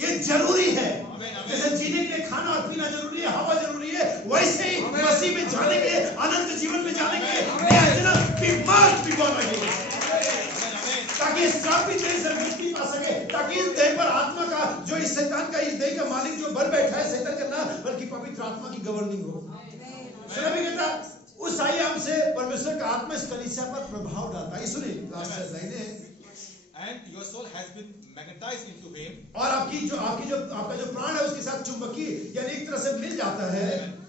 ये जरूरी है। Amen. Amen. जैसे जीने के लिए खाना और पीना जरूरी है, हवा जरूरी है, वैसे ही मसीह में जाने के लिए, अनंत जीवन में जाने के लिए नया जन्म be must be born again, ताकि श्रापित देह से मुक्ति पा सके, ताकि इस देह पर आत्मा का जो इस शैतान का इस देह का मालिक जो बर बैठा है शैतान का ना, बल्कि पवित्र आत्मा की गवर्निंग हो। सुना भी कहता उस आयाम से परमेश्वर का आत्मा इस कलीसिया पर प्रभाव डालता है। सुनिए लास्ट लाइन है, And your soul has been magnetized into him. और आपका जो प्राण है उसके साथ चुंबकीय यानी एक तरह से मिल जाता है।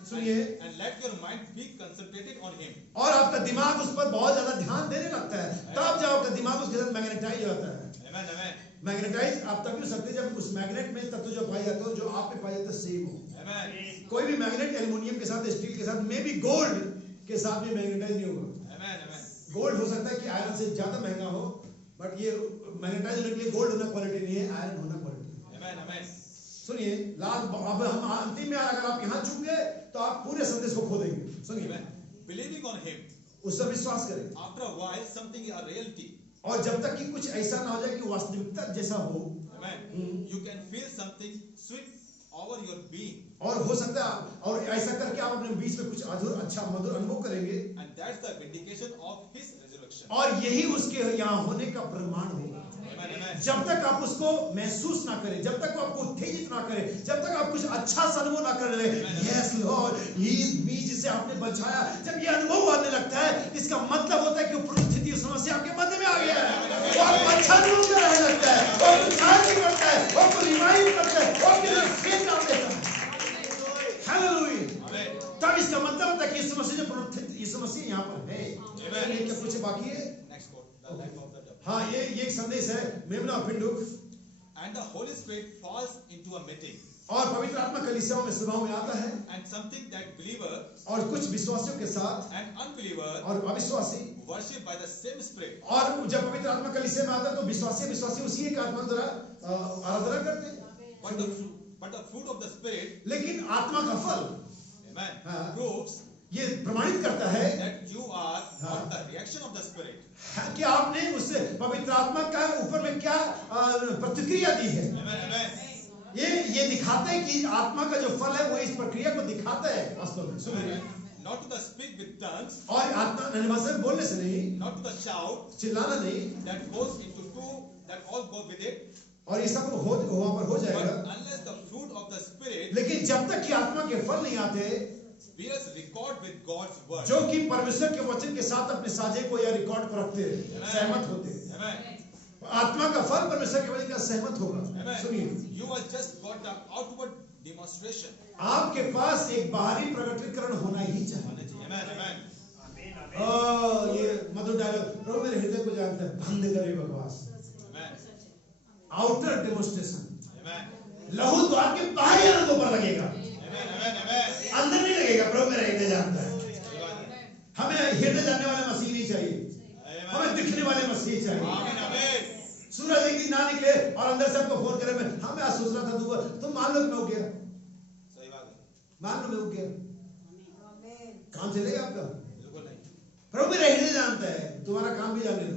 सुनिए, And let your mind be concentrated on him. और आपका दिमाग उस पर बहुत ज्यादा ध्यान देने लगता है, तब जब आपका दिमाग उसके साथ मैग्नेटाइज होता है। Amen. Amen. मैग्नेटाइज आप तभी हो सकते हैं जब उस मैग्नेट में तत्व जो पाए जाते हो जो आप में पाए जाते हैं सेम हो। Amen. कोई भी मैग्नेट एल्युमिनियम के साथ, स्टील के साथ, मे बी गोल्ड के साथ भी मैग्नेटाइज नहीं होगा। Amen. Amen. गोल्ड हो सकता है कि आयरन से ज्यादा महंगा हो, बट ये मैग्नेटाइज होने के लिए गोल्ड होना क्वालिटी नहीं है, आयरन होना क्वालिटी है। Amen. Amen. सुनिए, लास्ट अब हम अंतिम में अगर आप यहाँ चुक गए तो आप पूरे संदेश को खो देंगे। सुनिए, Amen. Believing on him. उस पर विश्वास करें, After a while, something a reality. और जब तक कि कुछ ऐसा ना हो जाए कि वास्तविकता जैसा हो, Amen. You can feel something sweet over your being. और हो सकता है और ऐसा करके आप अपने बीच में कुछ अच्छा मधुर अनुभव करेंगे, And that's the vindication of his resurrection. और यही उसके यहाँ होने का प्रमाण होगा। Amen. Amen. जब तक आप उसको महसूस ना करें, जब तक वो आपको उत्तेजित ना करें, जब तक आप कुछ अच्छा सा अनुभव ना कर ले, yes Lord he is me, जिसे आपने बचाया, जब ये अनुभव आने लगता है, इसका मतलब होता है कि परिस्थिति समस्या आपके मध्य में आ गया है। वो आपको अच्छा अनुभव में रहने लगता है, वो आपको चार्ज करता है, वो आपको रिवाइव करता है, वो आपके अंदर फेथ डाल देता है। हालेलुया। Amen. तब इसका मतलब होता है कि यीशु मसीह जो पुनरुत्थित यीशु मसीह यहाँ पर है। Amen. क्या कुछ बाकी है? Next quote. The life of the devil. हाँ, ये एक संदेश है मेमना पिंडुक, And the Holy Spirit falls into a meeting. और पवित्र आत्मा कलीसियाओं में सभाओं में आता है, And something that believer और कुछ विश्वासियों के साथ and unbeliever और अविश्वासी, worship by the same Spirit. और जब पवित्र आत्मा कलीसिया में आता है तो विश्वासी उसी एक आत्मा द्वारा आराधना करते हैं। But the fruit of the Spirit, लेकिन आत्मा का फल, amen, हाँ। proves ये प्रमाणित करता है that you are on the reaction of the Spirit. कि आपने उससे पवित्र आत्मा का ऊपर में क्या प्रतिक्रिया दी है। Amen. Amen. ये दिखाता है कि आत्मा का जो फल है वो इस प्रक्रिया को दिखाता है वास्तव में। सुनिए, Not to the speak with tongues. और आत्मा भाषा में बोलने से नहीं, Not to the shout. चिल्लाना नहीं, That goes into two. That all go with it. और ये सब वहाँ पर हो जाएगा। But unless the fruit of the spirit. लेकिन जब तक कि आत्मा के फल नहीं आते, we must record with God's word. जो कि परमेश्वर के वचन के साथ अपने साझे को या रिकॉर्ड को रखते हैं, सहमत होते हैं। Amen. आत्मा का फल परमेश्वर के वचन का सहमत होगा। सुनिए, you have just got the outward demonstration. आपके पास एक बाहरी प्रकटीकरण होना ही चाहिए। Amen. Amen. ये मधुर डायलॉग, प्रभु मेरे हृदय को जानता है, बंद करे बकवास। आउटर डेमोन्स्ट्रेशन, लहू तो आपके बाहरी अंगों पर लगेगा, अंदर नहीं लगेगा। प्रभु मेरा हृदय जानता है। हमें हृदय जानने वाले मसीह नहीं चाहिए, हमें दिखने वाले मसीह चाहिए। सूरज एक दिन ना निकले और अंदर से आपको फोन करे, मैं आज सोच रहा था तुम मान लो मैं उग गया, मान लो मैं उग गया, काम चलेगा आपका? प्रभु मेरा हृदय जानता है, तुम्हारा काम भी जाने दो,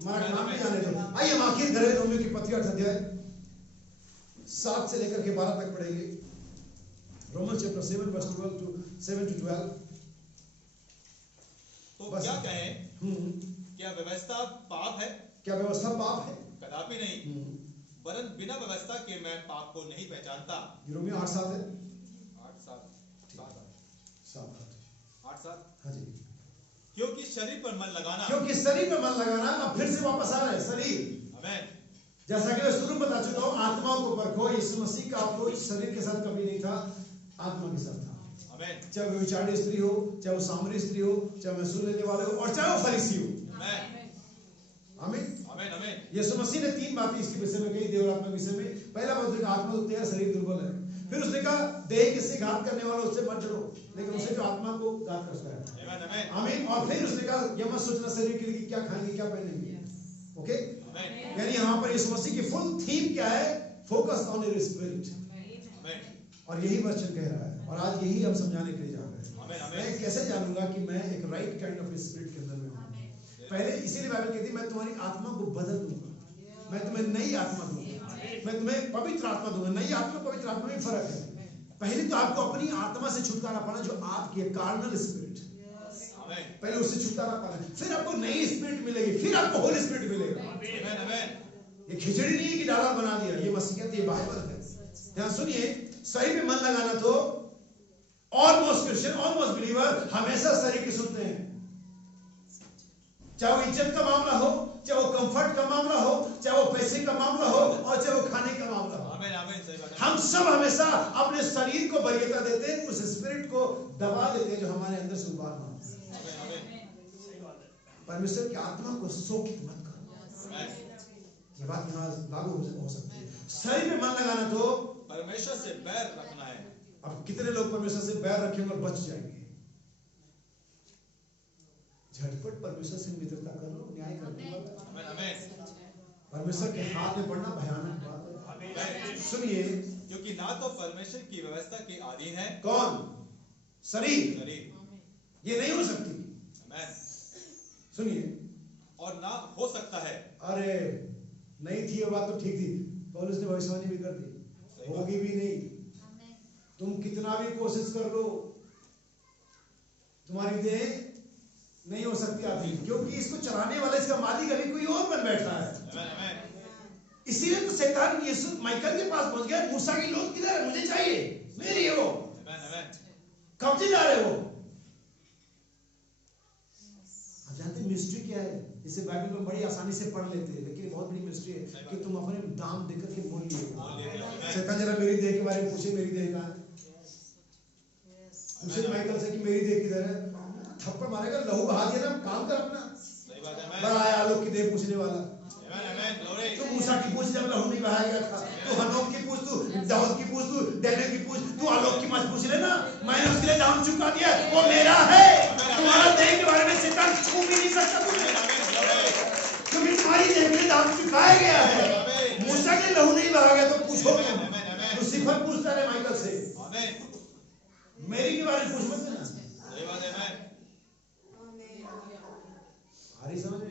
तुम्हारा काम भी जाने दो। आइए हम आखिर करें, रोमियो की पत्री 8 अध्याय 7 से लेकर के 12 तक पढ़ेंगे। Roman chapter 7 verse 7 to 12। तो क्या कहें? क्या व्यवस्था पाप है? क्या व्यवस्था पाप है? कदापि नहीं, वरन बिना व्यवस्था के मैं पाप को नहीं पहचानता। रोमियो 8:7 है। 8:7। हाँ जी। क्योंकि शरीर पर मन लगाना, क्योंकि शरीर पर मन लगाना, अब फिर से वापस आ रहा है शरीर। आमेन। जैसा कि मैं शुरू में बता चुका हूँ, आत्माओं को परखो। यीशु मसीह का अप्रोच शरीर के साथ कभी नहीं था, आत्मा के साथ था। आमेन। चाहे वो विचारणी स्त्री हो, चाहे वो सामरी स्त्री हो, चाहे वो सुन लेने वाले हो, और चाहे वो फरीसी हो। आमेन। आमेन। आमेन। यीशु मसीह ने 3 बातें इसके विषय में कही, देवरात्मा के विषय में। पहला बात, आत्मा तो तेरा शरीर दुर्बल है। फिर उसने कहा, देह किससे घात करने वाला उससे मत डरो, लेकिन उसे जो आत्मा को घात करता है। आमीन। और फिर उसने कहा, यह मत सोचना शरीर के लिए क्या खाएंगे क्या पहनेंगे। ओके, यानी यहाँ पर यीशु मसीह की फुल थीम क्या है? Focus on your spirit. और यही वचन कह रहा है, और आज यही हम समझाने के लिए जा रहे हैं। मैं कैसे जानूंगा कि मैं एक राइट काइंड ऑफ स्पिरिट के अंदर में हूँ? पहले इसीलिए बाइबल कहती है, मैं तुम्हारी आत्मा को बदल दूंगा, मैं तुम्हें नई आत्मा दूंगा, मैं तुम्हें पवित्र आत्मा दूंगा। नई आत्मा पवित्र आत्मा में फर्क है। पहले तो आपको अपनी आत्मा से छुटकारा पाना, जो आपकी है कार्नल स्पिरिट, पहले उससे छुटकारा पाना, फिर आपको नई स्पिरिट मिलेगी, फिर आपको होली स्पिरिट मिलेगा। ये खिचड़ी नहीं है कि डाला बना दिया, ये मसीहियत, ये बाइबल है। ध्यान सुनिए, सही में मन लगाना तो ऑलमोस्ट क्रिश्चियन, ऑलमोस्ट बिलीवर हमेशा सही की सुनते हैं। चाहे वो इज्जत का मामला हो, चाहे वो कंफर्ट का मामला हो, चाहे वो पैसे का मामला हो, और चाहे वो खाने का मामला हो। आमीन। आमीन। सही बात है। हम सब हमेशा अपने शरीर को वरीयता देते हैं, उस स्पिरिट को दबा देते हैं जो हमारे अंदर से उबाल रहा है। परमेश्वर की आत्मा को शोकित मत करो। ये बात यहाँ लागू हो सकती है। शरीर में मन लगाना तो परमेश्वर से बैर रखना है। अब कितने लोग परमेश्वर से बैर रखेंगे और बच जाएंगे? झटपट परमेश्वर से मित्रता कर लो, न्याय करने वाला। परमेश्वर के हाथ में पड़ना भयानक बात है। सुनिए, क्योंकि ना तो परमेश्वर की व्यवस्था के अधीन है कौन? शरीर। ये नहीं हो सकती। सुनिए, और ना हो सकता है। अरे नहीं थी, ये बात तो ठीक थी, पौलुस ने भविष्यवाणी भी कर दी, होगी भी नहीं। तुम कितना भी कोशिश कर लो, तुम्हारी देह नहीं हो सकती आदमी, क्योंकि इसको चलाने वाला, इसका मालिक अभी कोई और बन बैठा है। इसीलिए तो शैतान यीशु माइकल के पास पहुंच गया, मूसा की लोथ किधर है, मुझे चाहिए, मेरी है वो, कब्जेदार है वो। आप जानते हैं मिस्ट्री क्या है? इसे बाइबल में बड़ी आसानी से पढ़ लेते हैं, लेकिन बहुत बड़ी मिस्ट्री है कि तुम अपने दाम देकर के मोल लिए। शैतान जरा मेरी देह के बारे में पूछे, मेरी देह कहाँ है? पूछे माइकल से कि मेरी देह किधर है? थप्पड़ मारेगा, लहू बहा दिया ना, काम कर अपना। बड़ा आया लोग की देह पूछने वाला। तो मूसा की पूछ जब लहू नहीं बहाया गया था, तो हनोक की पूछ, तू दाऊद की पूछ, तू डैनियल की पूछ, तू आलोक की मत पूछ लेना। मैंने उसके लिए दाम चुका दिया, वो मेरा है। तुम्हारा देह के बारे में शैतान छू भी नहीं सकता तुम्हें, क्योंकि तुम्हारी देह के लिए दाम चुकाया गया है। मूसा के लहू नहीं बहा गया तो पूछो तुम। लूसीफर पूछता है माइकल से, मेरी के बारे में पूछ मत देना। समझ में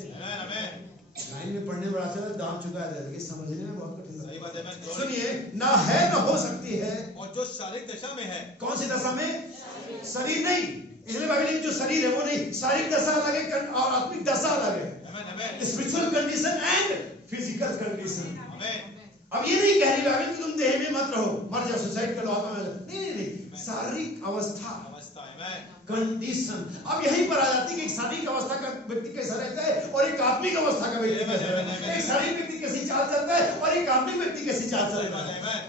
लाइन में पढ़ने बड़ा अच्छा, दाम चुका है, लेकिन समझने में बहुत कठिन लगता है। सुनिए, ना है ना हो सकती है। और जो शारीरिक दशा में है, कौन सी दशा में? शरीर नहीं, इसलिए बाइबल जो शरीर है वो नहीं, शारीरिक दशा अलग है और आत्मिक दशा अलग है। Spiritual condition and physical condition. अब ये नहीं कह रही बाइबल कि तुम देह में मत रहो, मर जाओ, सुसाइड कर लो, आत्मा में नहीं नहीं नहीं, शारीरिक अवस्था कंडीशन। अब यहीं पर आ जाती है कि एक शारीरिक अवस्था का व्यक्ति कैसा रहता है और एक आत्मिक अवस्था का व्यक्ति कैसा रहता है, एक शारीरिक व्यक्ति कैसी चाल चलता है और एक आत्मिक व्यक्ति कैसी चाल चलता है।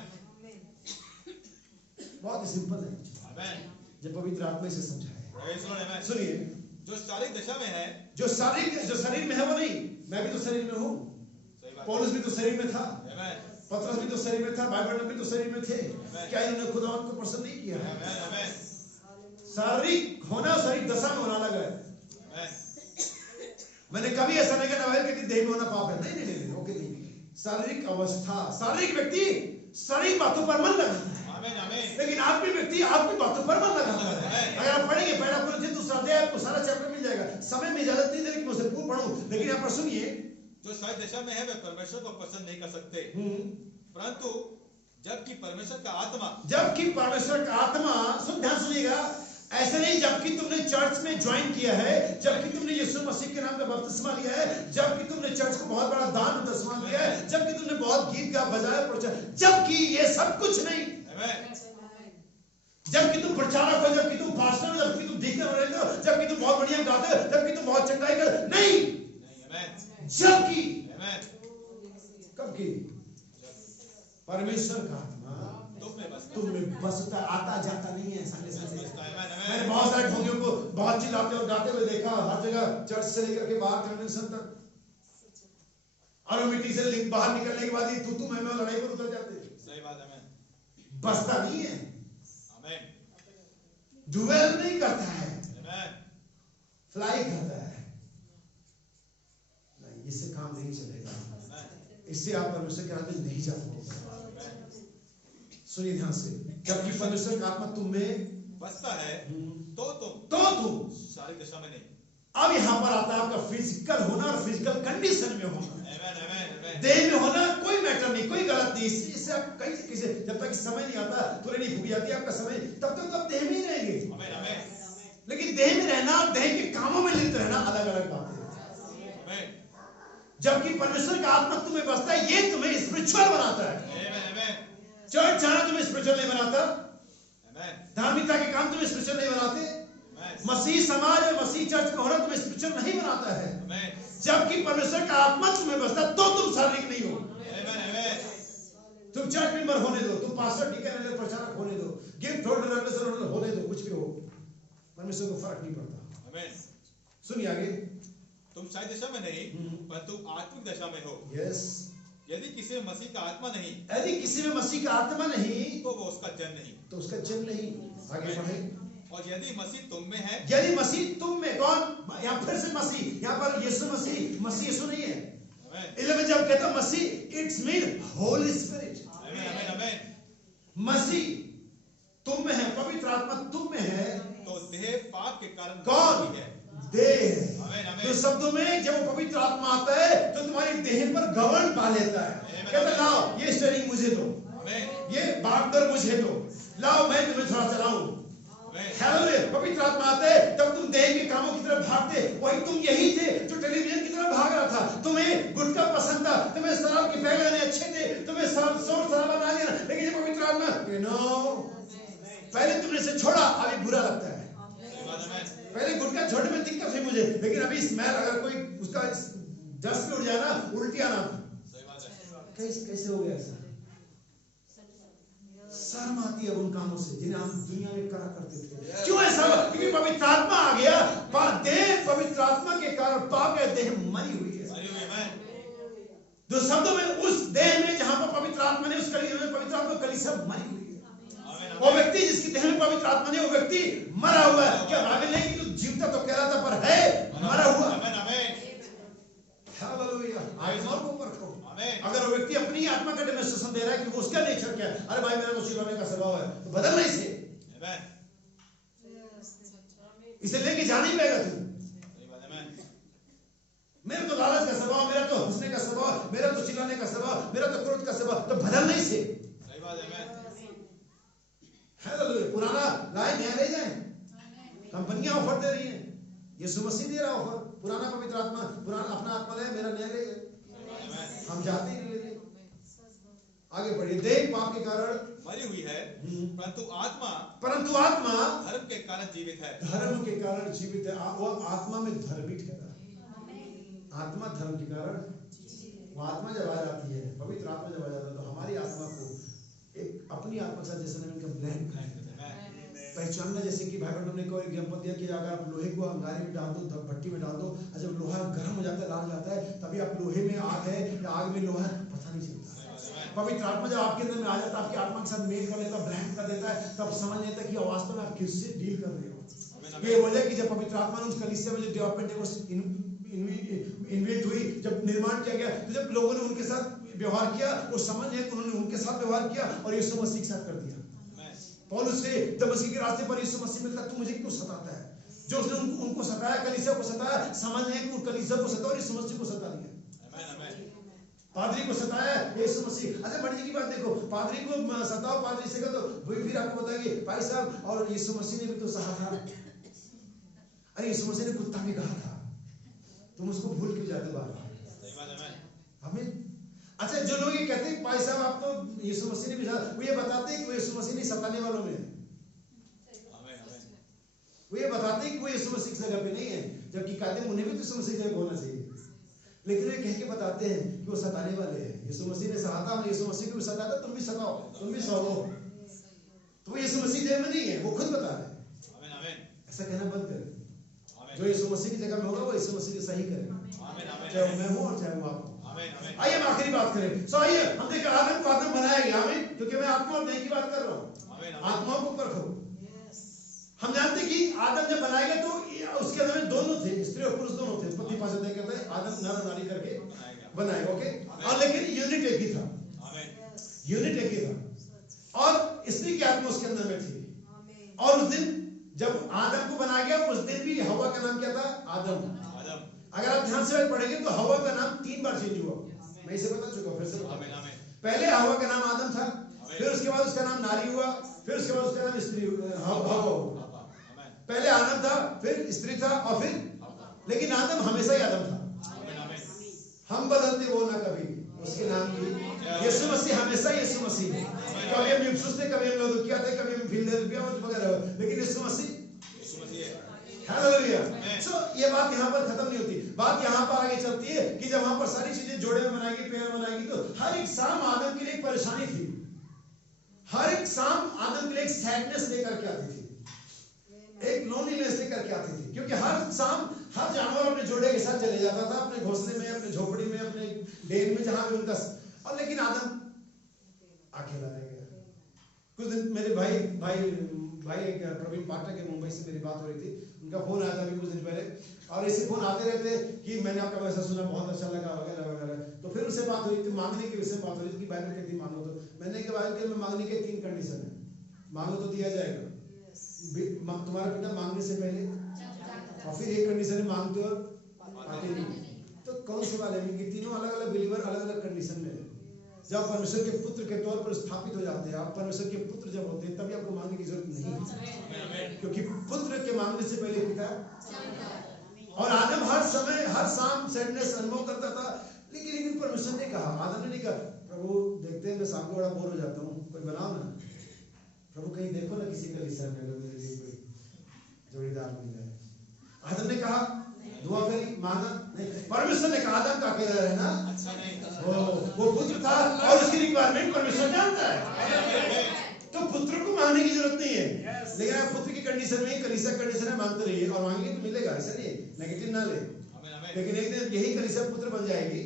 बहुत ही सिंपल है जब पवित्र आत्मा से समझाए। सुनिए, जो शारीरिक दशा में है, जो शरीर में है वो नहीं, मैं भी तो शरीर में हूँ, पौलुस भी तो शरीर में था, पतरस भी तो शरीर में था, बाइबल भी तो शरीर में थे। क्या इन्होंने खुदावंत को प्रसन्न नहीं किया? शारीरिक होना और शारीरिक दशा में होना अलग है। मैंने कभी ऐसा नहीं कहा कि देह में होना पाप है, नहीं नहीं नहीं, ओके नहीं। शारीरिक अवस्था, शारीरिक व्यक्ति शारीरिक बातों पर मन लगाता है, लेकिन आत्मिक व्यक्ति आत्मिक बातों पर मन लगाता है। अगर आप पढ़ेंगे पहला कोरिन्थियों दूसरा अध्याय, आपको सारा चैप्टर मिल जाएगा। समय में इजाजत नहीं दे कि मैं उसे पूर्ण पढ़ूं, लेकिन यहाँ पर सुनिए, जो शारीरिक दशा में है वे परमेश्वर को पसंद नहीं कर सकते, परंतु जबकि परमेश्वर का आत्मा, सुन ध्यान सुनिएगा, ऐसे नहीं जबकि तुमने चर्च में ज्वाइन किया है, जबकि तुमने यीशु मसीह के नाम का बपतिस्मा लिया है, जबकि तुमने चर्च को बहुत बड़ा दान दशमांश दिया है, जबकि तुमने बहुत गीत गा बजाया प्रचार, जबकि ये सब कुछ नहीं, जबकि तुम प्रचारक हो, जबकि तुम पास्टर हो, जबकि तुम डीकन हो रहे हो, जबकि तुम बहुत बढ़िया गाते हो, जबकि तुम बहुत चंगाई कर, नहीं, जबकि कब की परमेश्वर का आत्मा तुम में बसता आता जाता नहीं है। संडे मैंने बहुत सारे ढोंगियों को बहुत चिल्लाते और गाते हुए देखा हर जगह, चर्च से लेकर के बाहर कन्वेंशन तक, और मिट्टी से बाहर निकलने के बाद ही तू मैं लड़ाई पर उतर जाते। सही बात है, बसता नहीं है, डुवेल नहीं करता है, फ्लाई करता है। नहीं, इससे काम नहीं चलेगा, इससे आप परमेश्वर के हाथ में नहीं जा पाओगे। सुनिए ध्यान से, जबकि परमेश्वर का आत्मा तुम में बसता है तो तुम शारीरिक दशा में नहीं। अब यहाँ पर आता है आपका फिजिकल होना और फिजिकल कंडीशन में होना। देह में होना कोई मैटर नहीं, कोई गलत नहीं, इससे आप कहीं किसी जब तक समय नहीं आता, तुरंत नहीं फूक जाती आपका समय, तब तक तो आप देह में ही रहेंगे। लेकिन देह में रहना और देह के कामों में लिप्त रहना अलग अलग बात है। जबकि परमेश्वर का आत्मा तुम्हें बसता है, ये तुम्हें स्पिरिचुअल बनाता है। चर्च जाना तुम्हें स्पिरिचुअल नहीं बनाता, धार्मिकता के काम तुम्हें स्पिरिचुअल नहीं बनाते, मसीह समाज और मसीह चर्च में होना तुम्हें स्पिरिचुअल नहीं बनाता है। जबकि परमेश्वर का आत्मा तुम्हें बसता तो तुम शारीरिक नहीं हो। तुम चर्च मेंबर होने दो, तुम पास्टर, डीकन, प्रचारक होने दो, गिफ्ट होल्डर, रेवलेशन होने दो, कुछ भी हो, परमेश्वर को फर्क नहीं पड़ता। सुनिए आगे, तुम शारीरिक दशा में नहीं परंतु आत्मिक दशा में हो। यस, यदि किसी में मसीह का आत्मा नहीं, यदि किसी में मसीह का आत्मा नहीं तो वो उसका जन नहीं, तो उसका जन नहीं। आगे बढ़े, और यदि मसीह तुम में है, यदि मसीह तुम में, कौन यहाँ फिर से मसीह, यहाँ पर यीशु मसीह, मसीह यीशु नहीं है। इसलिए मैं जब कहता मसीह, इट्स मीन होली स्पिरिट। मसीह तुम में है, पवित्र आत्मा तुम में है, तो देह पाप के कारण कौन है? देह। तो शब्दों में जब वो पवित्र आत्मा आता है तो तुम्हारी देह पर गवर्न पा लेता है। कहता लाओ ये स्टीयरिंग मुझे दो, ये बागदर मुझे दो, लाओ मैं तुम्हें थोड़ा चलाऊं। पवित्र आत्मा आते है तब तुम देह के कामों की तरफ भागते। वही तुम यही थे जो टेलीविजन की तरफ भाग रहा था। तुम्हें गुटखा पसंद था, तुम्हें शराब के पैक गाने अच्छे थे, तुम्हें शोर शराबा ना लेना, लेकिन जब पवित्र आत्मा पहले तुमने से छोड़ा, अभी बुरा लगता है। पहले गुटखा छोड़ने में दिक्कत हुई मुझे, लेकिन अभी स्मेल अगर कोई उसका डस्ट में उड़ जाए ना, उल्टी आना कैसे हो गया ऐसा? शर्म आती है उन कामों से जिन्हें हम दुनिया में करा करते थे। क्यों ऐसा? क्योंकि पवित्र आत्मा आ गया। देह पवित्र आत्मा के कारण पाप है, देह मरी हुई है। दो शब्दों में उस देह में जहां पर पवित्र आत्मा ने, उस कलीसिया में पवित्र आत्मा कलीसिया मरी हुई है। वो व्यक्ति जिसकी देह में पवित्र आत्मा नहीं, वो व्यक्ति मरा हुआ है। क्या बाइबल नहीं कि जीवता तो कह रहा था पर है मरा हुआ। हालेलुया। अगर वो व्यक्ति अपनी आत्मा का डेमोंस्ट्रेशन दे रहा है कि वो उसका नेचर क्या है, अरे भाई मेरा तो चिल्लाने का स्वभाव है, तो बदलना इसे, इसे लेके जाना ही पड़ेगा तू। मेरा तो लालच का स्वभाव, मेरा तो हंसने का स्वभाव, मेरा तो चिल्लाने का स्वभाव, मेरा तो क्रोध का स्वभाव, तो बदलना इसे। हालेलुया। पुराना लाए नया ले जाए, यीशु मसीह दे रहा ऑफर, पुराना पवित्र आत्मा, पुराना अपना आत्मा ले, मेरा नया ले, हम जाते ही ले। आगे बढ़िए। देह पाप के कारण मरी हुई है, परंतु आत्मा धर्म के कारण जीवित है। धर्म के कारण जीवित है। वो आत्मा में धर्मी ठहरा। आत्मा धर्म के कारण, वो आत्मा जब आ जाती है, पवित्र आत्मा जब आ जाता है, तो हमारी आत्मा को एक अपनी आत्मा के साथ जैसे इनका ब्लेंड पहचानना। जैसे कि भाई बहनों ने कोई एग्जांपल दिया कि अगर आप लोहे को अंगारे में डाल दो, भट्टी में डाल दो, और जब लोहा गर्म हो जाता है, लाल हो जाता है, तभी आप लोहे में आग है या आग में लोहा है, पता नहीं चलता। पवित्र आत्मा जब आपके अंदर में आ जाता है, आपकी आत्मा के साथ मेल कर लेता, ब्लेंड कर देता है, तब समझ लेता है कि वास्तव में आप किससे डील कर रहे हो। ये वजह कि जब पवित्र आत्मा ने उस कलीसिया में जो डे ऑफ पेंटेकोस्ट इन्वेट हुई, जब निर्माण किया गया, तो जब लोगों ने उनके साथ व्यवहार किया, वो समझ है कि उन्होंने उनके साथ व्यवहार किया और यीशु मसीह के साथ कर दिया। पौलुस से दमिश्क के रास्ते पर यीशु मसीह मिलता, तू मुझे क्यों सताता है? जो उसने उनको सताया, कलीसिया को सताया, समझ है कि कलीसिया को सताया और यीशु मसीह को सता दिया। पादरी को सताया यीशु मसीह। अच्छा बड़ी की बात देखो, पादरी को सताओ, पादरी से कहो, तो वही फिर आपको बताएंगे भाई साहब, और यीशु मसीह ने भी तो सहा था। अरे यीशु मसीह ने कुत्ता भी कहा था, तुम उसको भूल क्यों जाते बार-बार? हमें अच्छा जो लोग ये कहते हैं भाई साहब आप तो यीशु मसीह ने भी सहा, वो ये बताते हैं कि वो यीशु मसीह नहीं सताने वालों में है। वो ये बताते हैं कि वो यीशु मसीह की जगह पे नहीं है, जबकि कहते हैं उन्हें भी तो यीशु मसीह की जगह होना चाहिए, लेकिन वे कह के बताते हैं कि वो सताने वाले हैं। यीशु मसीह ने सहा था, यीशु मसीह को भी सताया था, तुम भी सताओ, तुम भी सहो। तो वो यीशु मसीह जगह में नहीं है, वो खुद बता रहे हैं। ऐसा कहना बंद करें। जो यीशु मसीह की जगह में होगा वो यीशु मसीह के सही करेगा, चाहे मैं हूं और चाहे वो आप हो। आइए हम आखिरी बात करें। सो आइए हम देखें आदम को आदम बनाया गया, आमीन, क्योंकि मैं आत्मा और देह की बात कर रहा हूं। आत्माओं को परखो। हम जानते कि आदम जब बनाया गया तो उसके अंदर में दोनों थे, स्त्री और पुरुष दोनों थे। पति भाषा में कहते हैं आदम नर नारी करके बनाया, ओके। और लेकिन यूनिट एक ही था, यूनिट एक ही था, और स्त्री की आत्मा उसके अंदर में थी। और उस दिन जब आदम को बनाया गया, उस दिन भी हवा का नाम क्या था? आदम। अगर आप ध्यान से पढ़ेंगे तो हवा का नाम 3 बार चेंज हुआ। मैं इसे बता चुका हूं, फिर से पहले हवा का नाम आदम था, फिर उसके बाद उसका नाम नारी हुआ, फिर उसके बाद उसका नाम स्त्री हवा हुआ। पहले आदम था, फिर स्त्री था, और फिर, लेकिन आदम हमेशा ही आदम था। हम बदलते वो ना कभी उसके नाम की। यीशु मसीह हमेशा यीशु मसीह है। कभी हम यूसुफ थे, कभी हम लौदुकिया थे, कभी हम फिलदेल्फिया वगैरह, लेकिन यीशु मसीह हालेलुया। सो ये बात यहाँ पर खत्म नहीं होती, बात यहाँ पर आगे चलती है कि जब वहां पर सारी चीजें जोड़े में बनाएगी, पैर बनाएगी, तो हर एक शाम आदम के लिए एक परेशानी थी। हर एक शाम आदम के लिए एक सैडनेस लेकर के आती थी, एक लोनलीनेस लेकर के आती थी, क्योंकि हर शाम हर जानवर अपने जोड़े के साथ चले जाता था, अपने घोंसले में, अपने झोपड़ी में, अपने डेन में, जहां भी उनका, और लेकिन आदम अकेला रह गया। कुछ दिन मेरे भाई एक प्रवीण पाठक के मुंबई से मेरी बात हो रही थी, उनका फोन आया था अभी कुछ दिन पहले, और ऐसे फोन आते रहते कि मैंने आपका मैसेज सुना, बहुत अच्छा लगा वगैरह वगैरह। तो फिर उससे बात हुई थी, मांगने के विषय बात हो रही थी कि बाइबल कहती है मांगो। तो मैंने कहा बाइबल में मांगने के 3 कंडीशन है, मांगो तो दिया जाएगा, तुम्हारा पिता मांगने से पहले, और फिर एक कंडीशन है मांगते हो आते नहीं। तो कौन से वाले में कि तीनों अलग अलग बिलीवर अलग अलग कंडीशन में है। जब परमेश्वर के पुत्र के तौर पर स्थापित हो जाते हैं, आप परमेश्वर के पुत्र जब होते हैं, तभी आपको मांगने की जरूरत नहीं, क्योंकि पुत्र के मांगने से पहले पिता। और आदम हर समय हर शाम सैडनेस अनुभव करता था, लेकिन परमेश्वर ने कहा, आदम ने नहीं कहा प्रभु देखते हैं मैं शाम को बड़ा बोर हो जाता हूँ, कोई बनाओ ना प्रभु, कहीं देखो ना किसी का लिसा में अगर मेरे लिए कोई जोड़ीदार मिल जाए। आदम ने कहा दुआ करी, मांगा नहीं। परमेश्वर ने कहा आदम का अकेला रहना अच्छा नहीं, वो पुत्र था और उसकी रिक्वायरमेंट परमेश्वर जानता है, तो पुत्र को मांगने की जरूरत नहीं है। लेकिन आप पुत्र की कंडीशन में, कलीसिया कंडीशन है, मांगते रहिए और मांगेंगे तो मिलेगा, ऐसा नहीं नेगेटिव ना ले। लेकिन एक दिन यही कलीसिया पुत्र बन जाएगी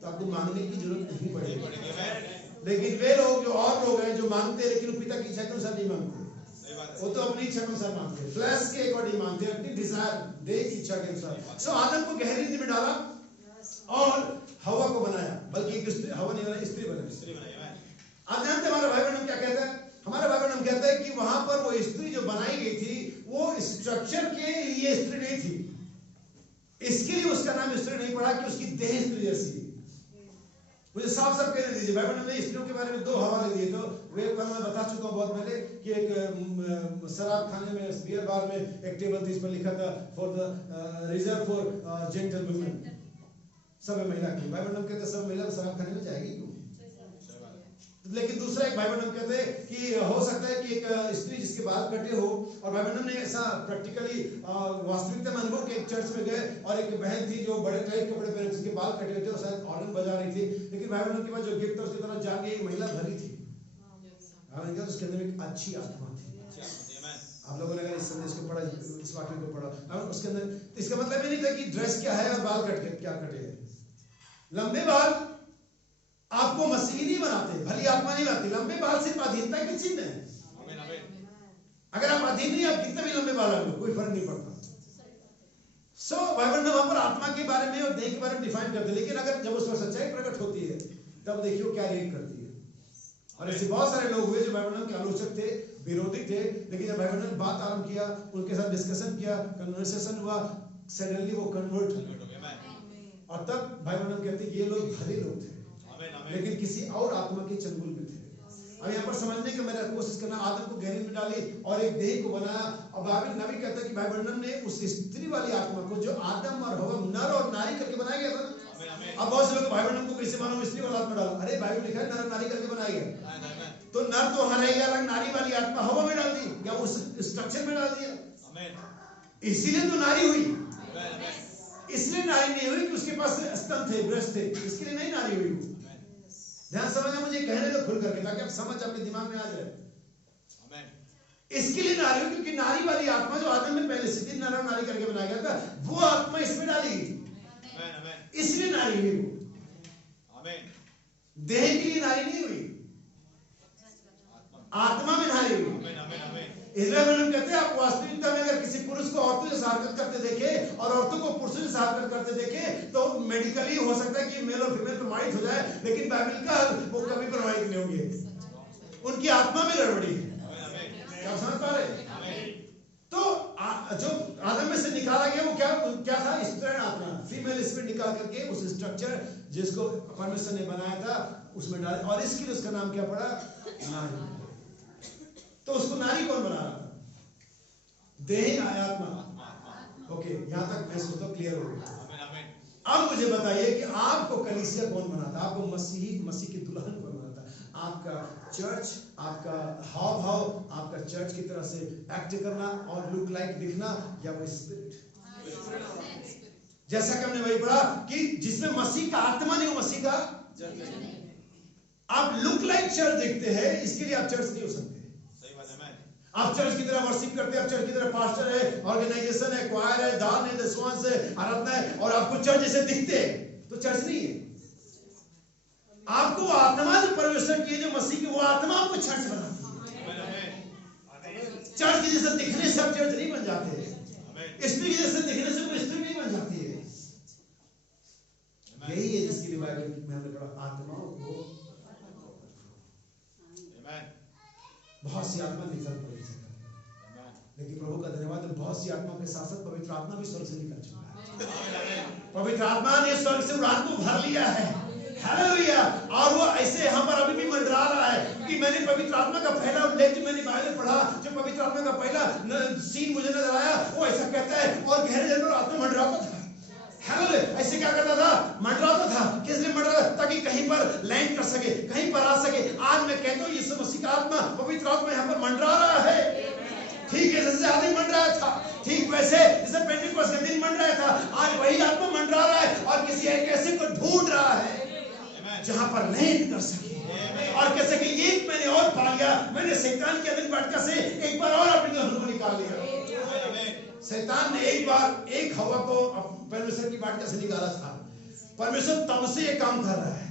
तो आपको मांगने की जरूरत नहीं पड़ेगी। लेकिन वे लोग जो और लोग हैं जो मांगते हैं लेकिन पिता की इच्छा के अनुसार नहीं मांगते, वो तो अपनी इच्छा के अनुसार मांगते हैं, फ्लैश के अकॉर्डिंग मांगते हैं, अपनी डिजायर देह की इच्छा के अनुसार। सो आदम को गहरी नींद में डाला और हवा को बनाया, बल्कि एक हवा नहीं बनाई, स्त्री बनाई। आप जानते हमारा भाई बहन क्या कहता है? हमारा भाई बहन कहता है कि वहां पर वो स्त्री जो बनाई गई थी वो स्ट्रक्चर के लिए स्त्री नहीं थी, इसके लिए उसका नाम स्त्री नहीं पड़ा कि उसकी देह स्त्री जैसी। मुझे साफ साफ कहने दीजिए, बाइबल ने स्त्रियों के बारे में 2 हवाले दिए। तो वे कल मैं बता चुका हूं बहुत पहले कि एक शराब खाने में, बियर बार में एक टेबल थी, इस पर लिखा था for the reserve for gentle women, सब महिला की। बाइबल ने कहते सब महिला शराब खाने में जाएगी क्यों? लेकिन दूसरा एक बाइबल में कहते हैं कि हो सकता है कि एक स्त्री जिसके बाल कटे हो, और बाइबल ने ऐसा प्रैक्टिकली वास्तविकता में अनुभव के एक चर्च में गए और एक बहन थी जो बड़े टाइट कपड़े पहने, जिसके बाल कटे हुए थे और शायद ऑर्गन बजा रही थी, लेकिन बाइबल के बाद जो गिफ्ट उसकी तरफ जाके महिला भरी थी, उसके अंदर एक अच्छी आत्मा थी। आप लोगों ने अगर इस संदेश को पढ़ा, इस वाक्य को पढ़ा, उसके अंदर इसका मतलब ये नहीं था कि ड्रेस क्या है और बाल क्या कटे हैं। लंबे बाल आपको मसीही नहीं बनाते, भली आत्मा नहीं बनाती। लंबे बाल सिर्फ अधीनता के चिन्ह है। अगर आप अधीन नहीं, आप कितने भी लंबे बाल रख लो, कोई फर्क नहीं पड़ता। बाइबल ने वहां पर आत्मा के बारे में और देह के बारे में डिफाइन करते, लेकिन अगर जब उसमें सच्चाई प्रकट होती है तब देखियो क्या रिएक्ट करती है। और ऐसे बहुत सारे लोग हुए जो बाइबल के आलोचक थे, विरोधी थे, लेकिन जब बाइबल ने बात आरंभ किया, उनके साथ डिस्कशन किया, कन्वर्सेशन हुआ, सडनली वो कन्वर्ट हो गए। और तब बाइबल कहते ये लोग भले लोग थे, लेकिन किसी और आत्मा के चंगुल में थे। अब यहाँ पर समझने की मैंने कोशिश करना, आदम को गहरी में डाली और एक देह को बनाया। और बाइबल नबी कहता है कि बाइबल ने उस स्त्री वाली आत्मा को जो आदम और हवा, नर और नारी करके बनाया गया था। अब बहुत से लोग बाइबल को कैसे मानो स्त्री वाला आत्मा डालो, अरे बाइबल लिखा है नर नारी करके बनाया गया, तो नर तो वहां रह गया, अलग नारी वाली आत्मा हवा में डाल दी या उस स्ट्रक्चर में डाल दिया, इसीलिए तो नारी हुई। इसलिए नारी नहीं हुई कि उसके पास स्तन थे, ब्रेस्ट थे, इसके लिए नहीं नारी हुई। ध्यान समझना, मुझे कहने दो खुल करके, ताकि आप समझ आपके दिमाग में आ जाए। इसके लिए नारी हुई क्योंकि नारी वाली आत्मा जो आदम में पहले से थी, नर और नारी करके बनाया गया था, वो आत्मा इसमें डाली गई, इसलिए नारी हुई वो। देह के लिए नारी नहीं हुई, आत्मा में नारी हुई। इसलिए कहते हैं आप वास्तविकता में अगर किसी पुरुष को औरतों से हरकत करते देखे और औरतों को पुरुषों से हरकत करते देखे, तो मेडिकली हो सकता है कि मेल और फीमेल प्रमाणित हो जाए, लेकिन बाइबल का वो कभी प्रमाणित नहीं होंगे, उनकी आत्मा में गड़बड़ी है। क्या समझ पा रहे? तो जो आदम में से निकाला गया वो क्या था? स्त्रीण आत्मा, फीमेल स्पिरिट निकाल करके उस स्ट्रक्चर जिसको परमेश्वर ने बनाया था उसमें डाले, और इसके लिए उसका नाम क्या पड़ा? नारी। तो उसको नारी कौन बना रहा था? देह आत्मा। ओके, यहां तक मैं सोचता हूं क्लियर हो गया। अब मुझे बताइए कि आपको कलीसिया कौन बनाता? आपको मसीह की दुल्हन कौन बनाता? आपका चर्च, आपका हाव भाव, आपका चर्च की तरह से एक्ट करना और लुक लाइक दिखना, या वो स्पिरिट? जैसा कि हमने वही पढ़ा कि जिसमें मसीह का आत्मा नहीं, वो मसीह का आप लुक लाइक चर्च दिखते हैं, इसके लिए आप चर्च नहीं हो सकते। आप चर्च की तरह वर्शिप करते हैं, आप चर्च की तरह पास्टर है, ऑर्गेनाइजेशन है, क्वायर है, दान है, दशवांश है, आराधना है, और आपको चर्च जैसे दिखते हैं, तो चर्च नहीं है। आपको आत्मा जो परमेश्वर की है, जो मसीह की, वो आत्मा आपको चर्च बनाती है। चर्च की जैसे दिखने से आप चर्च नहीं बन जाते, स्त्री की जैसे दिखने से कोई स्त्री नहीं बन जाती है। यही है जिसके लिए बाइबल में हमने पढ़ा, आत्माओं को बहुत सी आत्मा निकल पड़ी, लेकिन प्रभु का धन्यवाद, बहुत सी आत्मा के साथ साथ पवित्र आत्मा भी स्वर्ग से निकल चुका है। पवित्र आत्मा ने स्वर्ग से उड़ान को भर लिया है, हालेलुया। और वो ऐसे यहाँ पर अभी भी मंडरा रहा है, क्योंकि मैंने पवित्र आत्मा का पहला उल्लेख जो मैंने बाइबल पढ़ा, जो पवित्र आत्मा का पहला सीन मुझे नजर आया, वो ऐसा कहता है, और गहरे जल में आत्मा मंडराता था। ऐसे क्या करता था? मंडराता था। किस लिए मंडराता? ताकि कहीं पर लैंड कर सके, कहीं पर आ सके। आज मैं कहता हूँ यीशु मसीह का आत्मा, पवित्र आत्मा यहाँ पर मंडरा रहा है। ठीक है, जैसे आदमी मंडराया था, ठीक वैसे जैसे पेंटेकोस्ट के दिन मंडराया था, आज वही आत्मा मंडरा रहा है और किसी एक ऐसे को ढूंढ रहा है जहां पर लैंड कर सके, और कैसे कि एक मैंने और पा लिया, मैंने शैतान के अधीन वाटिका से एक बार और अपनी दुल्हन को निकाल लिया। शैतान ने एक बार एक हवा को परमेश्वर की वाटिका से निकाला था। परमेश्वर तब से ये काम कर रहा है।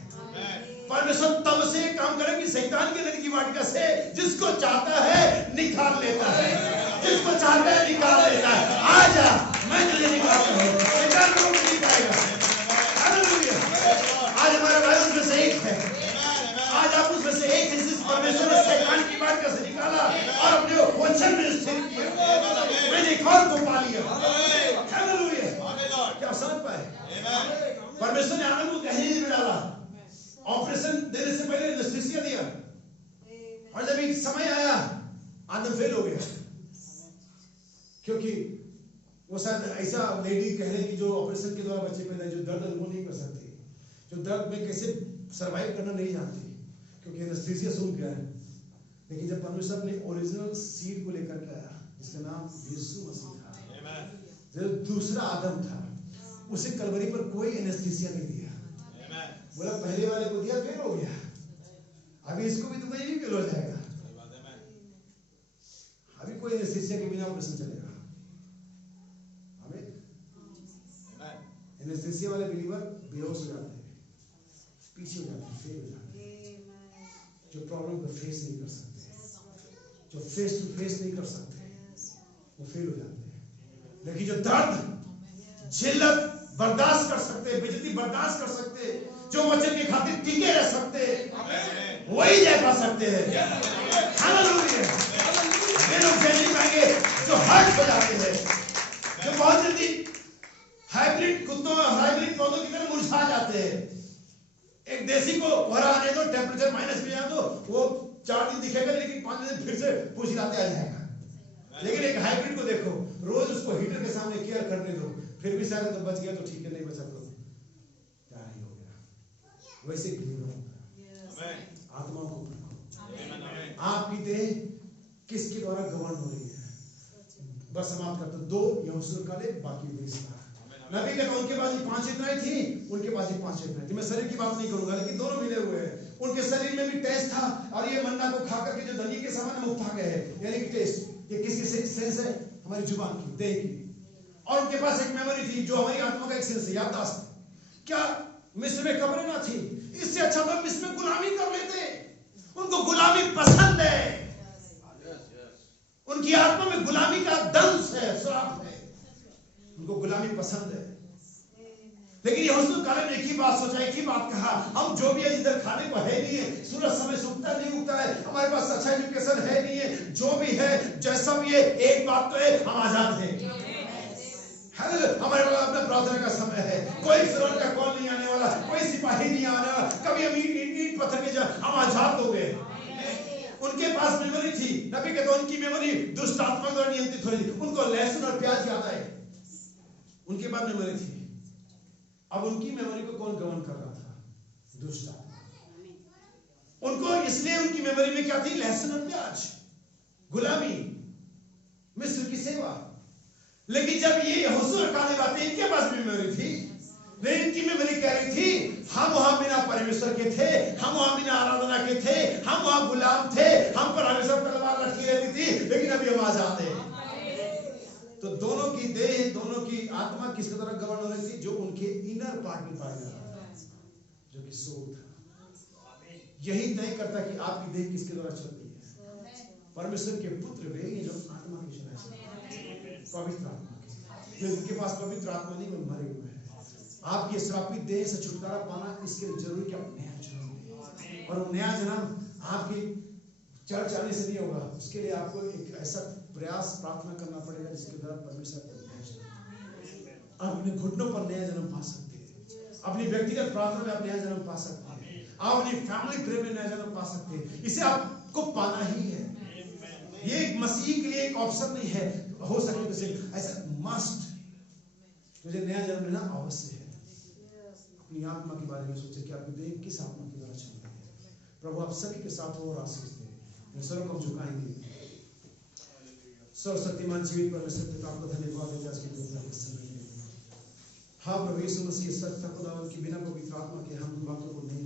परमेश्वर तब से ये काम करे कि शैतान के अधीन की वाटिका से जिसको चाहता है निकाल लेता है, जिसको चाहता है निकाल लेता है। आजा, मैं तुझे निकालता हूं, शैतान को नहीं पाएगा। हालेलुया। आज हमारा भाई उसमें से एक है, आज आप उसमें से एक है जिस परमेश्वर ने शैतान की वाटिका से निकाला और अपने वचन में स्थिर किया। मैंने एक और को पा लिया। हालेलुया। क्या समझ पाए? परमेश्वर ने आदम को गहरी में डाला, ऑपरेशन देने से पहले एनेस्थीसिया दिया, और जब एक समय आया आदम फेल हो गया, क्योंकि वो शायद ऐसा लेडी कह रहे कि जो ऑपरेशन के द्वारा बच्चे पैदा, जो दर्द अनुभव नहीं कर सकती, जो दर्द में कैसे सरवाइव करना नहीं जानती, क्योंकि एनेस्थीसिया सूंघ गया है। लेकिन जब परमेश्वर ने ओरिजिनल सीड को लेकर के आया, जिसका नाम यीशु मसीह था, जो दूसरा आदम था, उसे कलवरी पर कोई एनेस्थीसिया नहीं दिया। बोला पहले वाले को दिया, फेल हो गया, अभी इसको भी तो भी फेल हो जाएगा। अभी कोई एनेस्थीसिया के बिना ऑपरेशन चलेगा। एनेस्थीसिया वाले बिलीवर बेहोश हो जाते हैं, पीछे हो जाते हैं, फेल हो जाते हैं, जो प्रॉब्लम को फेस नहीं कर सकते, जो फेस टू फेस नहीं कर सकते, वो फेल हो जाते हैं। लेकिन जो दर्द जिल्लत बर्दाश्त कर सकते, बेइज्जती बर्दाश्त कर सकते, जो वचन के खातिर टिके रह सकते, वही जय पा सकते हैं। हालेलुया। वे लोग जय नहीं पाएंगे जो हर्ट हो जाते हैं, जो बहुत जल्दी हाइब्रिड कुत्तों और हाइब्रिड पौधों की तरह मुरझा जाते हैं। एक देसी को कोहरा आने दो, टेम्परेचर माइनस में जाए तो वो 4 दिन दिखेगा, लेकिन 5 दिन फिर से पूछ लाते आ जाएगा। लेकिन एक हाइब्रिड को देखो, रोज उसको हीटर के सामने केयर करने दो, फिर भी शायद तो बच गया तो ठीक है, नहीं बचा तो क्या ही हो गया। वैसे आत्माओं को आपकी देह किसके द्वारा गवर्न हो रही है? बस समाप्त करते 2 यहोशू काले, बाकी 20 नबी कहता उनके पास ही 5 इतनाएं थी, उनके पास ही 5 इतनाएं थी। मैं शरीर की बात नहीं करूंगा, लेकिन दोनों मिले हुए हैं। उनके शरीर में भी टेस्ट था, और ये मन्ना को खा करके जो धनी के समान मुक्त आ गए हैं, यानी कि टेस्ट ये किसकी सेंस है? हमारी जुबान की, देह की। और उनके पास एक मेमोरी थी जो हमारी आत्मा का एक सेंस है, याददाश्त। क्या मिस्र में कब्रें ना थी? इससे अच्छा तो मिस्र में गुलामी कर लेते। उनको गुलामी पसंद है, उनकी आत्मा में गुलामी का दंश है, श्राप है, उनको गुलामी पसंद है। लेकिन यहोशू कालेब ने एक ही बात सोचा, एक ही बात कहा, हम जो भी है इधर खाने को है नहीं है, सूरज समय सूखता नहीं उगता है, हमारे पास अच्छा एजुकेशन है नहीं है, जो भी है जैसा भी है, एक बात तो है, हम आजाद हैं। हमारे पास अपना प्रार्थना का समय है, कोई फिरौन का कॉल नहीं आने वाला, कोई सिपाही नहीं आने वाला, कभी हम ईंट पत्थर के हम आजाद हो गए। उनके पास मेमोरी थी, नबी कहते उनकी मेमोरी दुष्ट आत्मा द्वारा नियंत्रित हो रही थी। उनको लहसुन और प्याज याद आए, उनके पास मेमोरी थी। अब उनकी मेमोरी को कौन गवर्न कर रहा था? दुष्ट आत्मा। उनको इसलिए उनकी मेमोरी में क्या थी? लहसुन और प्याज, गुलामी, मिस्र की सेवा। लेकिन जब ये यहोशू और कालेब आते, इनके पास भी मेमोरी थी, लेकिन इनकी मेमोरी कह रही थी हम वहां बिना परमेश्वर के थे, हम वहां बिना आराधना के थे, हम वहां गुलाम थे, हम पर हमेशा तलवार लटकी रहती थी, लेकिन अभी हम आजाद हैं। तो दोनों की देह, दोनों की आत्मा किसकी तरह गवर्न हो रही थी? जो उनके इनर पार्ट में पाया जा रहा था, जो कि सोल था। यही तय करता कि आपकी देह किसके द्वारा चलती है? परमेश्वर के पुत्र वे, ये जो आत्मा की चलाए, पवित्र आत्मा के। जिनके पास पवित्र आत्मा नहीं, वो मरे हुए हैं। आपकी श्रापित देह से छुटकारा पाना, इसके लिए जरूरी कि आप नया जन्म लें, और वो नया जन्म आपकी चर्च आने से नहीं होगा। उसके लिए आपको एक ऐसा प्रयास प्रार्थना करना पड़ेगा जिसके द्वारा परमेश्वर को नया जन्म, आप अपने घुटनों पर नया जन्म पा सकते हैं, अपनी व्यक्तिगत प्रार्थना में आप नया जन्म पा सकते हैं, आप अपनी फैमिली प्रेयर में नया जन्म पा सकते हैं। इसे आपको पाना ही है। ये मसीह के लिए एक ऑप्शन नहीं है, हो सके तो ऐसा मस्ट, मुझे नया जन्म लेना अवश्य है। अपनी आत्मा के बारे में सोचे कि आपकी देह किस आत्मा की द्वारा चल रही है। प्रभु आप सभी के साथ हो और आशीष दे। सर को हम झुकाएंगे। सर्वशक्तिमान जीवित परमेश्वर पिता आपको धन्यवाद देते हैं के समय में। हाँ प्रभु यीशु मसीह सत्य खुदावन की बिना पवित्र आत्मा के हम बातों को नहीं